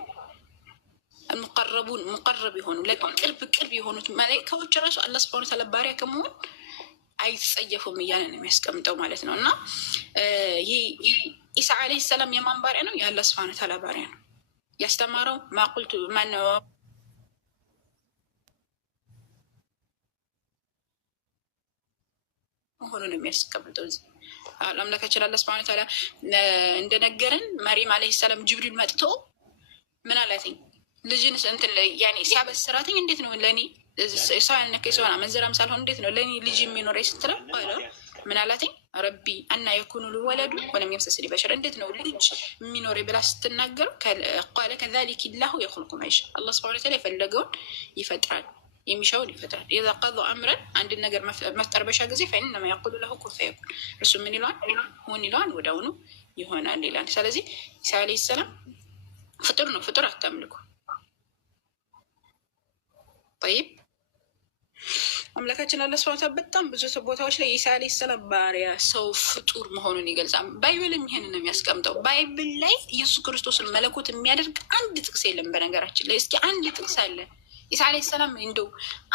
ሙቀረብ የሆኑ ቅርብ የሆኑት መላኢካዎች ራሱ አላህ ሱብሓነሁ ወተዓላ ባሪያ ከመሆን አይጸየፉም እያለ ነው የሚያስቀምጠው ማለት ነው። እና ኢሳ ዓለይሂ ሰላም የማን ባሪያ ነው? የአላህ ሱብሓነሁ ወተዓላ ባሪያ ነው። ያስተማረው ማቁልቱ ማነው? መሆኑን የሚያስቀምጠው አምላካችን አላህ ሱብሓነሁ ወተዓላ እንደነገረን መርየም ዓለይሂ ሰላም ጅብሪል መጥቶ ምን አላትኝ? ልጅን እንትን ያኔ ሲያበስራትኝ እንዴት ነው ለእኔ ሰው ያልነካ ሰው መንዘራም ሳልሆን እንዴት ነው ለእኔ ልጅ የሚኖረኝ ስትለው ምን አላትኝ? ረቢ አና የኩኑ ል ወለዱ ወለም የምሰስል በሸር እንዴት ነው ልጅ የሚኖረኝ ብላ ስትናገር ቃለ ከዛሊክ ላሁ የኹልቁ ማ የሻእ አላህ ሱብሓነሁ ወተዓላ የፈለገውን ይፈጥራል፣ የሚሻውን ይፈጥራል። ኢዛ ቀضى አምረን አንድን ነገር መፍጠር በሻ ጊዜ ፈኢነማ የቁሉ ለሁ ኩን ፈየኩን እሱ ምን ይለዋል? ሁን ይለዋል፣ ወዲያውኑ ይሆናል ይላል። ስለዚህ ኢሳ ዓለይሂ ሰላም ፍጡር ነው። ፍጡር አታምልኩ። ጠይብ አምላካችን አላህ ሱብሓነሁ ወተዓላ በጣም ብዙ ቦታዎች ላይ ኢሳ ዓለይሂ ሰላም ባሪያ፣ ሰው፣ ፍጡር መሆኑን ይገልጻል። ባይብልም ይሄንን ነው የሚያስቀምጠው። ባይብል ላይ ኢየሱስ ክርስቶስን መለኮት የሚያደርግ አንድ ጥቅስ የለም። በነገራችን ላይ እስኪ አንድ ጥቅስ አለ ኢሳ ዓለይሂ ሰላም እንደው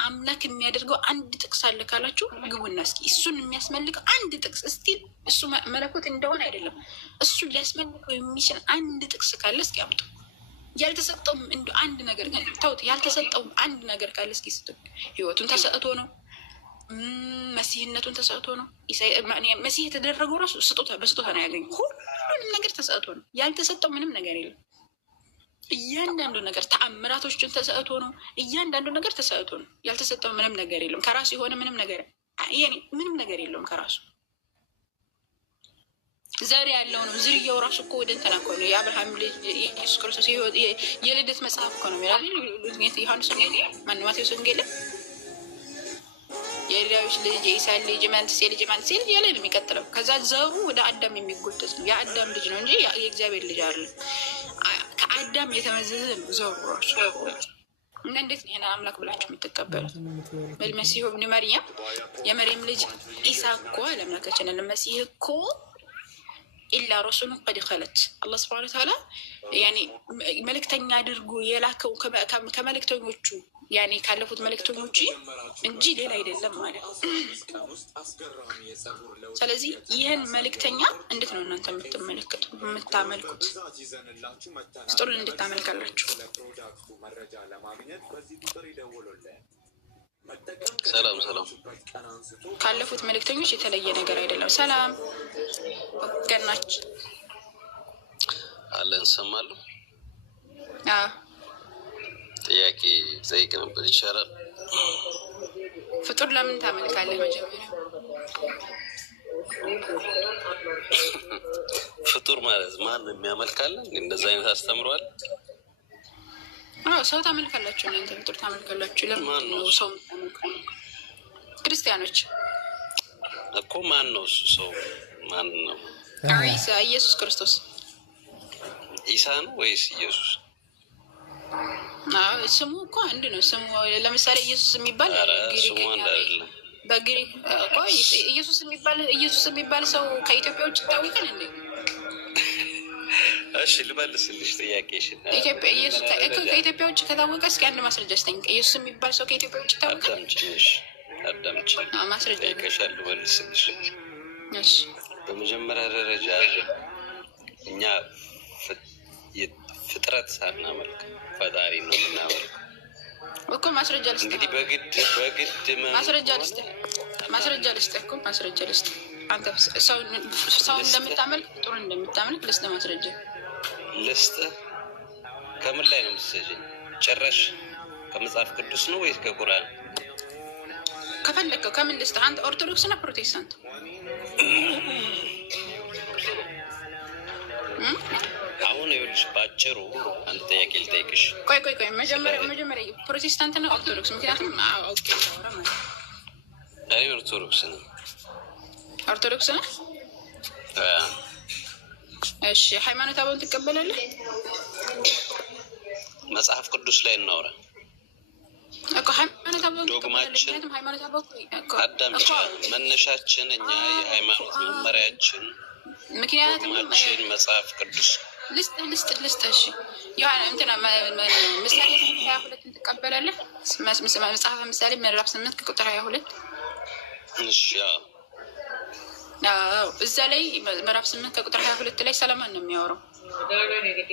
አምላክ የሚያደርገው አንድ ጥቅስ አለ ካላችሁ ግቡና እስኪ እሱን የሚያስመልከው አንድ ጥቅስ እስቲ እሱ መለኮት እንደሆነ አይደለም እሱን ሊያስመልከው የሚችል አንድ ጥቅስ ካለ እስኪ አምጡ። ያልተሰጠውም እንደ አንድ ነገር ታውት ያልተሰጠውም አንድ ነገር ካለ እስኪ ስጡ። ህይወቱን ተሰጥቶ ነው፣ መሲህነቱን ተሰጥቶ ነው። መሲህ የተደረገው ራሱ በስጦታ ነው ያገኘው። ሁሉንም ነገር ተሰጥቶ ነው። ያልተሰጠው ምንም ነገር የለም። እያንዳንዱ ነገር ተአምራቶችን ተሰጥቶ ነው። እያንዳንዱ ነገር ተሰጥቶ ነው። ያልተሰጠው ምንም ነገር የለም። ከራሱ የሆነ ምንም ነገር ምንም ነገር የለውም ከራሱ ዘር ያለው ነው። ዝርያው ራሱ እኮ ወደ እንትና እኮ ነው የአብርሃም ልጅ ኢየሱስ ክርስቶስ የልደት መጽሐፍ እኮ ነው የሚላል ዮሐንስ ማን ማቴዎስ ወንጌል የዳዊት ልጅ የኢሳ ልጅ የማንትሴ ልጅ ያለ ነው የሚቀጥለው። ከዛ ዘሩ ወደ አዳም የሚጎተት ነው። የአዳም ልጅ ነው እንጂ የእግዚአብሔር ልጅ አይደለም። ከአዳም የተመዘዘ ነው ዘሩ ራሱ። እና እንዴት ነው ይሄን አምላክ ብላችሁ የምትቀበሉት? በመሲሁ ኢብኑ መርየም የመርየም ልጅ ኢሳ እኮ ለአምላካችን ለመሲህ እኮ ኢላ ረሱሉን ቀድ ኸለት አላህ ሱብሓነሁ ወተዓላ ያኔ መልእክተኛ አድርጎ የላከው ከመልእክተኞቹ ያኔ ካለፉት መልእክተኞች እንጂ ሌላ አይደለም ማለት ነው። ስለዚህ ይህን መልእክተኛ እንዴት ነው እናንተ የምታመልኩት? ፍጡርን እንድታመልካላችሁ? ሰላም ካለፉት መልእክተኞች የተለየ ነገር አይደለም። ሰላም ገናች አለን ሰማሉ። ጥያቄ ጠይቅ ነበር ይቻላል? ፍጡር ለምን ታመልካለህ? መጀመሪያ ፍጡር ማለት ማን የሚያመልካለን? እንደዛ አይነት አስተምሯል። ሰው ታመልካላችሁ፣ እናንተ ፍጡር ታመልካላችሁ። ለምን ነው ሰው የምታመልኩት? ክርስቲያኖች እኮ ማን ነው እሱ ሰው? ማን ነው? ኢሳ ኢየሱስ ክርስቶስ። ኢሳ ነው ወይስ ኢየሱስ? ስሙ እኮ አንድ ነው። ስሙ ለምሳሌ ኢየሱስ የሚባል በግሪክ ኢየሱስ የሚባል ሰው ከኢትዮጵያ ውጭ ይታወቃል እንዴ? እሺ ልመልስልሽ ጥያቄሽን። ከኢትዮጵያ ውጭ ከታወቀ እስኪ አንድ ማስረጃ ስጠኝ። ኢየሱስ የሚባል ሰው ከኢትዮጵያ ውጭ ይታወቃል? አዳምጪ ማስረጃ ጠይቀሻል፣ ልመልስልሽ። እሺ በመጀመሪያ ደረጃ እኛ ፍጥረት ሳናመልክ ፈጣሪ ነው የምናመልክ እኮ። ማስረጃ ልስጥ እንግዲህ በግድ ማስረጃ ልስጥ እኮ ማስረጃ ልስጥ። አንተ ሰው እንደምታመልክ ፍጡር እንደምታመልክ ልስጥ ማስረጃ ልስጥ። ከምን ላይ ነው የምትሰጂኝ? ጭራሽ ከመጽሐፍ ቅዱስ ነው ወይስ ከቁርአን? ከፈለከው ከምን ልስጥ? አንተ ኦርቶዶክስ እና ፕሮቴስታንት? አሁን ይኸውልሽ ባጭሩ አንድ ጥያቄ ልጠይቅሽ። ቆይ መጀመሪያ ፕሮቴስታንት እና ኦርቶዶክስ? ምክንያቱም አውቄ ላወራ ማለት እኔ ኦርቶዶክስ ነኝ። ኦርቶዶክስ ነህ? እሺ ሃይማኖት አበውን ትቀበላለህ? መጽሐፍ ቅዱስ ላይ እናውራ እኮ። ሃይማኖት አበውን ዶግማችን አዳምጪ። መነሻችን እኛ የሃይማኖት መመሪያችን ምክንያቱም መጽሐፍ ቅዱስ ልስጥ እሺ ዮሐን እንትና ምሳሌ 22 ትቀበላለህ? መጽሐፈ ምሳሌ ምዕራፍ 8 ቁጥር 22 እሺ እዛ ላይ ምዕራፍ 8 ከቁጥር 22 ላይ ሰለማን ነው የሚያወራው።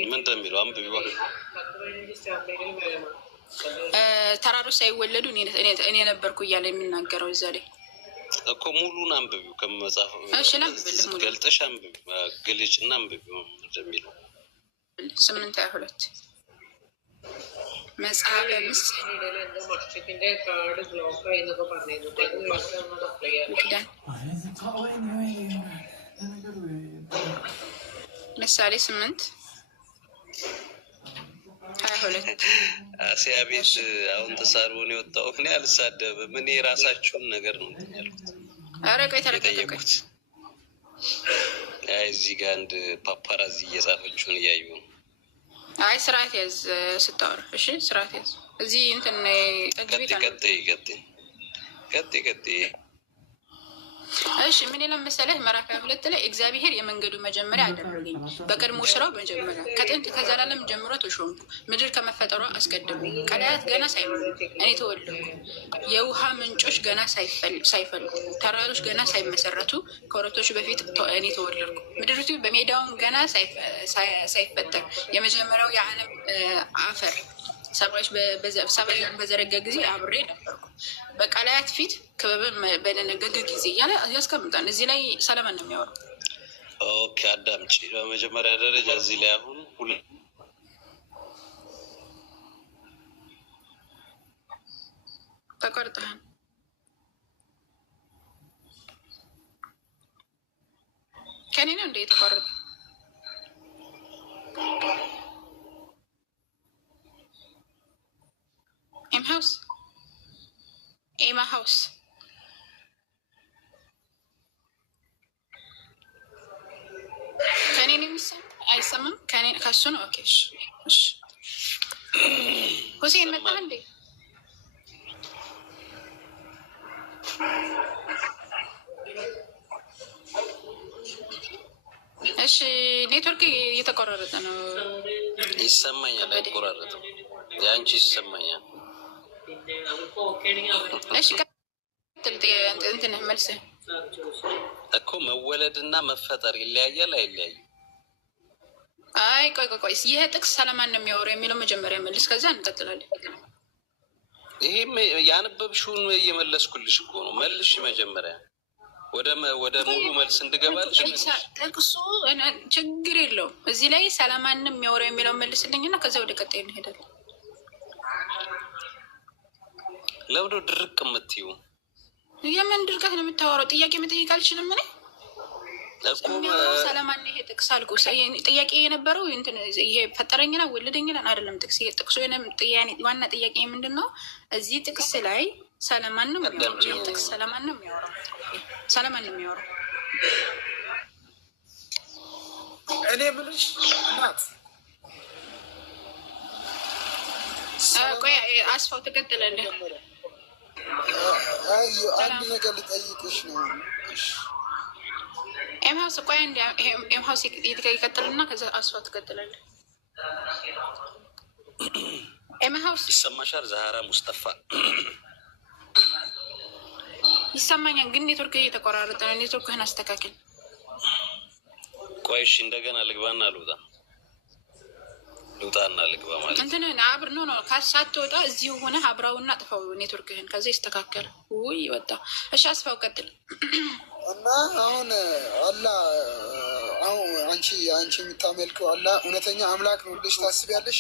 ምን እንደሚለው አንብቢው። ተራሮች ሳይወለዱ እኔ ነበርኩ እያለ የሚናገረው እዛ ላይ እኮ። ሙሉን አንብቢው ከመጽሐፍ ሙሉ ገልጠሽ አንብቢው፣ ግልጭና አንብቢው እንደሚለው 8:22 መጽሐፈ ምሳሌ 8:22 አሲያ ቤት አሁን ተሳርቦን የወጣው እኔ አልሳደብም። እኔ የራሳችሁን ነገር ነው ያልኩት። ኧረ ቆይ ተረጋጋ። አይ እዚህ ጋር አንድ ፓፓራዚ እየጻፈችውን እያዩ ነው። አይ ስርዓት ያዝ ስታወራ። እሺ ስርዓት ያዝ። እዚህ እንትን ጠግቤት ቀጥ እሺ ምን ይላል መሰለህ? ምዕራፍ 2 ላይ እግዚአብሔር የመንገዱ መጀመሪያ አደረገኝ፣ በቀድሞ ስራው መጀመሪያ ከጥንት ከዘላለም ጀምሮ ተሾምኩ። ምድር ከመፈጠሯ አስቀድሞ ቀላያት ገና ሳይሆኑ እኔ ተወለድኩ። የውሃ ምንጮች ገና ሳይፈልቁ ተራሮች ገና ሳይመሰረቱ ከወራቶች በፊት እኔ ተወለድኩ። ምድሪቱ በሜዳውም ገና ሳይፈጠር የመጀመሪያው የዓለም አፈር ሰማዮች በዘረጋ ጊዜ አብሬ ነበርኩ። በቀላያት ፊት ክበብን በደነገገ ጊዜ እያለ ያስቀምጣል። እዚህ ላይ ሰለሞን ነው የሚያወራው። ኦኬ አዳምጪ። በመጀመሪያ ደረጃ እዚህ ላይ አሁን ተቆርጠሃል። ከኔ ነው እንደ የተቆረጠ ኤማ ሀውስ ከኔ ነው የሚሰማ አይሰማም? ከሱ ነው። ኦኬ እሺ። ሁሴን መጣ እንዴ? እሺ ኔትወርክ እየተቆራረጠ ነው። ይሰማኛል። አይቆራረጥም። የአንቺ ይሰማኛል። እሺ እንትን መልስህ እኮ መወለድና መፈጠር ይለያያል አይለያይም? አይ ቆይ ይሄ ጥቅስ ሰለማን ነው የሚያወራው የሚለው መጀመሪያ መልስ፣ ከዛ እንቀጥላለን። ይሄም ያነበብሽውን እየመለስኩልሽ እኮ ነው። መልሽ መጀመሪያ ወደ ሙሉ መልስ እንድገባልሽ። ጥቅሱ ችግር የለውም። እዚህ ላይ ሰለማን ነው የሚያወራው የሚለው መልስልኝና ከዛ ወደ ቀጣይ እንሄዳለን። ለምዶ ድርቅ የምትይው የምን ድርቀት ነው የምታወራው? ጥያቄ መጠየቅ አልችልም እኔ ሰለማን ይሄ ጥቅስ አልኩ። ጥያቄ የነበረው ይሄ ፈጠረኝና ወለደኝና አይደለም። ጥቅስ ጥቅሱ ዋና ጥያቄ ምንድን ነው? እዚህ ጥቅስ ላይ ሰለማን ነው የሚያወራው። ጥቅስ ሰለማን ነው የሚያወራው። ሰለማን ነው የሚያወራው። እኔ ብልሽ ናት። ቆይ አስፋው ትቀጥላለህ። አንድ ነገር ልጠይቅሽ ነው። ኤምሀውስ ቆይ አንድ ኤምሀውስ ይቀጥልና ከዛ አስፋው ትቀጥላለህ። ኤምሀውስ ይሰማሻል? ዛህራ ሙስጠፋ ይሰማኛል፣ ግን ኔትወርክ እየተቆራረጠ ነው። ኔትወርክህን አስተካክል። ቆይ እሺ፣ እንደገና ልግባና ልውጣና ልግባ ማለት እንትን አብር ነው ሳትወጣ እዚሁ ሆነ አብራውና ጥፋው ኔትወርክህን፣ ከዛ ይስተካከል። ውይ ወጣ። እሺ አስፋው ቀጥል። እና አሁን አላህ አንቺ የምታመልከው አላህ እውነተኛ አምላክ ነው ብለሽ ታስቢያለሽ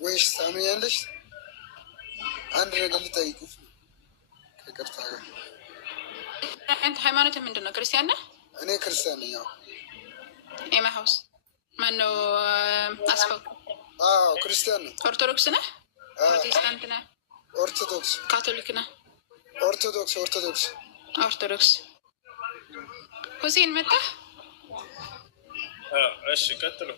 ወይስ ታምኛለሽ? አንድ ነገር ልጠይቅሽ ከቅርታ ጋር። አንተ ሃይማኖት ምንድን ነው? ክርስቲያን ነህ? እኔ ክርስቲያን ነኝ። ኤማሀውስ ማነው? አስፋው ክርስቲያን ነኝ። ኦርቶዶክስ ነህ? ፕሮቴስታንት ነህ? ኦርቶዶክስ። ካቶሊክ ነህ? ኦርቶዶክስ። ሁሴን መጣ። እሺ ቀጥሉ።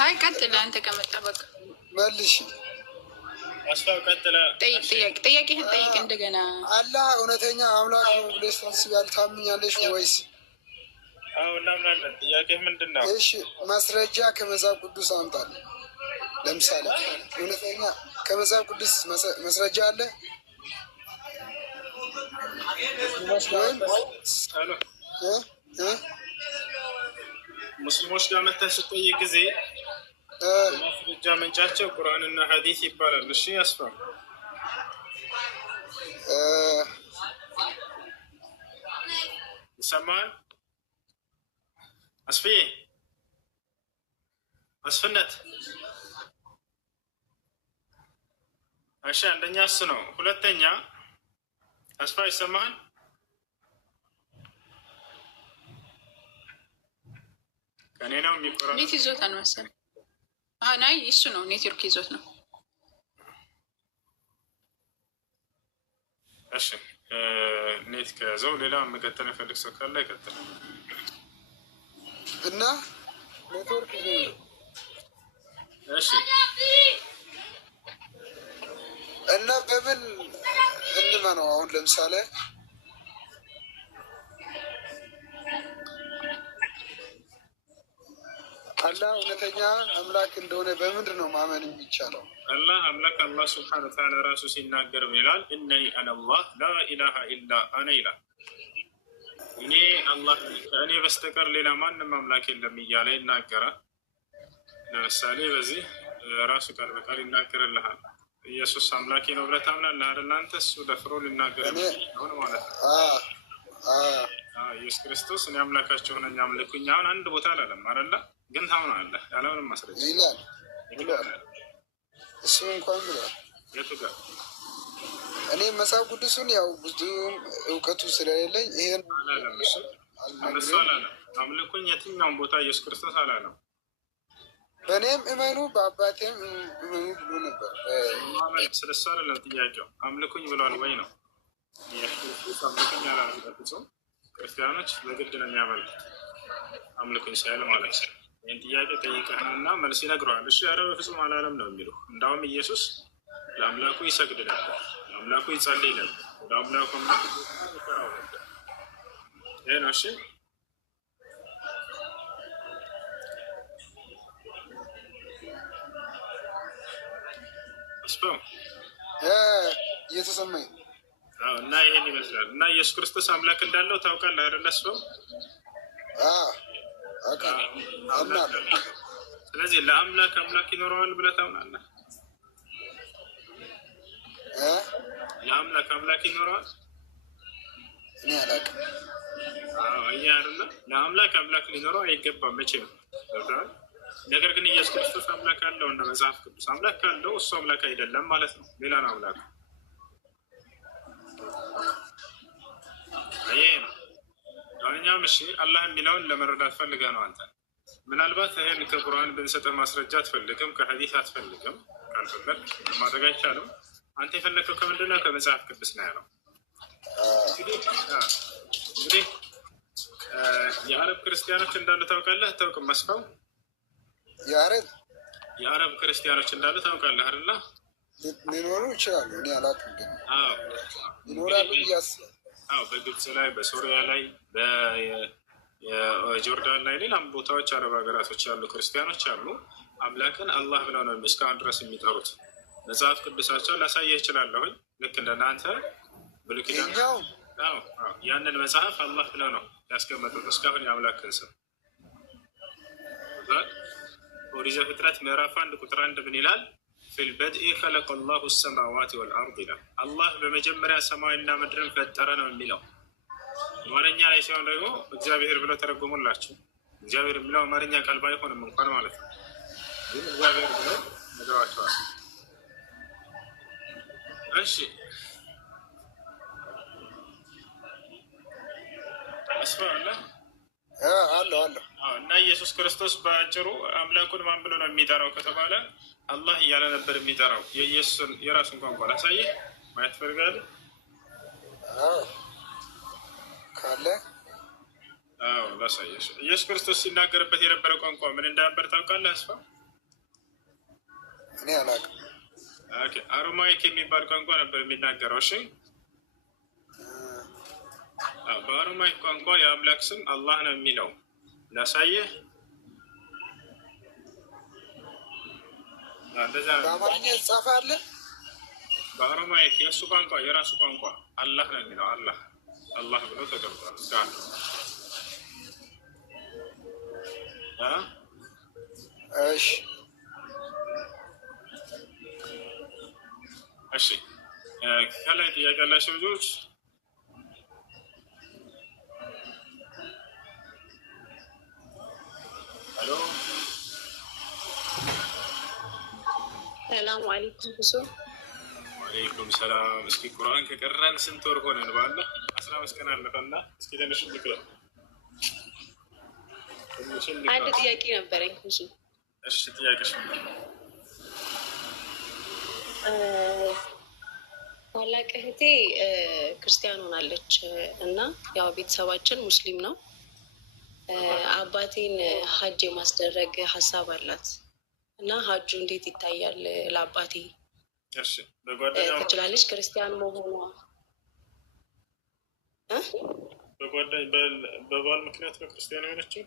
አይ ቀጥል። አንተ ከመጣ በቃ መልሽ። አስፋው ቀጥላ። ጥያቄህን ጠይቅ እንደገና። አላህ እውነተኛ አምላክ ነው ብለሽ ታስቢያለሽ? ታምኛለሽ ወይስ? አዎ እናምናለን። ጥያቄህ ምንድን ነው? እሺ ማስረጃ ከመጽሐፍ ቅዱስ አምጣል። ለምሳሌ እውነተኛ ከመጽሐፍ ቅዱስ ማስረጃ አለ? ሙስሊሞች ጋር መተህ ስጠይቅ ጊዜ ማስረጃ ምንጫቸው ቁርአንና ሐዲስ ይባላል። እሺ አስፋ ይሰማል? አስፍዬ መስፍነት እሺ፣ አንደኛ እሱ ነው። ሁለተኛ ተስፋ ይሰማሃል? ከኔ ነው የሚቆራረጥ። ኔት ይዞታል መሰለኝ። ናይ እሱ ነው ኔትወርክ ይዞት ነው። እሺ ኔት ከያዘው ሌላ መቀጠል የፈልግ ሰው ካለ ይቀጥል እና ኔትወርክ እሺ። እና በምን እንመነው? አሁን ለምሳሌ አላህ እውነተኛ አምላክ እንደሆነ በምንድን ነው ማመን የሚቻለው? አላህ አምላክ አላህ ስብሐነ ወተዓላ ራሱ ሲናገር ይላል እነኒ አነላህ ላኢላሃ ኢላ አነ ይላል። እኔ አላህ ከእኔ በስተቀር ሌላ ማንም አምላክ የለም እያለ ይናገራል። ለምሳሌ በዚህ ራሱ ቃል በቃል ይናገርልሃል። ኢየሱስ አምላኬ ነው ብለህ ታምናለህ አይደል? አንተ እሱ ደፍሮ ሊናገር ሆነ ማለት ነው። ኢየሱስ ክርስቶስ እኔ አምላካቸው ነኝ አምልኩኝ አሁን አንድ ቦታ አላለም አይደለ? ግን ታምናለህ ያለምንም ማስረጃ ይላል ብሏል። እሱ እንኳን ብሏል። የቱ ጋር? እኔ መጽሐፍ ቅዱስን ያው ብዙም እውቀቱ ስለሌለኝ ይሄን አላለም። እሱ አላለም አምልኩኝ የትኛውን ቦታ ኢየሱስ ክርስቶስ አላለም። በእኔም እመኑ በአባቴም እመኑ ብሎ ነበር። ስለሱ አይደለም ጥያቄው፣ አምልኩኝ ብሏል ወይ ነው። ኢየሱስ አምልኩኝ አላለም። ክርስቲያኖች በግድ ነው የሚያመልኩት አምልኩኝ ሳይል ማለት ነው። ይህን ጥያቄ ጠይቀህና መልስ ይነግረዋል። እሱ ኧረ በፍጹም አላለም ነው የሚለው። እንዳውም ኢየሱስ ለአምላኩ ይሰግድ ነበር፣ ለአምላኩ ይጸልይ ነበር፣ ለአምላኩ ይሰራው ነበር። ይህ ነው። እሺ አስፋው እየተሰማኝ እና ይሄን ይመስላል። እና ኢየሱስ ክርስቶስ አምላክ እንዳለው ታውቃለህ አይደል? አስፋው ስለዚህ ለአምላክ አምላክ ይኖረዋል ብለህ ታምናለህ? ለአምላክ አምላክ ይኖረዋል? እኔ አላውቅም። እኛ አይደለ ለአምላክ አምላክ ሊኖረው አይገባም መቼ ነው። ነገር ግን ኢየሱስ ክርስቶስ አምላክ አለው እንደ መጽሐፍ ቅዱስ አምላክ ካለው እሱ አምላክ አይደለም ማለት ነው። ሌላ ነው አምላክ። ይሄ ነው አሁንኛም። እሺ አላህ የሚለውን ለመረዳት ፈልገህ ነው አንተ። ምናልባት ይህን ከቁርአን ብንሰጠህ ማስረጃ አትፈልግም፣ ከሐዲስ አትፈልግም። ካልፈለግ ማድረግ አይቻልም። አንተ የፈለግከው ከምንድን ነው? ከመጽሐፍ ቅዱስ ነው ያለው። እንግዲህ የአረብ ክርስቲያኖች እንዳሉ ታውቃለህ አታውቅም? መስፋው የአረብ ክርስቲያኖች እንዳሉ ታውቃለህ አይደለ? ሊኖሩ ይችላሉ። እኔ አላውቅም፣ ግን ይኖራሉ እያስባል። በግብፅ ላይ፣ በሶሪያ ላይ፣ በጆርዳን ላይ፣ ሌላም ቦታዎች አረብ ሀገራቶች ያሉ ክርስቲያኖች አሉ። አምላክን አላህ ብለው ነው እስካሁን ድረስ የሚጠሩት። መጽሐፍ ቅዱሳቸው ላሳየህ እችላለሁኝ። ልክ እንደናንተ ብሉይ ኪዳን ያንን መጽሐፍ አላህ ብለው ነው ያስቀመጡት እስካሁን የአምላክን ስም። ኦሪት ዘፍጥረት ምዕራፍ 1 ቁጥር 1 ምን ይላል? ፊልበድኢ ኸለቀ ላሁ ሰማዋት ወልአርድ ይላል። አላህ በመጀመሪያ ሰማይና ምድርን ፈጠረ ነው የሚለው። አማርኛ ላይ ሲሆን ደግሞ እግዚአብሔር ብለው ተረጎሙላቸው። እግዚአብሔር የሚለው አማርኛ ቃል ባይሆንም እንኳን ማለት ነው፣ ግን እግዚአብሔር ብለው ነግረዋቸዋል። እሺ አስፋ አለ አለሁ እና ኢየሱስ ክርስቶስ በአጭሩ አምላኩን ማን ብሎ ነው የሚጠራው ከተባለ አላህ እያለ ነበር የሚጠራው። የኢየሱስን የራሱን ቋንቋ ላሳየህ፣ ማየት ትፈልጋለህ? ካለ ላሳየህ። ኢየሱስ ክርስቶስ ሲናገርበት የነበረ ቋንቋ ምን እንደነበር ታውቃለህ? አስፋ እኔ አላውቅም። አሮማይክ የሚባል ቋንቋ ነበር የሚናገረው። እሺ በአሮማይክ ቋንቋ የአምላክ ስም አላህ ነው የሚለው። ላሳየህ። በአማርኛ ይጻፋል። በአሮማይክ የእሱ ቋንቋ የራሱ ቋንቋ አላህ ነው የሚለው። አላህ አላህ ብሎ ተቀምጧል። እሺ እሺ ከላይ ጥያቄ ያላቸው ልጆች ሄሎ ሰላም አለይኩም ሁሱ። ወአለይኩም ሰላም። እስኪ ቁርአን ከቀራን ስንት ወር ሆነን? ባለ 15 ቀን አለፈና እስኪ ትንሽ ልቅራ። አንድ ጥያቄ ነበረኝ ሁሱ። እሺ ጥያቄሽ ምንድን ነው? ታላቅ እህቴ ክርስቲያን ሆናለች እና ያው ቤተሰባችን ሙስሊም ነው። አባቴን ሀጅ የማስደረግ ሀሳብ አላት እና ሀጁ እንዴት ይታያል ለአባቴ? ትችላለች ክርስቲያን መሆኗ? በባል ምክንያት ነው ክርስቲያን የሆነችው?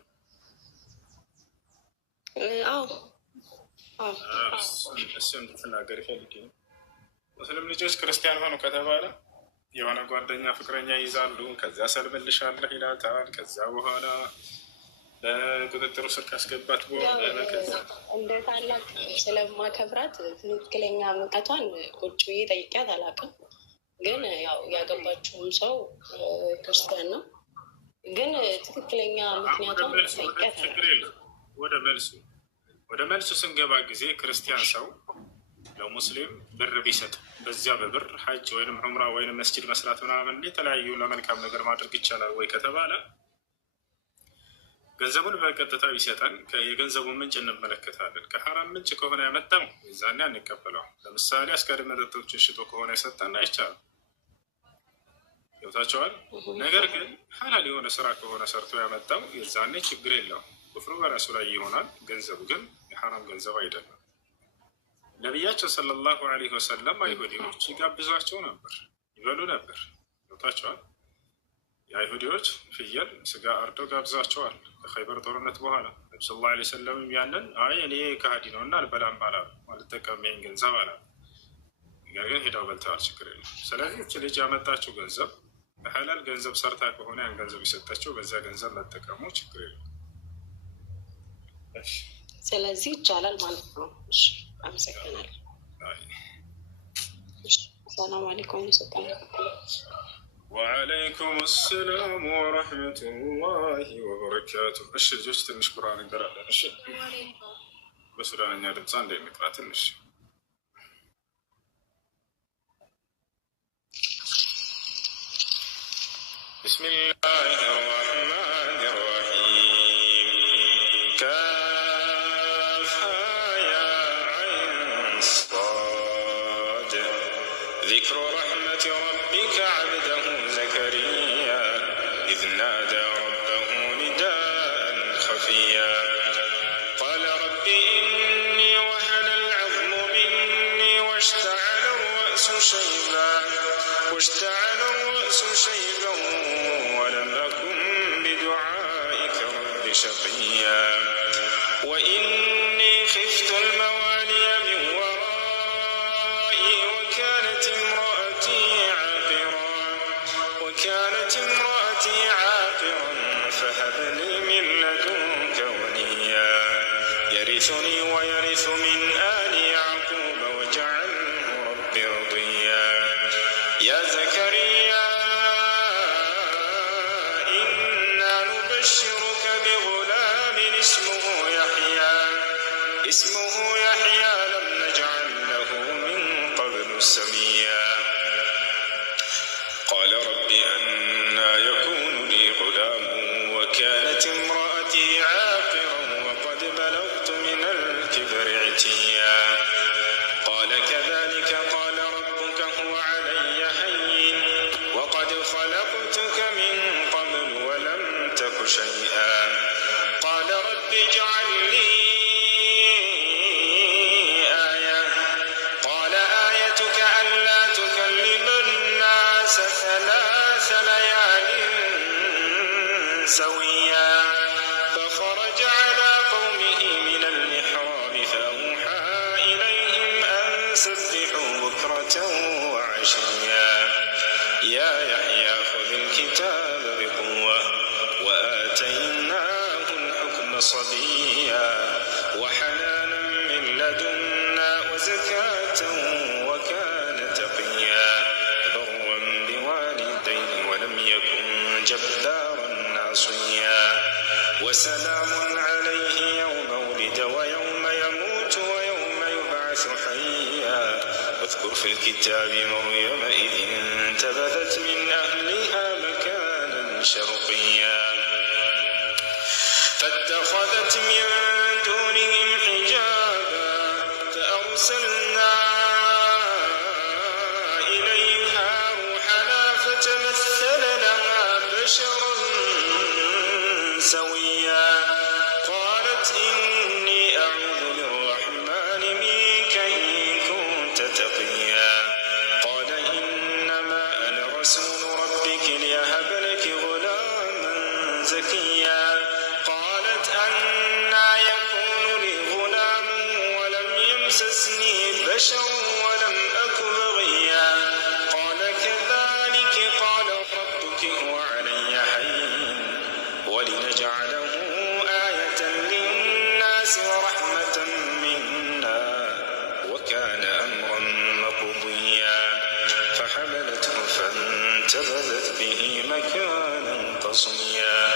እሱ እንድትናገር ይፈልግ ነው። ሙስሊም ልጆች ክርስቲያን ሆኑ ከተባለ የሆነ ጓደኛ ፍቅረኛ ይይዛሉ። ከዚያ ሰልምልሻለህ ይላታል። ከዚያ በኋላ በቁጥጥሩ ስር ካስገባት በኋላ እንደ ታላቅ ስለማከብራት ትክክለኛ ምክንያቷን ቁጭ ብዬ ጠይቂያት አላውቅም። ግን ያው ያገባችውም ሰው ክርስቲያን ነው። ግን ትክክለኛ ምክንያቷን ጠይቂያት አላውቅም። ወደ መልሱ ስንገባ ጊዜ ክርስቲያን ሰው ለሙስሊም ብር ቢሰጥ በዚያ በብር ሐጅ ወይንም ዑምራ ወይንም መስጂድ መስራት ምናምን የተለያዩ ለመልካም ነገር ማድረግ ይቻላል ወይ ከተባለ ገንዘቡን በቀጥታ ቢሰጠን የገንዘቡን ምንጭ እንመለከታለን። ከሐራም ምንጭ ከሆነ ያመጣው የዛኔ አንቀበለው። ለምሳሌ አስካሪ መጠጦችን ሽጦ ከሆነ የሰጠን አይቻልም። ገብታችኋል? ነገር ግን ሐላል የሆነ ስራ ከሆነ ሰርቶ ያመጣው የዛኔ ችግር የለውም። ኩፍሩ በራሱ ላይ ይሆናል። ገንዘቡ ግን የሐራም ገንዘብ አይደለም። ነቢያችን ሰለላሁ ዐለይሂ ወሰለም አይሁዲዎች ይጋብዟቸው ነበር፣ ይበሉ ነበር። ገብታችኋል? የአይሁዲዎች ፍየል ስጋ አርደው ጋብዛቸዋል። ከኸይበር ጦርነት በኋላ ነቢ ስ ላ ሰለም ያንን እኔ ከሃዲ ነው እና አልበላም አላሉ፣ አልጠቀም ይህን ገንዘብ አላሉ። ነገር ግን ሄደው በልተዋል፣ ችግር የለም። ስለዚህ እች ልጅ ያመጣችው ገንዘብ በሐላል ገንዘብ ሰርታ ከሆነ ያን ገንዘብ የሰጠችው በዚያ ገንዘብ መጠቀሙ ችግር የለም። ስለዚህ ይቻላል ማለት ነው። አመሰግናለሁ። ሰላም አለይኩም። ወዓለይኩም ሰላም ወረሕመቱላሂ ወበረካቱ። እሺ ልጆች ትንሽ ቁርአን እንቀራለን። እሺ በሱዳንኛ ድምፃ እንዳይመጣ ትንሽ ቢስሚላሂ ረሕማኒ ረሒም ካፍሃ ያ ዐይን ሷድ ዚክሩ ረሕመቲ ረቢከ ዐብደሁ ዘከሪያ ኢዝ ናዳ ረበሁ ኒዳአን ኸፊያ ቃለ ረቢ ኢኒ ወሀነ አልዐዝሙ ሚኒ ወሽተዐለ الرأس شيبا ولم أكن بدعائك رب شقيا وإني خفت الموالي من ورائي وكانت امرأتي عاقرا فهب لي من لدنك وليا يرثني ويرث من آل يعقوب واجعله رب رضيا يا زكريا إنا نبشرك بغلام اسمه يحيى لم نجعل له من قبل سميا قال رب أنى يكون لي غلام وكانت امرأتي عاقرا وقد بلغت من الكبر عتيا قال كذلك قال ربك هو علي هين وقد خلقتك من قبل ولم تك شيئا قال رب اجعل لي آية قال آيتك ألا تكلم الناس 3 ليال سويا فخرج على قومه من المحراب فأوحى إليهم أن سبحوا بكرة وعشيا يا يحيى خذ الكتاب بقوة وآتيناه الحكم صبيا وحنانا من لدنا وزكاة وكان تقيا برا بوالديه ولم يكن جبارا عصيا وسلام عليه يوم ولد ويوم يموت ويوم يبعث حيا في الكتاب مريم إذ انتبذت من أهلها مكانا شرقيا فاتخذت من دونهم حجابا فأرسلنا إليها روحنا فتمثل لها بشرا سويا قالت إني أعوذ بالرحمن منك إن كنت تقيا قال إنما أنا رسول ربك لأهب لك غلاما زكيا قالت أنى يكون لي غلام ولم يمسسني بشر ولم أك بغيا قال كذلك قال ربك هو علي هين ولنجعله آية للناس ورحمة منا وكان أمرا مقضيا فحملته فانتبذت به مكانا قصيا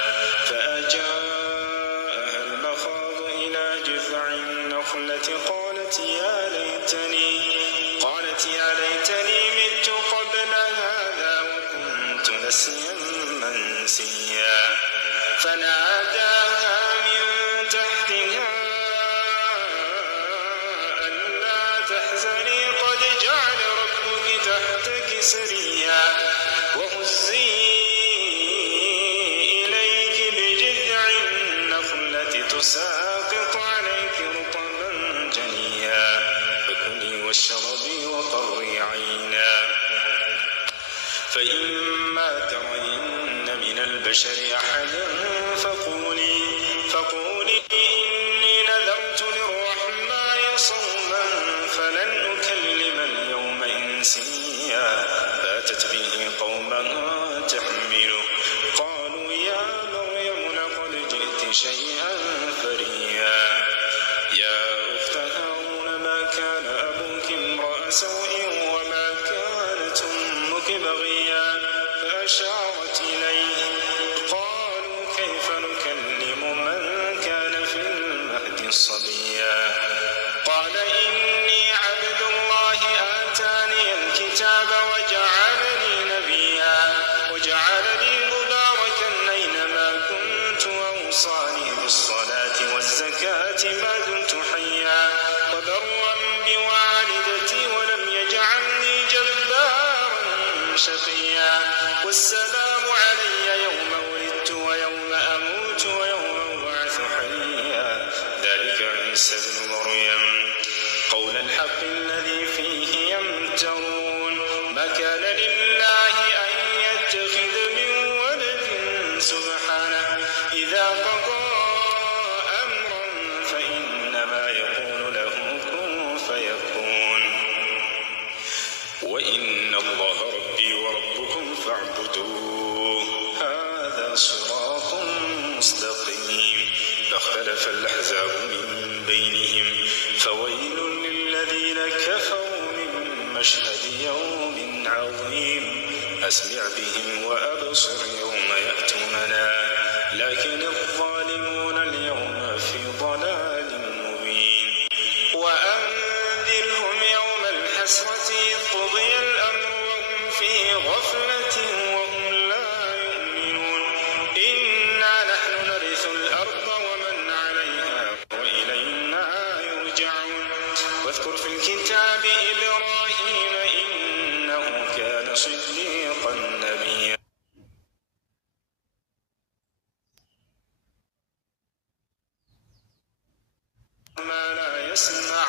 فأجاءها المخاض إلى جذع النخلة قالت يا ليتني مت قبل هذا وكنت نسيا منسيا فناداها من تحتها ألا تحزني قد جعل ربك تحتك سريا وهزي إليك بجذع النخلة تساقط عليك رطبا جنيا فكلي واشربي وقري عينا فإما ترين من البشر أحدا فقولي إني نذرت للرحمن صوما فلن أكلم اليوم إنسيا فأتت به قومها تحمله قالوا يا مريم لقد جئت شيئا فريا يا أخت هارون ما كان أبوك امرأ سوء وما كانت أمك بغيا فأشارت إليه قالوا كيف نكلم من كان في المهد صبيا قال إني عبد الله آتاني الكتاب وجعلني نبيا وجعلني مباركا أينما كنت وأوصاني بالصلاة والزكاة ما دمت حيا وبرا بوالدتي ولم يجعلني جبارا شقيا والسلام علي يوم ولدت ويوم أموت ويوم أبعث حيا ذلك عيسى ابن مريم قول الحق الذي فيه يمترون ما كان لله أن يتخذ من ولد سبحانه إذا قضى أمرا فإنما يقول له كن فيكون وإن الله ربي وربكم فاعبدوه هذا صراط مستقيم فاختلف الأحزاب من بينهم فويل للذين كفروا من مشهد يوم عظيم أسمع بهم وأبصر يوم يأتوننا لكن الظالمون اليوم في ضلال مبين وأنذرهم يوم الحسرة إذ قضي الأمر وهم في غفلة وهم لا يؤمنون إنا نحن نرث الأرض ومن عليها وإلينا يرجعون واذكر في الكتاب إبراهيم إنه كان صديقا نبيا ما لا يسمع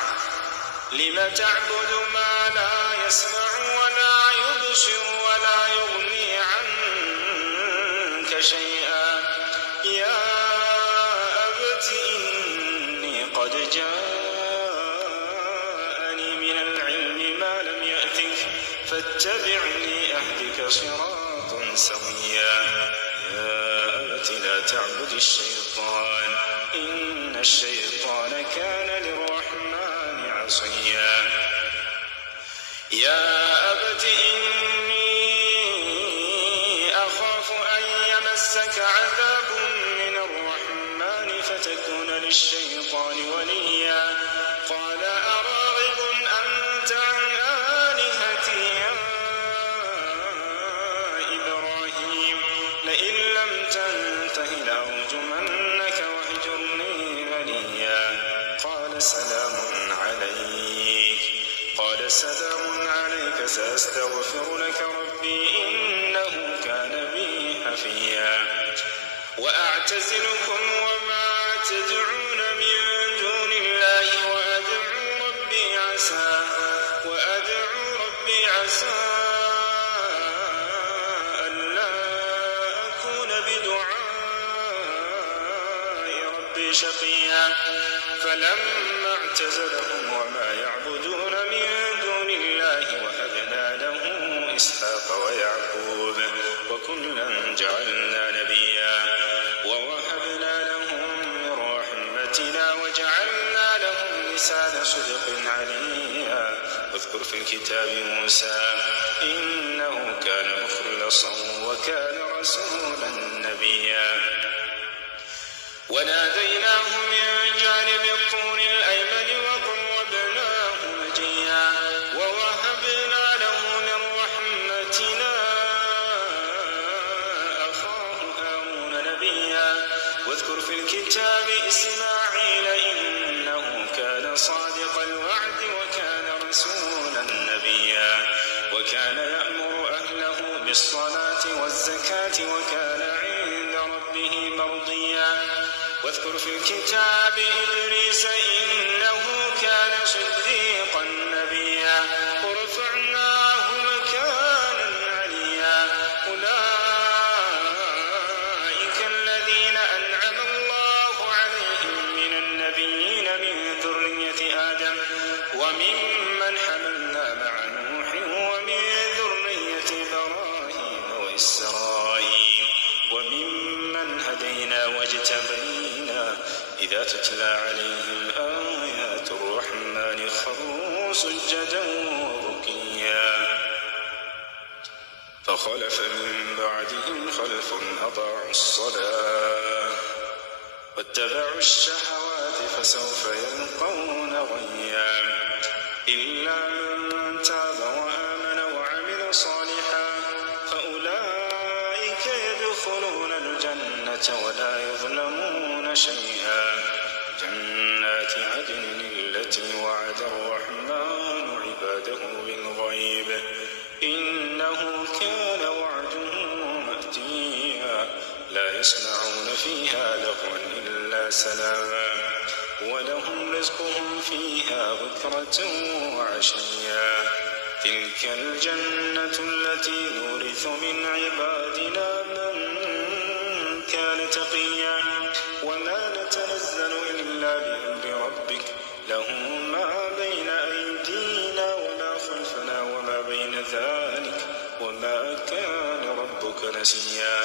لم تعبد ما لا يسمع ولا يبصر ولا يغني عنك شيئا يا أبت إني قد جاءني من العلم ما لم يأتك فاتبعني أهدك صراطا سويا يا أبت لا تعبد الشيطان إن الشيطان كان للرحمن عصيا يا أبت إني أخاف أن يمسك عذاب من الرحمن فتكون للشيطان وليا قال أراغب أنت عن آلهتي تنته لأرجمنك واهجرني مليا. قال سلام عليك سأستغفر لك ربي إنه كان بي حفيا. وأعتزلكم وما تدعون من دون الله وأدعو ربي عسى ألا أكون بدعاء ربي شقيا. فلما اعتزلهم وما يعبدون من دون الله وهبنا له إسحاق ويعقوب وكلا جعلنا نبيا. ووهبنا لهم من رحمتنا وجعلنا لهم لسان صدق عليا. واذكر في الكتاب موسى إنه كان مخلصا وكان رسولا نبيا. وناديناه من جانب الطور الأيمن وقربناه نجيا. ووهبنا له من رحمتنا أخاه هارون نبيا. واذكر في الكتاب إسماعيل إنه كان صادق الوعد وكان رسولا نبيا. وكان يأمر أهله بالصلاة والزكاة وكان عند ربه مرضيا. واذكر في الكتاب إدريس إنه كان صديقا نبيا. ورفعناه مكانا عليا. أولئك الذين أنعم الله عليهم من النبيين من ذرية آدم وممن حملنا مع نوح ومن ذرية إبراهيم وإسرائيل وممن هدينا واجتبينا. إذا تتلى عليهم آيات الرحمن خروا سجدا وبكيا. فخلف من بعدهم خلف أضاعوا الصلاة واتبعوا الشهوات فسوف يلقون غيا. إلا من تاب وآمن وعمل صالحا فأولئك يدخلون الجنة ولا يظلمون شيئا. جنات عدن التي وعد الرحمن عباده بالغيب إنه كان وعده مأتيا. لا يسمعون فيها لغوا إلا سلاما ولهم رزقهم فيها بكرة وعشيا. تلك الجنة التي نورث من عبادنا من كان تقيا. وما نتنزل إلا بأمر ربك له ما بين أيدينا وما خلفنا وما بين ذلك وما كان ربك نسيا.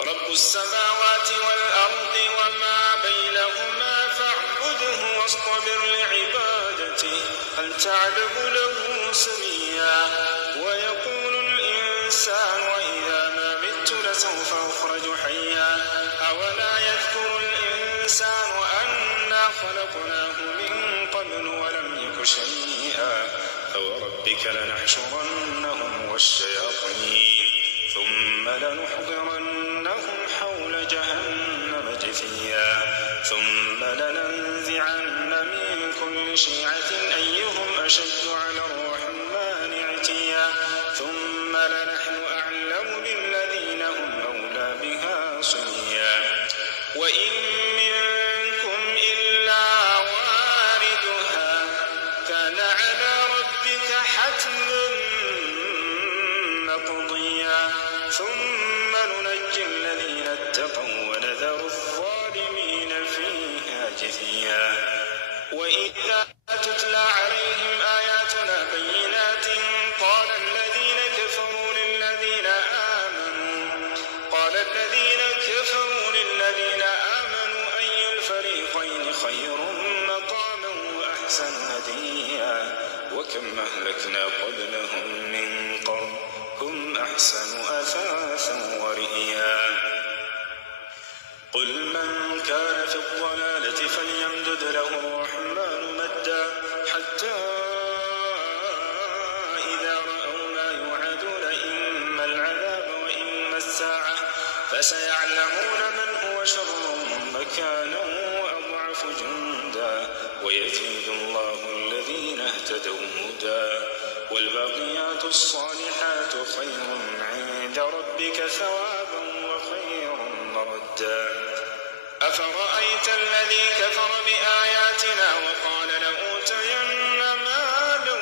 رب السماوات والأرض وما بينهما فاعبده واصطبر لعبادته هل تعلم له سميا. ويقول الإنسان وإذا ما مت لسوف أخرج حيا. أولا يذكر الإنسان أنا خلقناه من قبل ولم يك شيئا. فوربك لنحشرنهم والشياطين ثم لنحضرنهم حول جهنم جثيا. ثم لننزعن من كل شيعة أيهم أشد على الرحمن عتيا. ثم لنحن أعلم بالذين هم أولى بها صليا. وإن منكم إلا واردها كان على ربك حتما مقضيا. ثم ننجي الذين اتقوا ونذر الظالمين فيها جثيا. وإذا تتلى عليهم آياتنا بينات قال الذين كفروا للذين آمنوا أي الفريقين خير مقاما وأحسن نديا. وكم أهلكنا قبلهم من قرن هم أحسن أثاثا ورئيا. قل من كان في الضلالة فليمدد له الرحمن مدا حتى إذا رأوا ما يوعدون إما العذاب وإما الساعة ويزيد الله الذين اهتدوا هدى والباقيات الصالحات خير عند ربك ثوابا وخير مردا أفرأيت الذي كفر بآياتنا وقال لأوتين مالا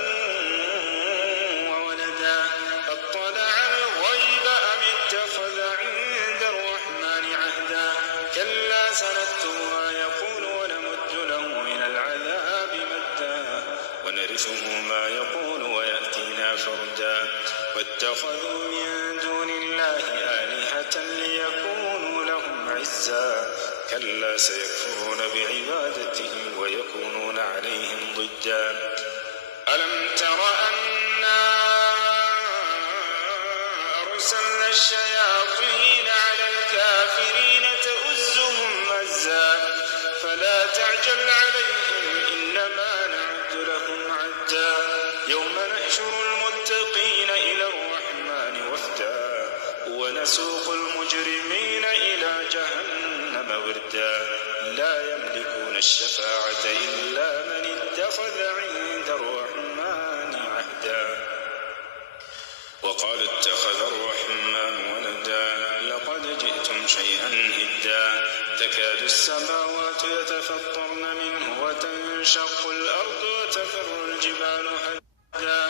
وولدا أطلع الغيب أم اتخذ عند الرحمن عهدا كلا سنكتب ما يقول ونمد له من العذاب مدا ونرثه ما يقول ويأتينا فردا واتخذوا من دون الله آلهة ليكونوا لهم عزا كلا سيكفرون بعبادتهم ويكونون عليهم ضدا ألم تر أنا أرسلنا الشياطين على الكافرين تؤزهم مزا فلا تعجل عليهم إنما نعد لهم عدا يوم نحشر المتقين إلى الرحمن وفدا ونسوق المجرمين إلى جهنم وردا لا يملكون الشفاعة إلا من اتخذ عند الرحمن عهدا وقال اتخذ الرحمن ولدا لقد جئتم شيئا إدا تكاد السماوات يتفطرن منه وتنشق الأرض وتخر الجبال هدا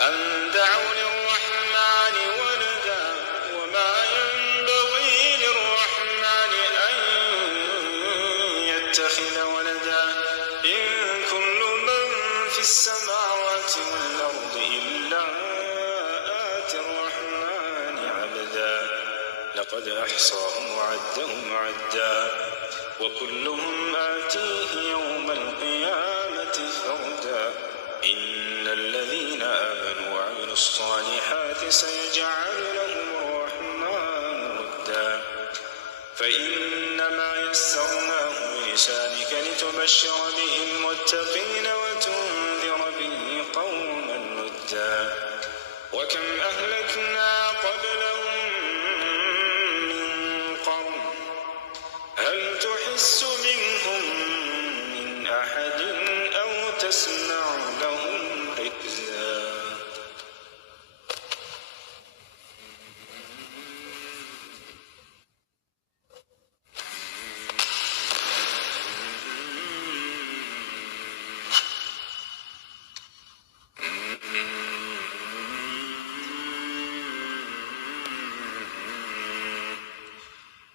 أن دعوا للرحمن ولدا وما ينبغي للرحمن أن يتخذ ولدا إن كل من في السماوات والأرض إلا آتي الرحمن عبدا لقد أحصاهم وعدهم عدا وكلهم آتيه يوم القيامة فردا إن الذين آمنوا وعملوا الصالحات سيجعل لهم الرحمن ودا فإنما يسرناه بلسانك لتبشر به المتقين وتنذر به قوما لدا وكم أهلكنا قبلهم من قرن هل تحس منهم من أحد أو تسمع لهم ركزا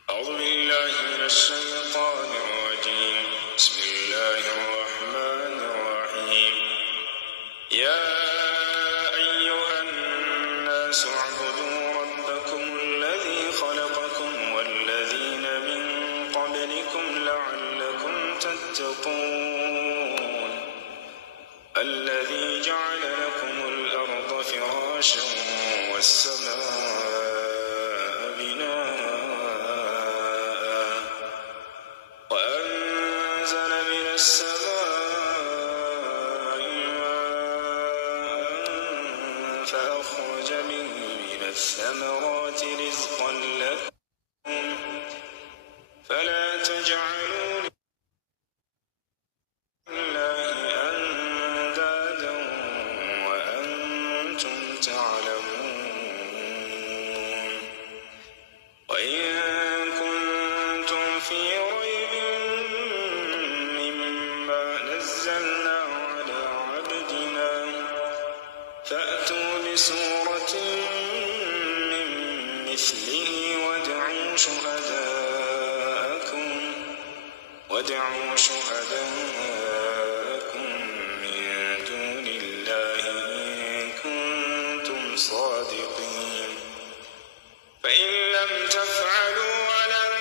أعوذ بالله من الشيطان الرجيم بسم الله الرحمن الرحيم يا أيها الناس اعبدوا ربكم الذي خلقكم والذين من قبلكم لعلكم تتقون الذي جعل لكم الأرض فراشا والسماء بناء وأنزل من السماء ماء فأخرج به من الثمرات رزقا لكم فلا تجعلوا لله أندادا وأنتم تعلمون وإن كنتم في ريب مما نزلنا على عبدنا فأتوا بسورة من مثله وادعوا شهداءكم من دون الله إن كنتم صادقين فإن لم تفعلوا ولن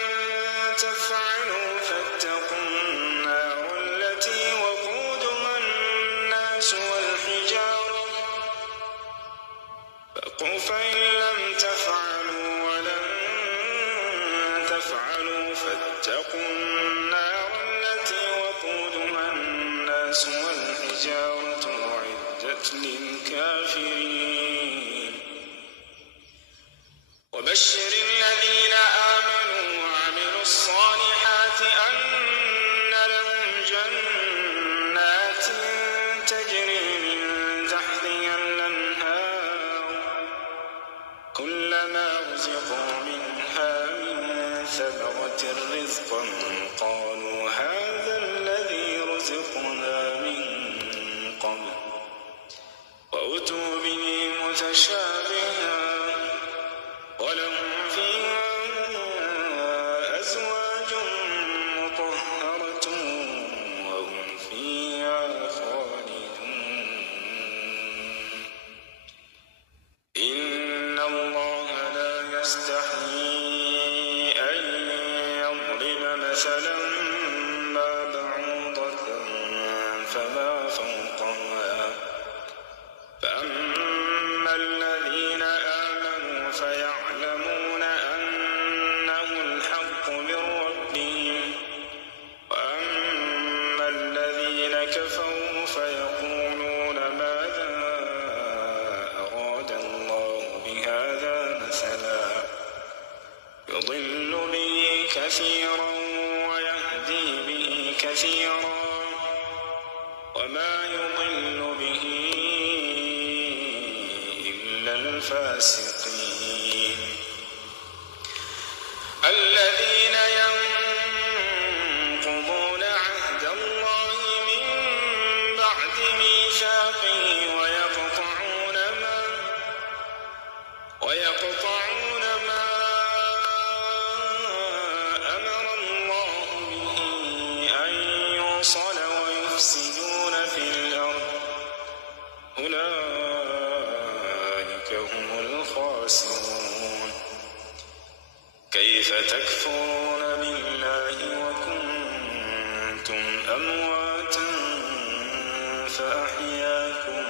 تفعلوا فاتقوا النار التي وقودها الناس والحجارة فإن لم تفعلوا ولن تفعلوا فاتقوا النار التي وقودها الناس والحجارة أعدت للكافرين وبشر الذين آمنوا وعملوا الصالحات أن لهم جنات متشابها ولهم فيها أزواج مطهرة وهم فيها خالدون إن الله لا يستحيي أن يضرب مثلا ما بعوضة فما فوقها فأما الذين آمنوا فيعلمون أنه الحق من ربهم وأما الذين كفروا فيقولون ماذا أراد الله بهذا مثلا يضل به كثيرا ويهدي به كثيرا وما يضل به إلا الفاسقين الذين ينقضون عهد الله من بعد ميثاقه ويقطعون ما أمر الله به أن يوصل ويفسدون في الأرض أولئك هم الخاسرون كيف تكفرون بالله وكنتم أمواتا فأحياكم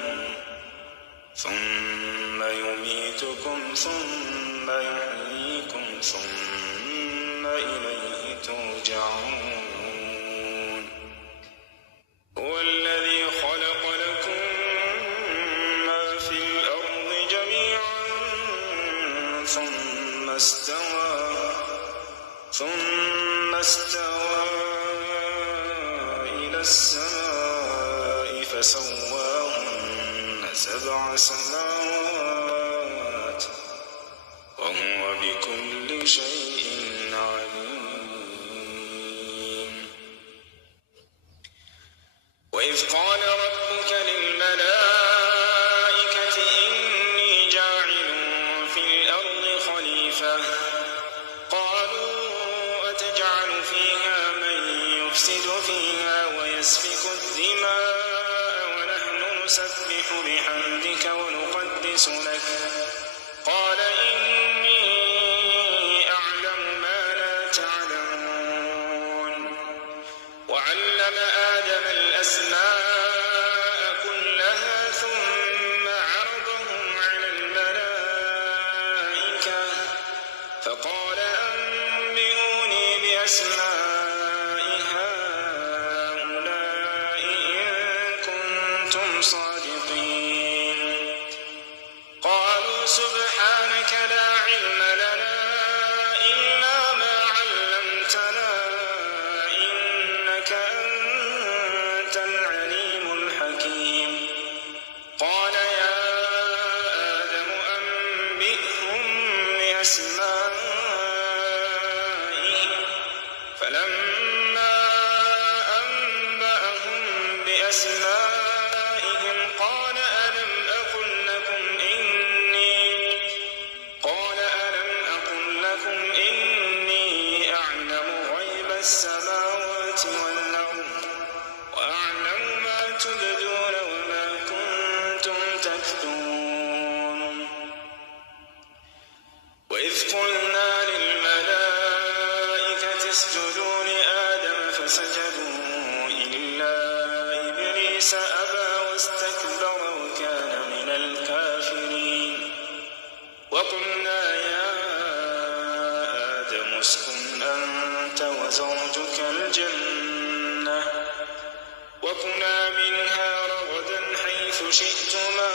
ثم يميتكم ثم يحييكم ثم إليه ترجعون هو الذي خلق لكم ما في الأرض جميعا ثم استوى إلى السماء فسواهن 7 سماوات وهو بكل شيء عليم وإذ قال ربك للملائكة إني جاعل في الأرض خليفة قالوا أتجعل فيها من يفسد فيها ويسفك الدماء ونحن نسبح بحمدك ونقدس لك قال إني أعلم ما لا تعلمون وعلم آدم الأسماء كلها ثم عرضهم على الملائكة فقال أنبئوني بأسماء هؤلاء إن كنتم صادقين قالوا سبحانك لا علم لنا إلا ما علمتنا إنك أنت العليم الحكيم قال يا آدم أنبئهم بأسمائهم فلما أنبأهم بأسمائهم قال ألم أقل لكم إني أعلم غيب السماوات والأرض وأعلم ما تبدون وما كنتم تكتمون وإذ قلنا للملائكة اسجدوا لآدم فسجدوا إلا إبليس أبى واستكبر وكان من الكافرين وقلنا يا آدم اسكن أنت وزوجك الجنة وكلا منها رغدا حيث شئتما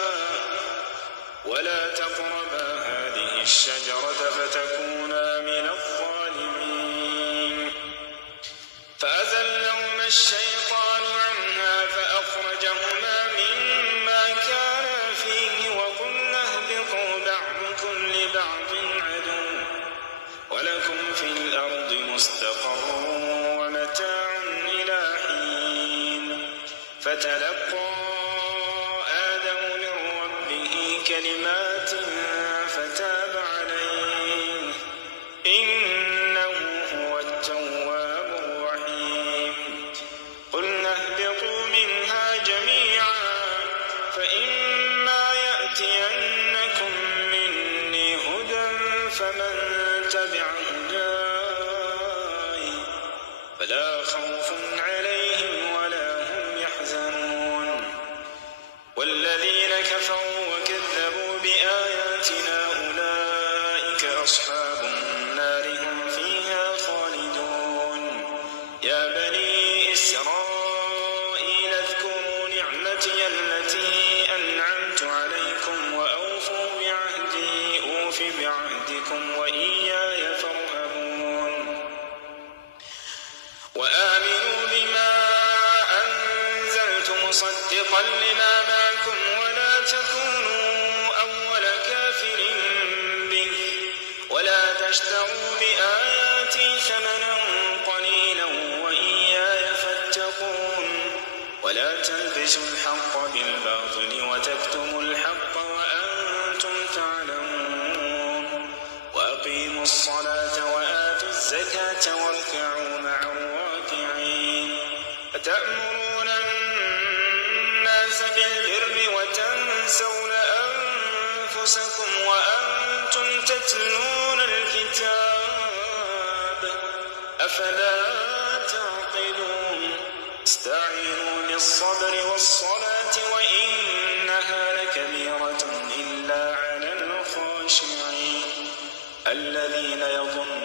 ولا تقربا هذه الشجرة فتكونا من الظالمين فأزلهما الشيطان عنها فأخرجهما مما كانا فيه وقلنا اهبطوا بعضكم لبعض عدو ولكم في الأرض مستقر ومتاع إلى حين فتلقى آدم من ربه كلمات يأتينكم مني هدى فمن تبع هداي فلا خوف عليهم ولا هم يحزنون والذين كفروا وكذبوا بآياتنا أولئك أصحاب النار هم فيها خالدون يا بني إسرائيل اذكروا نعمتي التي أنعمت عليكم وأوفوا بعهدي أوف بعهدكم وإياي فارهبون وآمنوا بما أنزلت مصدقا لما معكم ولا تكونوا أول كافر به ولا تشتروا بآياتي ثمنا قليلا وإياي فاتقون ولا تلبسوا الحق بالباطل وتكتموا الحق وأنتم تعلمون وأقيموا الصلاة وآتوا الزكاة واركعوا مع الراكعين أتأمرون الناس بالبر وتنسون أنفسكم وأنتم تتلون الكتاب أفلا تعقلون استعينوا بالصبر والصلاة وإنها لكبيرة إلا على الخاشعين الذين يظنون